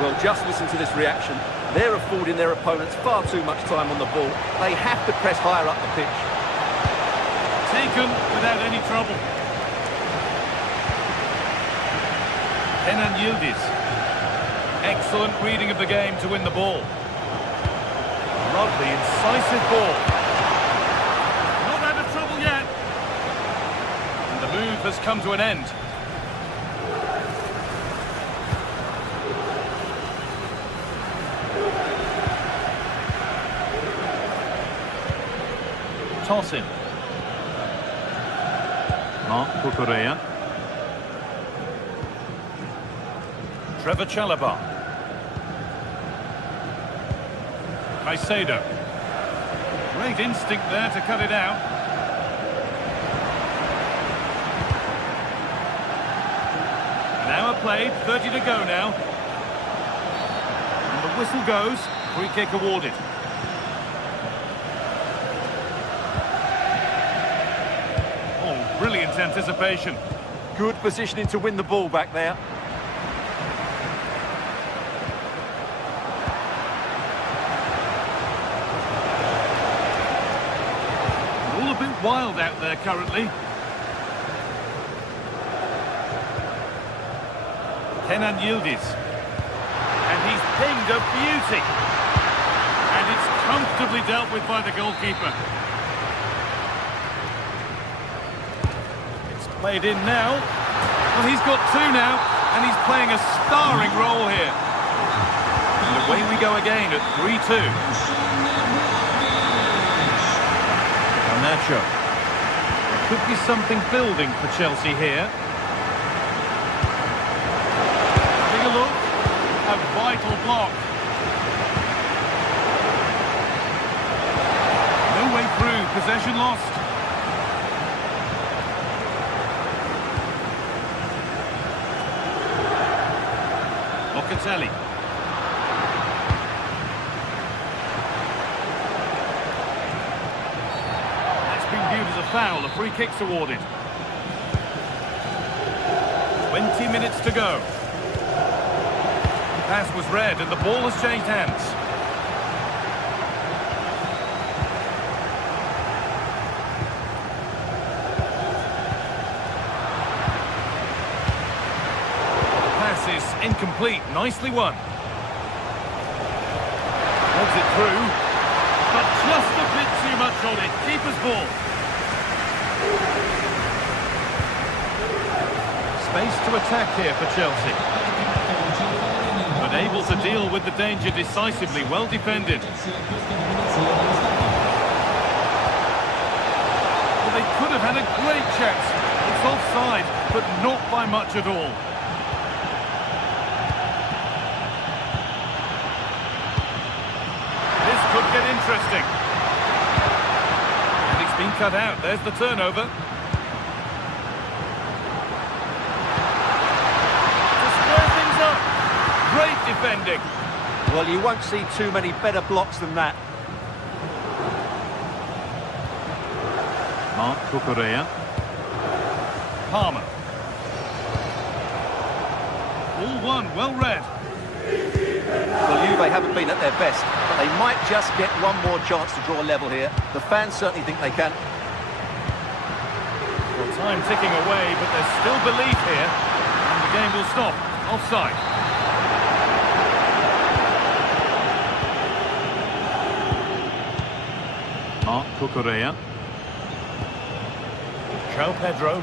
Well, just listen to this reaction. They're affording their opponents far too much time on the ball. They have to press higher up the pitch. Taken without any trouble. Kenan Yildiz. Excellent reading of the game to win the ball. Lovely, incisive ball. Not out of trouble yet. And the move has come to an end. Toss in. Marc Cucurella. Trevor Chalobah. Caicedo. Great instinct there to cut it out. An hour played, 30 to go now. And the whistle goes, free kick awarded. Oh, brilliant anticipation. Good positioning to win the ball back there. All a bit wild out there currently. Kenan Yildiz. And he's pinged a beauty. And it's comfortably dealt with by the goalkeeper. It's played in now. Well, he's got two now, and he's playing a starring role here. And away we go again at 3-2. Nacho. There could be something building for Chelsea here. Having a look. A vital block. No way through. Possession lost. Locatelli. Viewed as a foul, a free kick's awarded. 20 minutes to go. Pass was read and the ball has changed hands. Pass is incomplete. Nicely won. Logs it through, but just a bit too much on it. Keeper's ball. Space to attack here for Chelsea. But able to deal with the danger decisively. Well defended. Well, they could have had a great chance. It's offside, but not by much at all. This could get interesting. And it's been cut out. There's the turnover. Great defending. Well, you won't see too many better blocks than that. Mark Cucurella. Palmer. All one, well read. Well, Juve haven't been at their best, but they might just get one more chance to draw level here. The fans certainly think they can. Well, time ticking away, but there's still belief here. And the game will stop. Offside. Mark Cucurella. João Pedro.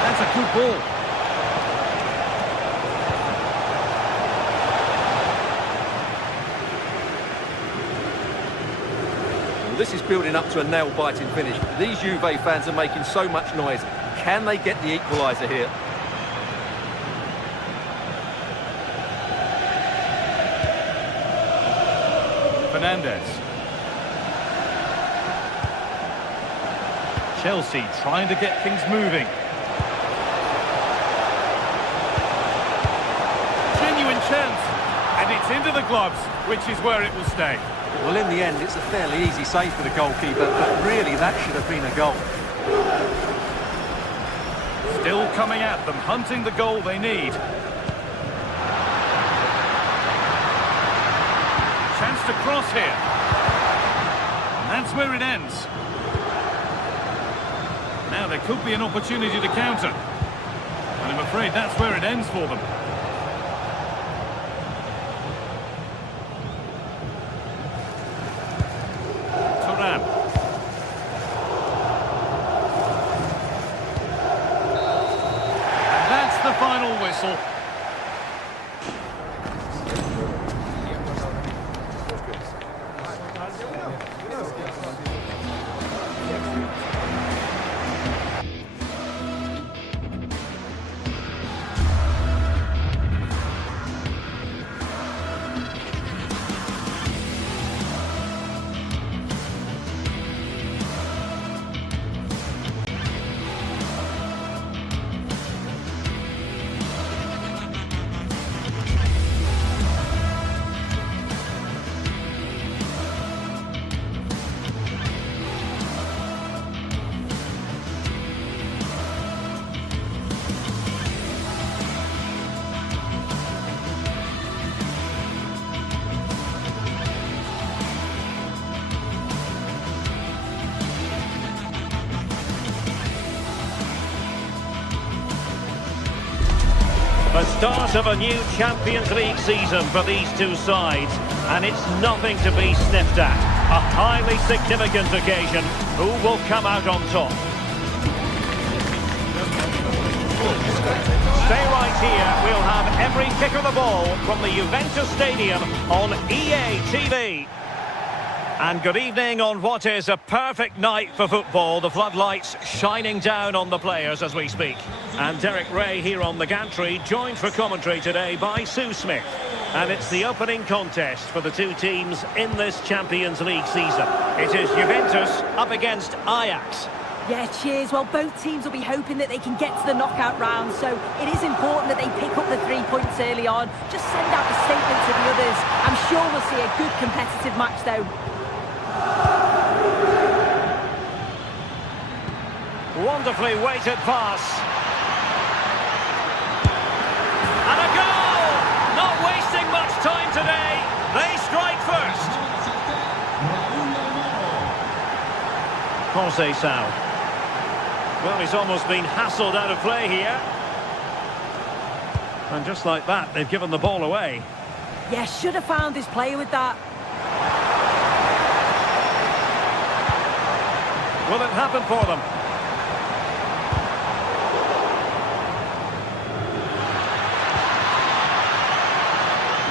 That's a good ball. Well, this is building up to a nail-biting finish. These Juve fans are making so much noise. Can they get the equaliser here? Fernandez. Chelsea trying to get things moving. Genuine chance. And it's into the gloves, which is where it will stay. Well, in the end, it's a fairly easy save for the goalkeeper, but really that should have been a goal. Still coming at them, hunting the goal they need. Chance to cross here. And that's where it ends. Now there could be an opportunity to counter. And I'm afraid that's where it ends for them. Turan. And that's the final whistle. The start of a new Champions League season for these two sides, and it's nothing to be sniffed at. A highly significant occasion. Who will come out on top? Stay right here. We'll have every kick of the ball from the Juventus Stadium on EA TV. And good evening on what is a perfect night for football. The floodlights shining down on the players as we speak. And Derek Ray here on the gantry, joined for commentary today by Sue Smith. And it's the opening contest for the two teams in this Champions League season. It is Juventus up against Ajax. Yeah, cheers. Well, both teams will be hoping that they can get to the knockout round, so it is important that they pick up the 3 points early on. Just send out a statement to the others. I'm sure we'll see a good competitive match, though. Wonderfully weighted pass. Conceição. Well, he's almost been hassled out of play here. And just like that, they've given the ball away. Yeah, should have found his player with that. Will it happen for them?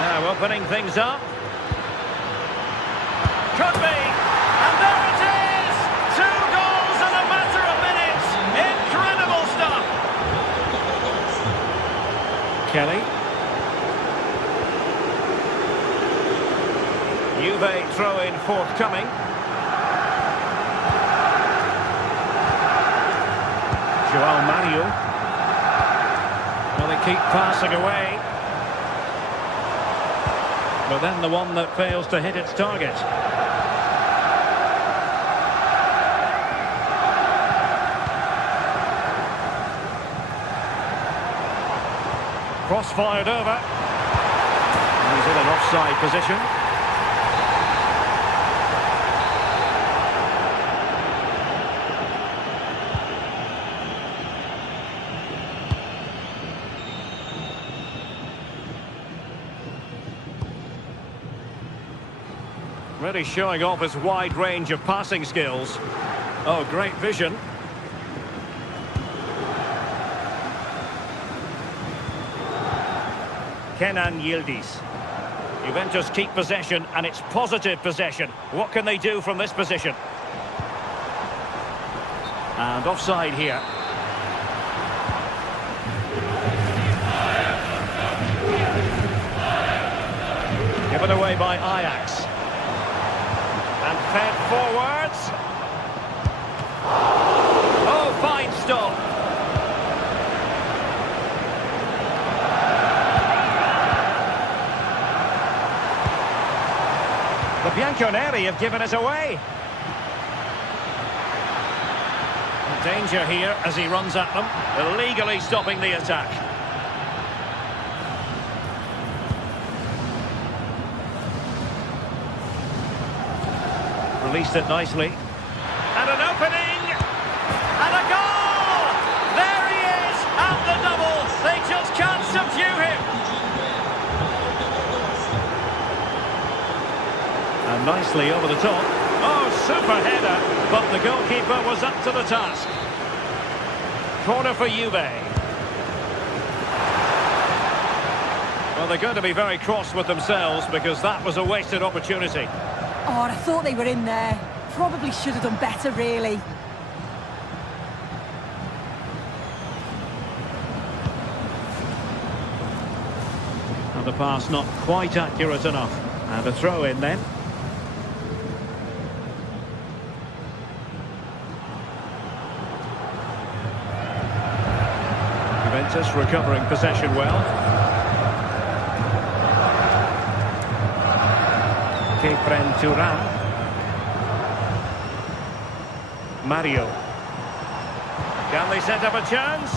Now opening things up. Could be. And there it is! 2 goals in a matter of minutes. Incredible stuff. Kelly. Juve throw-in forthcoming. João Mario. Well, they keep passing away. But then the one that fails to hit its target. Cross fired over. He's in an offside position. Really showing off his wide range of passing skills. Oh, great vision. Kenan Yildiz. Juventus keep possession, and it's positive possession. What can they do from this position? And offside here. Given away by Ajax. And fed forwards. Oh, fine stop. The Bianconeri have given it away. Danger here as he runs at them, illegally stopping the attack. Released it nicely. And an opening! And a goal! There he is at the double. They just can't subdue him. And nicely over the top. Oh, super header. But the goalkeeper was up to the task. Corner for Juve. Well, they're going to be very cross with themselves because that was a wasted opportunity. Oh, I thought they were in there. Probably should have done better, really. And the pass not quite accurate enough. And a throw in then. Juventus recovering possession well. Kefren Turan. Mario. Can they set up a chance?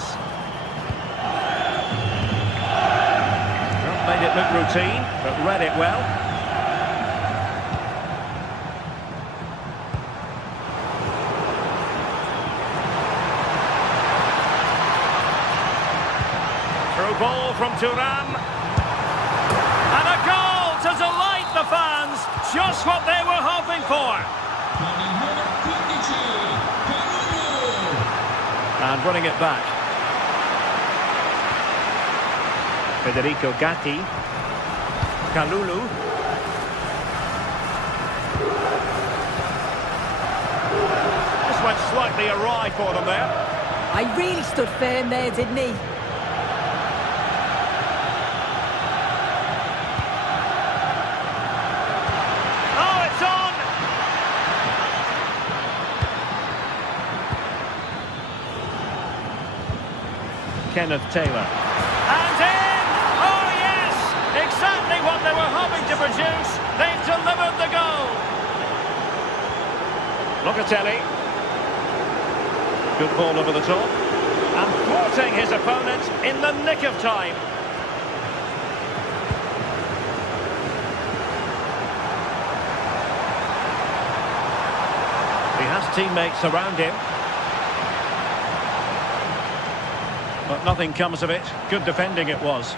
Well, made it look routine, but read it well. Through ball from Turan. And a goal to delight the fans. Just what they were hoping for. And running it back. Federico Gatti. Kalulu. This went slightly awry for them there. I really stood firm there, didn't he? Kenneth Taylor. And in! Oh, yes! Exactly what they were hoping to produce. They've delivered the goal. Locatelli. Good ball over the top. And thwarting his opponent in the nick of time. He has teammates around him. But nothing comes of it. Good defending it was.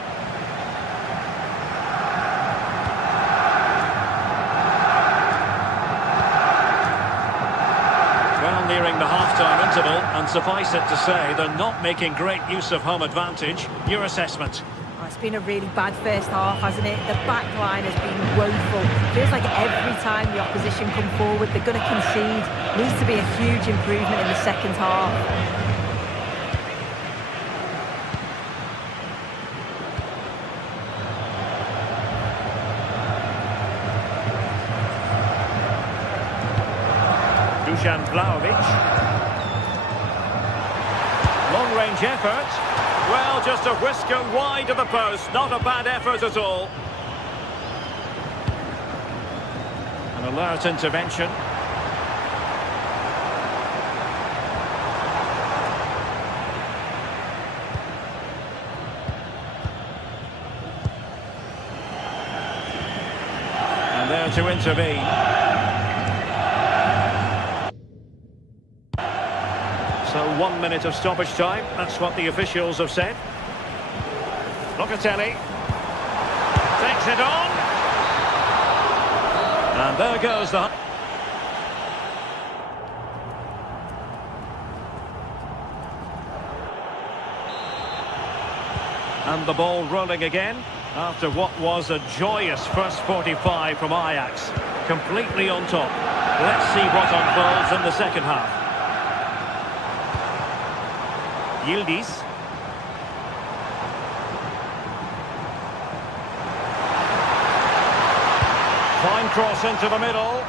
Well, nearing the half-time interval, and suffice it to say, they're not making great use of home advantage. Your assessment? Oh, it's been a really bad first half, hasn't it? The back line has been woeful. Feels like every time the opposition come forward, they're going to concede. Needs to be a huge improvement in the second half. Dusan Vlahovic. Long-range effort. Well, just a whisker wide of the post. Not a bad effort at all. An alert intervention. And there to intervene. So 1 minute of stoppage time, that's what the officials have said. Locatelli takes it on. And there goes the... And the ball rolling again after what was a joyous first 45 from Ajax. Completely on top. Let's see what unfolds in the second half. Yildiz. Fine cross into the middle.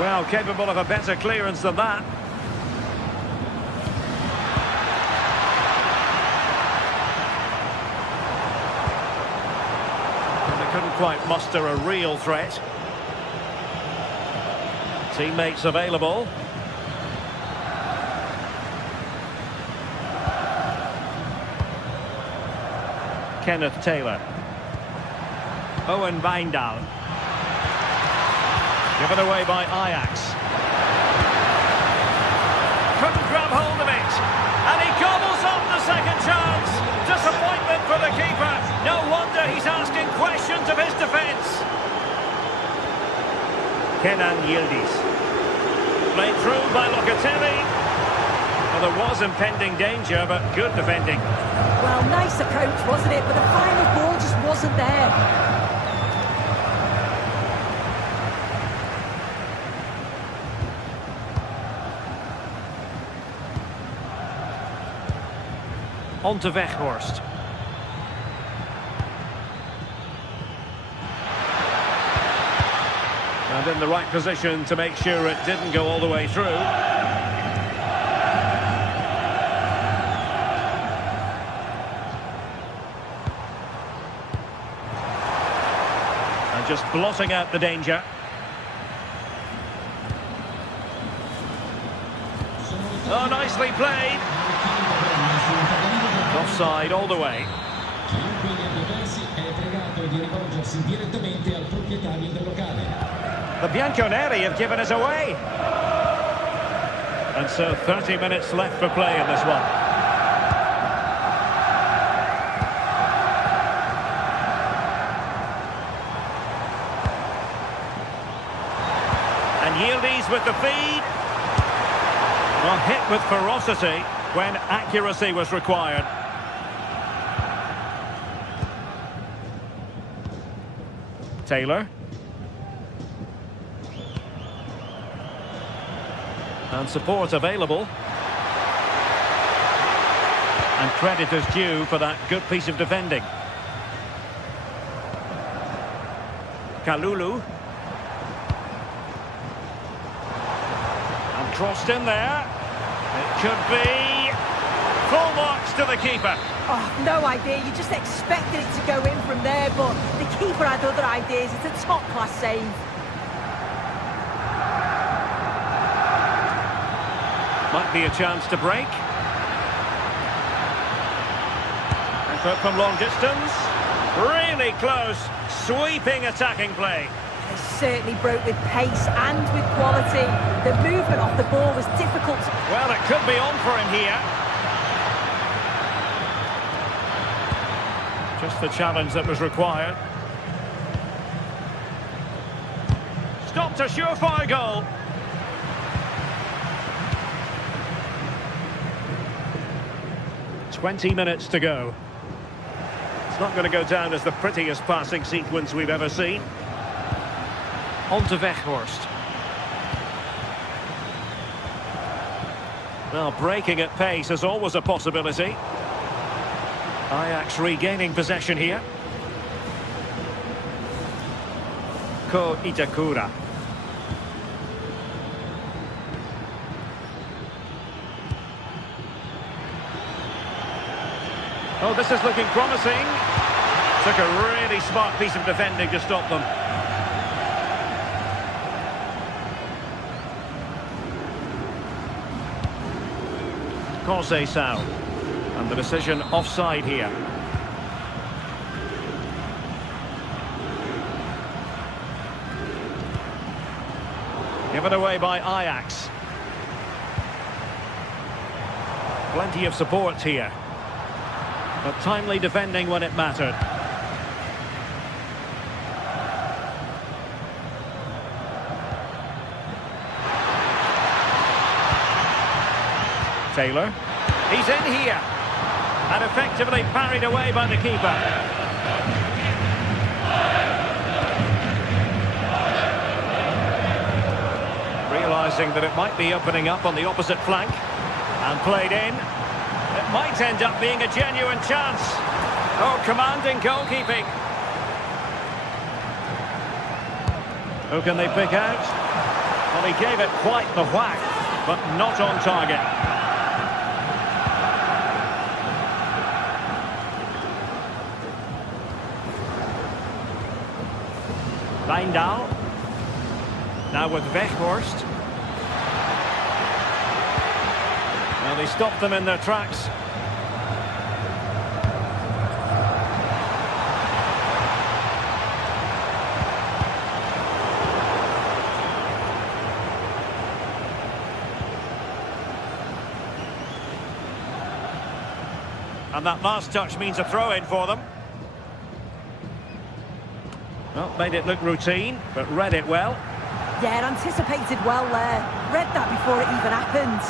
Well, capable of a better clearance than that. And they couldn't quite muster a real threat. Teammates available. Kenneth Taylor. Owen Wijndal. Given away by Ajax. Couldn't grab hold of it. And he gobbles up the second chance. Disappointment for the keeper. No wonder he's asking questions of his defence. Kenan Yildiz. Played through by Locatelli. Well, there was impending danger, but good defending. Well, nice approach, wasn't it? But the final ball just wasn't there. On to Weghorst. And in the right position to make sure it didn't go all the way through. And just blotting out the danger. Oh, nicely played. Offside all the way. The Bianconeri have given us away. And so 30 minutes left for play in this one. And Yildiz with the feed. Well, hit with ferocity when accuracy was required. Taylor. And support available. And credit is due for that good piece of defending. Kalulu. And crossed in there. It could be full marks to the keeper. Oh, no idea. You just expected it to go in from there, but the keeper had other ideas. It's a top-class save. Might be a chance to break. Effort from long distance. Really close. Sweeping attacking play. certainly broke with pace and with quality. The movement off the ball was difficult. Well, it could be on for him here. Just the challenge that was required. Stopped a surefire goal. "20 minutes to go. It's not going to go down as the prettiest passing sequence we've ever seen. On to Weghorst. Well, breaking at pace is always a possibility. Ajax regaining possession here. Ko Itakura. Oh, this is looking promising. Took a really smart piece of defending to stop them. Conceição. And the decision offside here. Given away by Ajax. Plenty of support here. But timely defending when it mattered. Taylor. He's in here. And effectively parried away by the keeper. Realising that it might be opening up on the opposite flank. And played in. It might end up being a genuine chance. Oh, commanding goalkeeping. Who can they pick out? Well, he gave it quite the whack, but not on target. Wijndal. Now with Weghorst. Well, they stopped them in their tracks. And that last touch means a throw-in for them. Well, made it look routine, but read it well. Yeah, anticipated well there. Read that before it even happened.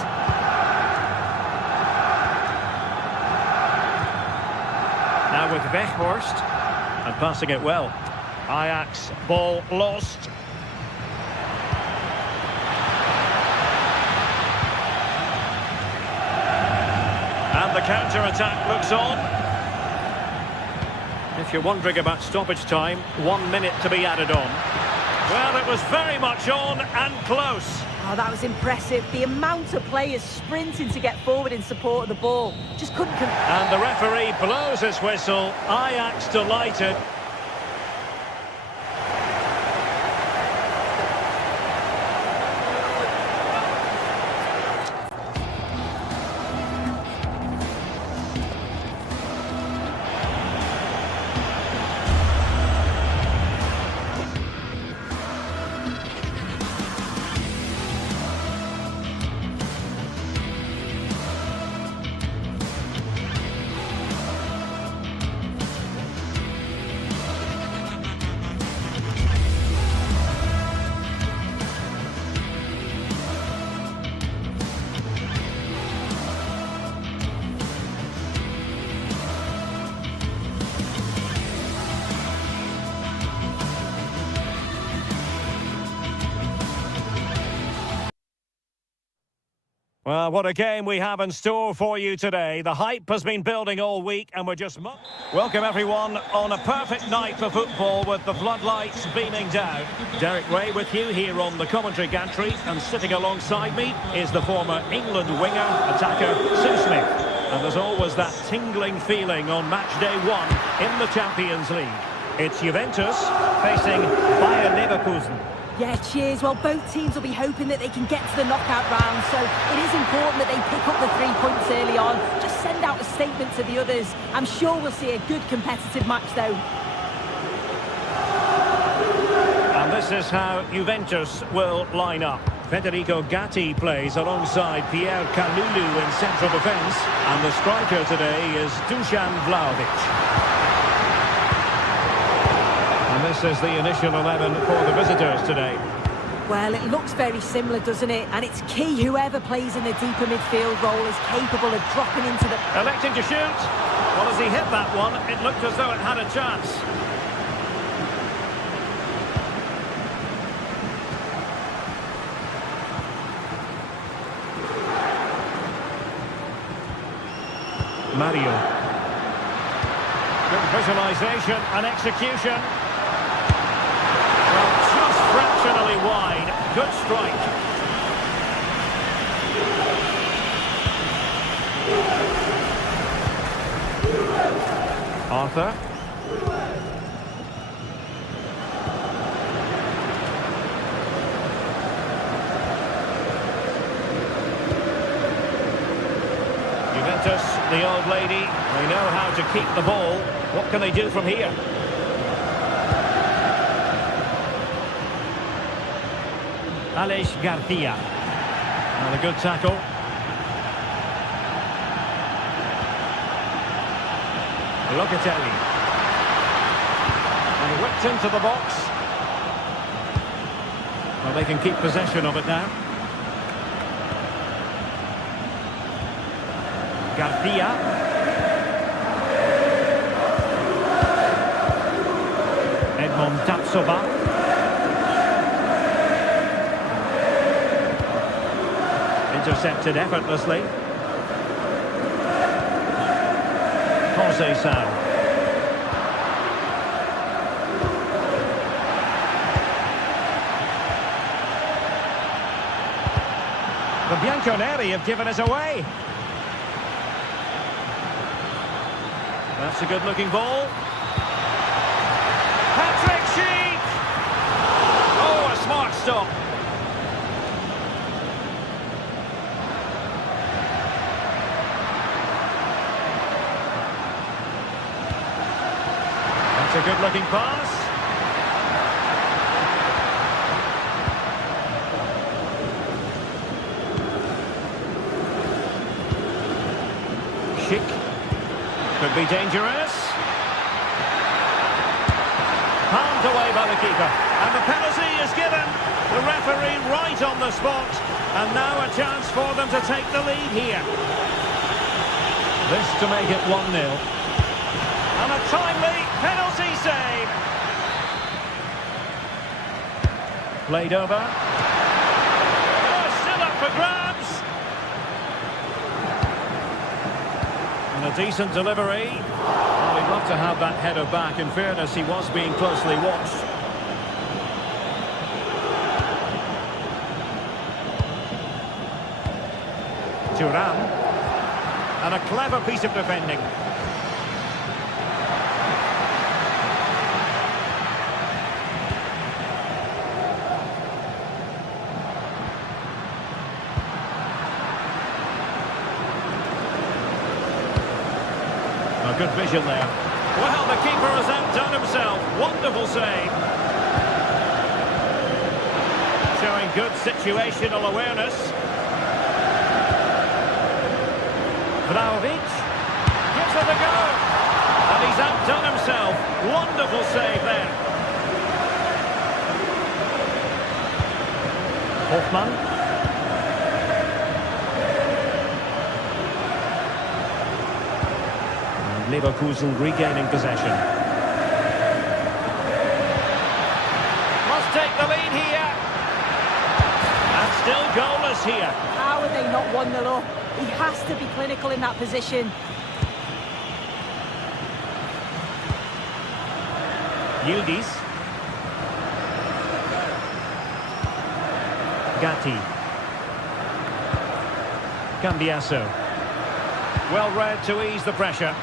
Now with Weghorst. And passing it well. Ajax, ball lost. And the counter-attack looks on. If you're wondering about stoppage time, 1 minute to be added on. Well, it was very much on and close. Oh, that was impressive. The amount of players sprinting to get forward in support of the ball. Just couldn't... And the referee blows his whistle. Ajax delighted. Well, what a game we have in store for you today. The hype has been building all week and we're just... Welcome everyone on a perfect night for football with the floodlights beaming down. Derek Ray with you here on the commentary gantry, and sitting alongside me is the former England winger, attacker, Sue Smith. And there's always that tingling feeling on match day 1 in the Champions League. It's Juventus facing Bayer Leverkusen. Yeah, cheers. Well, both teams will be hoping that they can get to the knockout round, so it is important that they pick up the 3 points early on. Just send out a statement to the others. I'm sure we'll see a good competitive match, though. And this This is how Juventus will line up. Federico Gatti plays alongside Pierre Kalulu in central defence. And the striker today is Dusan Vlahovic. And this is the initial 11 for the visitors today. Well, it looks very similar, doesn't it? And it's key whoever plays in the deeper midfield role is capable of dropping into the... Electing to shoot. Well, as he hit that one, it looked as though it had a chance. Mario. Good visualisation and execution. Well, just fractionally wide. Good strike. Arthur. Juventus, the old lady, they know how to keep the ball. What can they do from here? Alex Garcia. And a good tackle. Locatelli. And whipped into the box. Well, they can keep possession of it now. Garcia. Edmond Tapsoba. Intercepted effortlessly. Conceição. The Bianconeri have given us away. That's a good-looking ball. Patrick Schick! Oh, a smart stop. That's a good-looking pass. Schick. Could be dangerous. Palmed away by the keeper. And the penalty is given. The referee right on the spot. And now a chance for them to take the lead here. This to make it 1-0. And a timely penalty save. Played over. Oh, still up for grabs. And a decent delivery. Well, we'd love to have that header back. In fairness, he was being closely watched. Thuram. And a clever piece of defending. Good vision there. Well, the keeper has outdone himself. Wonderful save. Showing good situational awareness. Vlahovic gives it a go. And he's outdone himself. Wonderful save there. Hoffmann. Leverkusen regaining possession. Must take the lead here. And still goalless here. How are they not 1-0 up? He has to be clinical in that position. Yildiz. Gatti. Cambiasso. Well read to ease the pressure.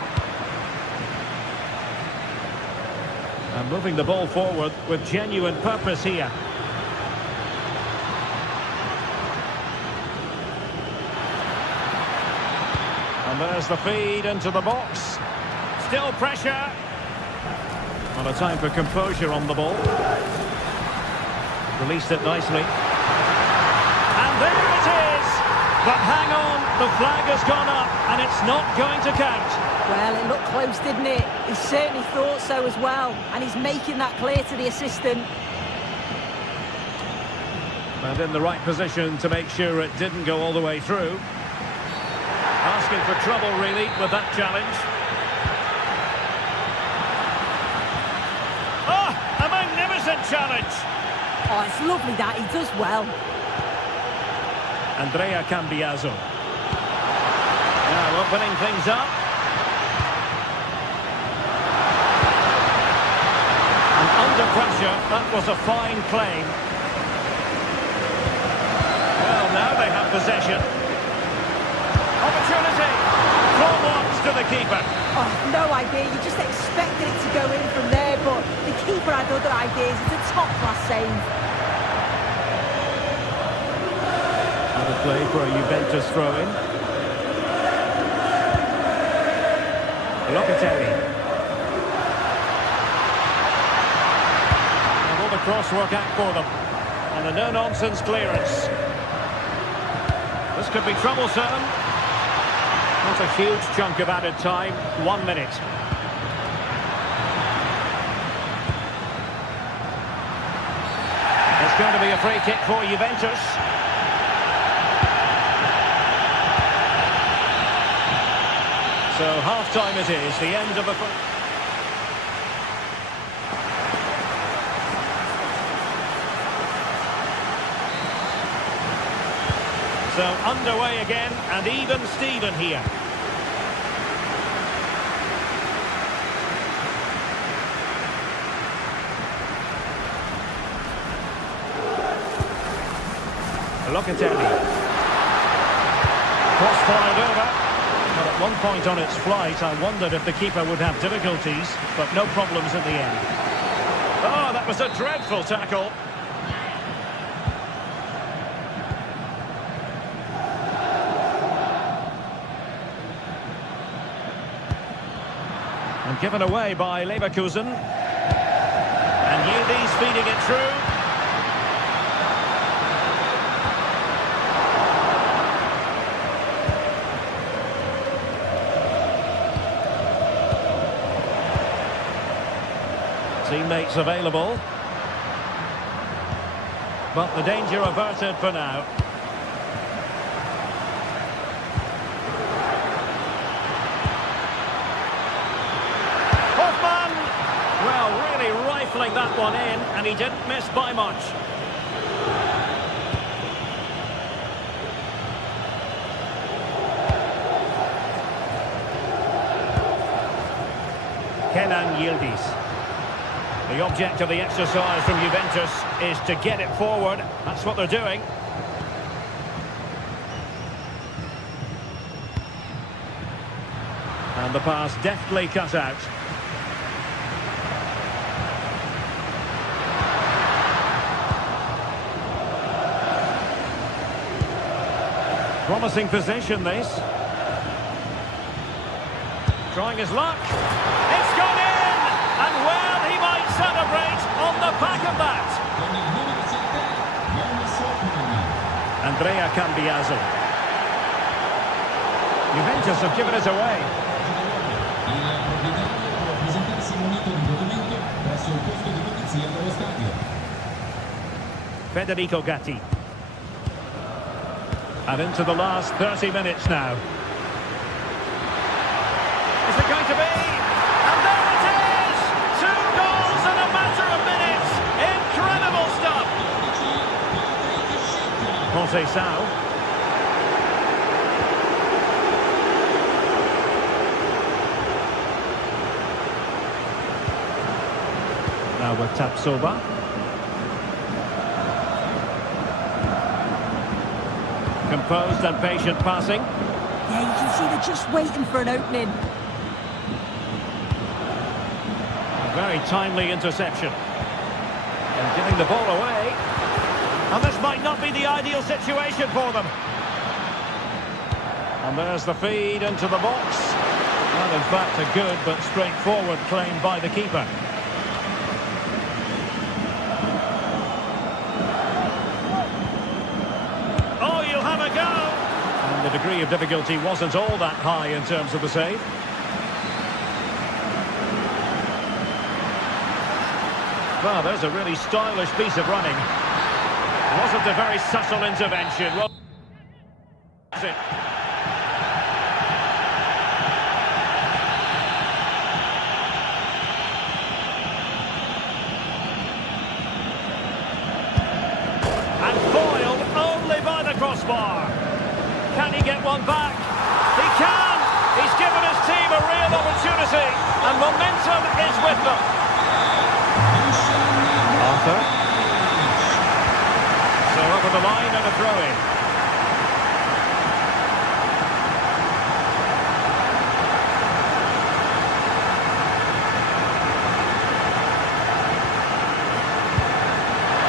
And moving the ball forward with genuine purpose here. And there's the feed into the box. Still pressure. And a time for composure on the ball. Released it nicely. And there it is! But hang on, the flag has gone up and it's not going to count. Well, it looked close, didn't it? He certainly thought so as well. And he's making that clear to the assistant. And in the right position to make sure it didn't go all the way through. Asking for trouble, really, with that challenge. Oh, a magnificent challenge! Oh, it's lovely that. He does well. Andrea Cambiaso. Now opening things up. And under pressure, that was a fine claim. Well, now they have possession. Opportunity. Forwards to the keeper. Oh, no idea. You just expected it to go in from there, but the keeper had other ideas. It's a top-class save. Another play for a Juventus throw-in. Locatelli. And all the cross work out for them. And a no-nonsense clearance. This could be troublesome. Not a huge chunk of added time. 1 minute. It's going to be a free kick for Juventus. So half-time it is, the end of a... So underway again, and even Steven here. Locatelli. Cross fired over. But at one point on its flight, I wondered if the keeper would have difficulties, but no problems in the end. Oh, that was a dreadful tackle. And given away by Leverkusen. And Yildiz feeding it through. Teammates available. But the danger averted for now. Well, really rifling that one in, and he didn't miss by much. Kenan Yildiz. The object of the exercise from Juventus is to get it forward. That's what they're doing. And the pass deftly cut out. Promising position, this. Trying his luck. It's gone in! And well, he might celebrate on the back of that. Andrea Cambiaso. Juventus have given it away. Federico Gatti. And into the last 30 minutes now. Is it going to be? And there it is! 2 goals in a matter of minutes! Incredible stuff! Conceição. Now with Tapsoba. Composed and patient passing. Yeah, you can see they're just waiting for an opening. A very timely interception. And giving the ball away. And this might not be the ideal situation for them. And there's the feed into the box. Well, in fact, a good but straightforward claim by the keeper. the degree of difficulty wasn't all that high in terms of the save. Well, there's a really stylish piece of running. Wasn't a very subtle intervention. Well, that's it. And foiled only by the crossbar. Can he get one back? He can! He's given his team a real opportunity, and momentum is with them. Arthur. So over the line and a throw-in.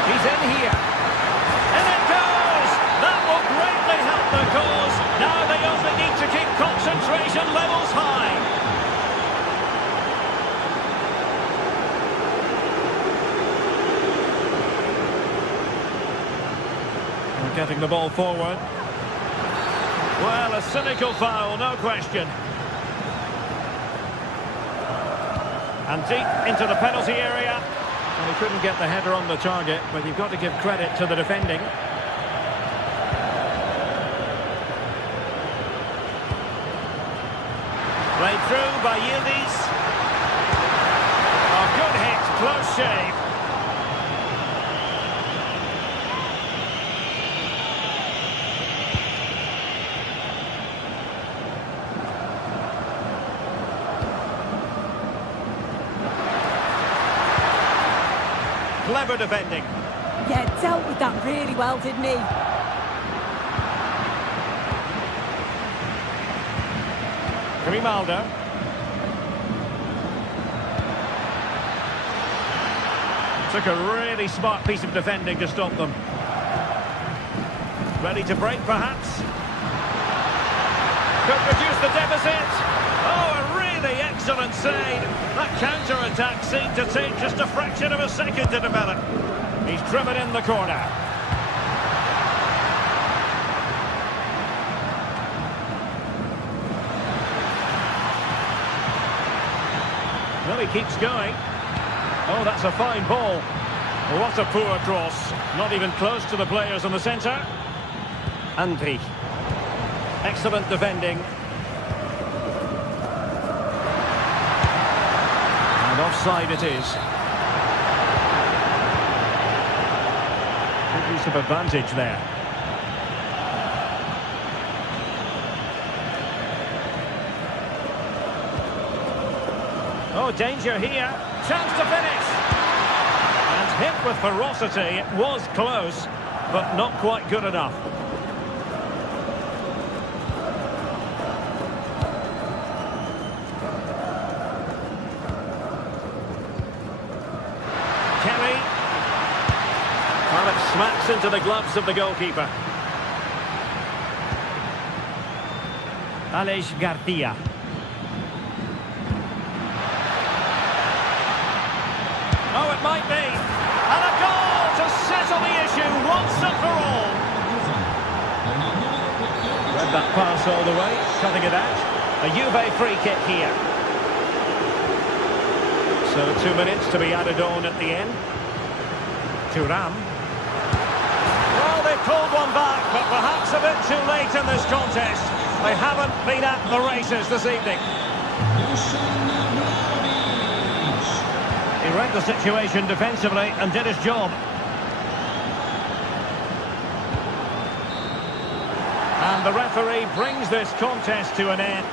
He's in here. And it goes! That will greatly help the cause. Now they only need to keep concentration levels high. Getting the ball forward. Well, a cynical foul, no question. And deep into the penalty area. And he couldn't get the header on the target, but you've got to give credit to the defending. Played through by Yildiz. Oh, good hit, close shave. Clever defending. Yeah, dealt with that really well, didn't he? Grimaldo. Took a really smart piece of defending to stop them. Ready to break, perhaps. Could reduce the deficit. Oh, a really excellent save. That counter-attack seemed to take just a fraction of a second to develop. He's driven in the corner. Well, he keeps going. Oh, that's a fine ball. What a poor cross. Not even close to the players in the centre. Andri. Excellent defending. And offside it is. Good use of advantage there. Oh, danger here. Chance to finish. And hit with ferocity. It was close, but not quite good enough. Kelly. Well, it smacks into the gloves of the goalkeeper. Aleix Garcia. Oh, it might be. And a goal to settle the issue once and for all. Read that pass all the way, cutting it out. A Juve free kick here. So 2 minutes to be added on at the end. Thuram. Well, they pulled one back, but perhaps a bit too late in this contest. They haven't been at the races this evening. He read the situation defensively and did his job. And the referee brings this contest to an end.